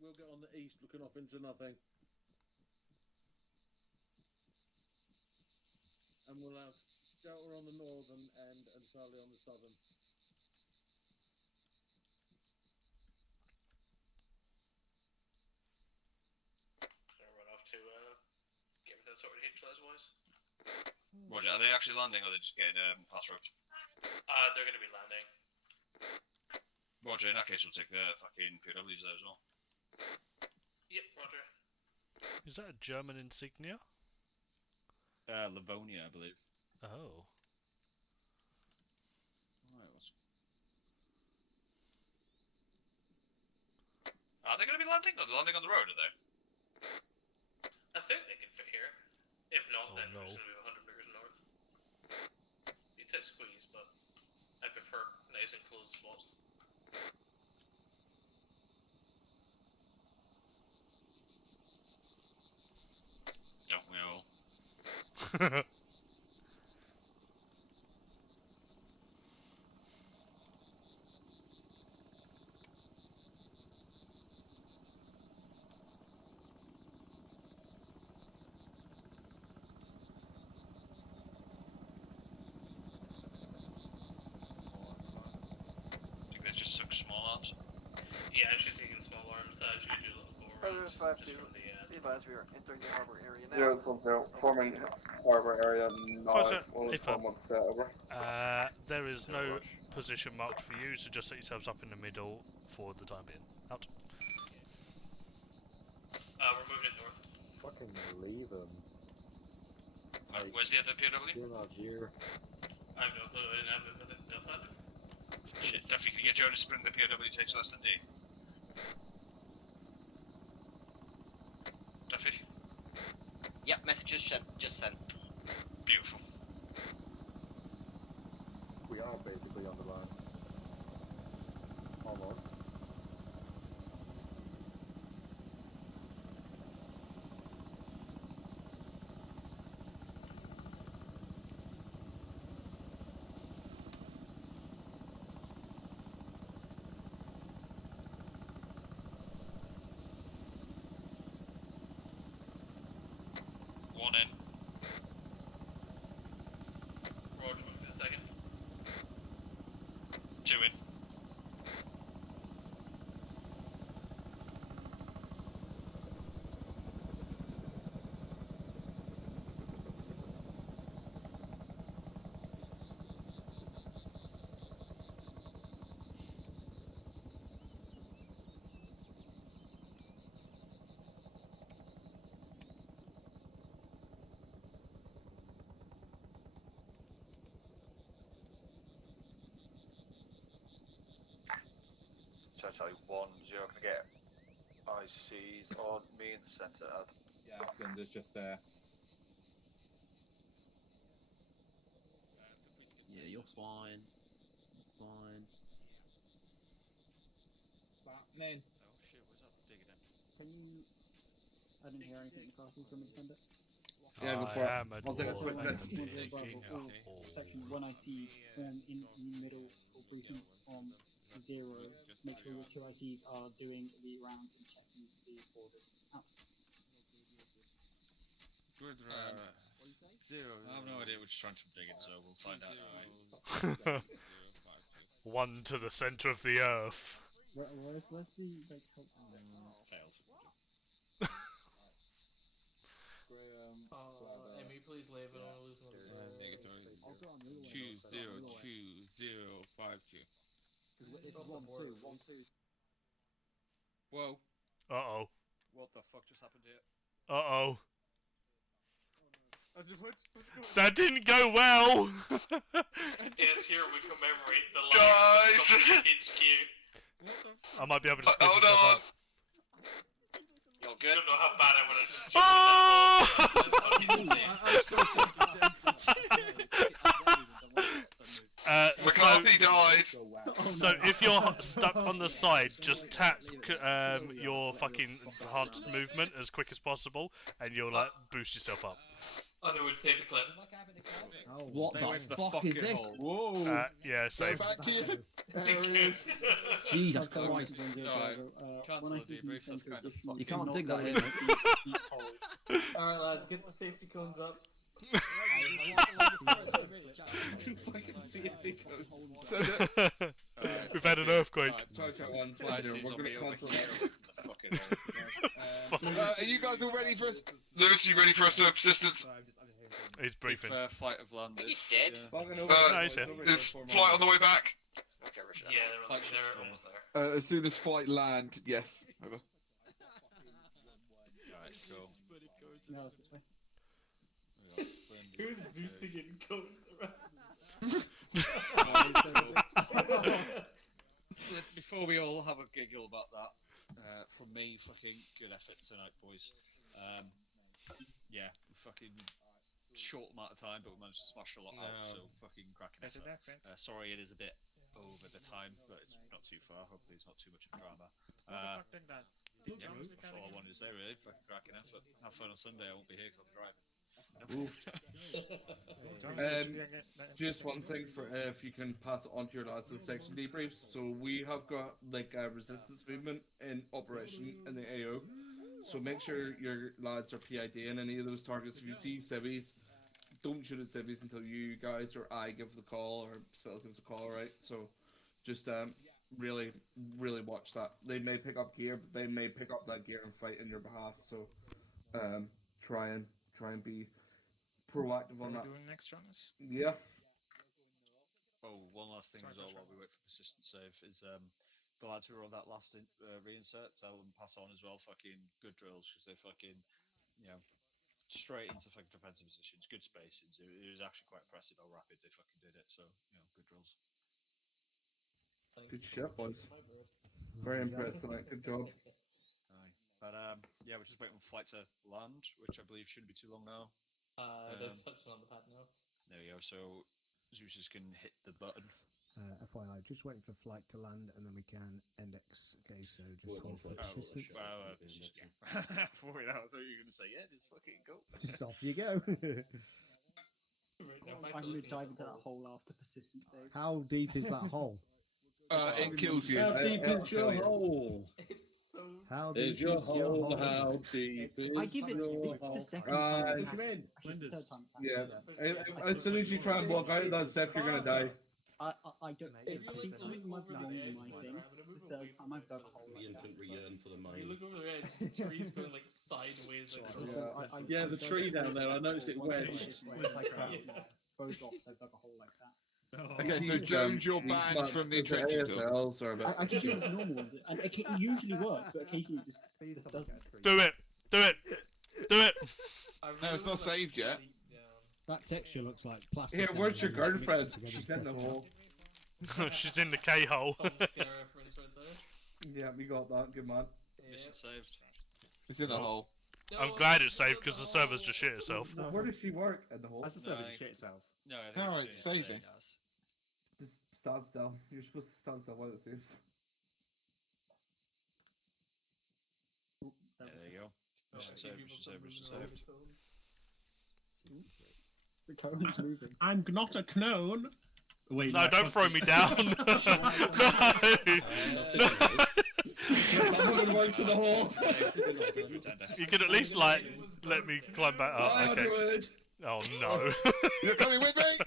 we'll get on the east, looking off into nothing, and we'll have Delta on the northern end and Charlie on the southern. Gonna run off to get everything sorted HLS-wise. Roger, are they actually landing or are they just getting fast ropes? They're gonna be landing. Roger, in that case we'll take the fucking POWs there as well. Yep, roger. Is that a German insignia? Livonia, I believe. Oh. Right, what's... Are they going to be landing? Or are they landing on the road, are they? I think they can fit here. If not, then no. we're just gonna move 100 meters north. It's a squeeze, but I prefer nice and close spots. Don't we all? I think they just took small arms. Yeah, she's taking small arms. She could do a little forward. Predator 5-2, Just from the be advised we are entering the harbor area now. 010, forming harbor area now. Over. There is no position marked for you, so just set yourselves up in the middle for the time being. Out. We're moving it north. Fucking leave him. Where's the other POW? You're not here. I have no clue. I didn't have enough landing. Shit, Duffy, can you get Jonas to bring the POW takes less than D? Duffy? Yep, message just sent. Beautiful. We are basically on the line. Almost. One in. Roger, move to the second. Two in. Charlie 1-0, can I get ICs on me in the centre, Ad? Yeah, Flinders just there. Yeah, you're fine. Fine. Batman. Oh shit, where's that digger then? Can you... I didn't hear anything in the castle from send it. Yeah, go for it. I am a I'll take it dwarf to and witness. taking a Section when I see in the middle or briefing on 0, make sure your 2 ICs are doing the rounds and checking the borders out. Good, zero. I have no idea which trench I'm digging, so we'll find out now. 1 to the centre of the earth. Where's the like help? Failed. Amy, please leave. I don't want to lose another. Negatory. 202052. It's 1-2. Whoa. Uh-oh. What the fuck just happened here? Uh-oh. What's going on? That didn't go well! Yes, here we commemorate the Guys! life of HQ. I might be able to split Hold myself on. up. You're I good? don't know how bad I would have just Oh! jumped in that hole. I'm so fucking tempted. McCarthy died. So if you're stuck on the side, just tap your fucking enhanced movement as quick as possible, and you'll like boost yourself up. Oh no, we'd save the clip. What the fuck is this? Whoa! Yeah, save. Back to you. Jesus Christ. Alright, cancel the debrief, that's kind of fucking... You can't dig that in. Alright lads, get the safety cones up. We've had an earthquake. We're gonna cancel Are you guys all ready for us? Lewis, you ready for us to persistence? He's briefing. Flight have landed. He's dead. Is flight on the way back? Okay, Richard. Yeah, they're almost there. As soon as flight land, yes. Over. Alright, cool. No, it's this way. Who's boosting in cones Before we all have a giggle about that, for me, fucking good effort tonight, boys. Yeah, fucking short amount of time, but we managed to smash a lot out, so fucking cracking effort. Sorry it is a bit over the time, but it's not too far. Hopefully it's not too much of a drama. Yeah, that's all I wanted to say really. Fucking cracking effort. Have fun on Sunday. I won't be here because I'll be driving. Just one thing for if you can pass it on to your lads in section debriefs. So we have got like a resistance movement in operation in the AO. So make sure your lads are PID in any of those targets. If you see civvies, don't shoot at civvies until you guys or I give the call or Spill gives the call, right? So just really watch that. They may pick up gear, but they may pick up that gear and fight in your behalf. So try and be proactive on that. Doing next, Jonas? Yeah. Oh, one last thing as well while we wait for persistent save is the lads who are on that last reinsert, tell them pass on as well fucking good drills because they fucking, you know, straight into fucking defensive positions, good spaces. It was actually quite impressive how rapid they fucking did it, so, you know, good drills. Good shit, boys. Very impressed tonight. Good job. Aye. But yeah, we're just waiting for flight to land, which I believe shouldn't be too long now. They're touching on the pad now. There we go, so Zeus can hit the button. FYI, just waiting for flight to land and then we can index. Okay, so just hold for persistence. I thought you were going to say, yeah, just fucking go. Just off you go. I'm going to dive into that hole after persistence save. How deep is that hole? It kills you. How deep is your hole? How deep is your hole? How deep is I give it the second time. The third time. Yeah. As soon as you try and walk out of that step, you're going to die. I don't know. I think something might be wrong with my thing. It's the third time I've dug a hole. The infant yearn for the mine. You look over the edge, the tree's going like sideways. Yeah, the tree down there, I noticed it wedged. Both off, I dug a hole like that. Okay, so Jones, you're banned from the entrenching tool. I can do it normal, and it usually works, but occasionally it just doesn't. Do it! Do it! Do it! No, it's not saved yet. That texture looks like plastic. Here, where's your girlfriend? She's in the hole. She's in the K-hole. Yeah, we got that. Good man. Mission saved. It's in the hole. I'm glad it's saved because the server's just shit itself. Where does she work? In the hole? That's the server to shit itself. No, I think it's saving. Just stand still. You're supposed to stand still while it saves. Yeah, there you go. Mission saved, mission saved, mission saved. The cone's moving. I'm not a clone. Wait, no, don't throw me down. No. Someone works in the hole. You could at least like let me climb back up. Okay. Oh no. You're coming with me.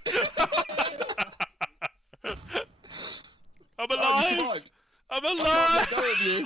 I'm alive. Oh, I'm alive. I can't let go of you.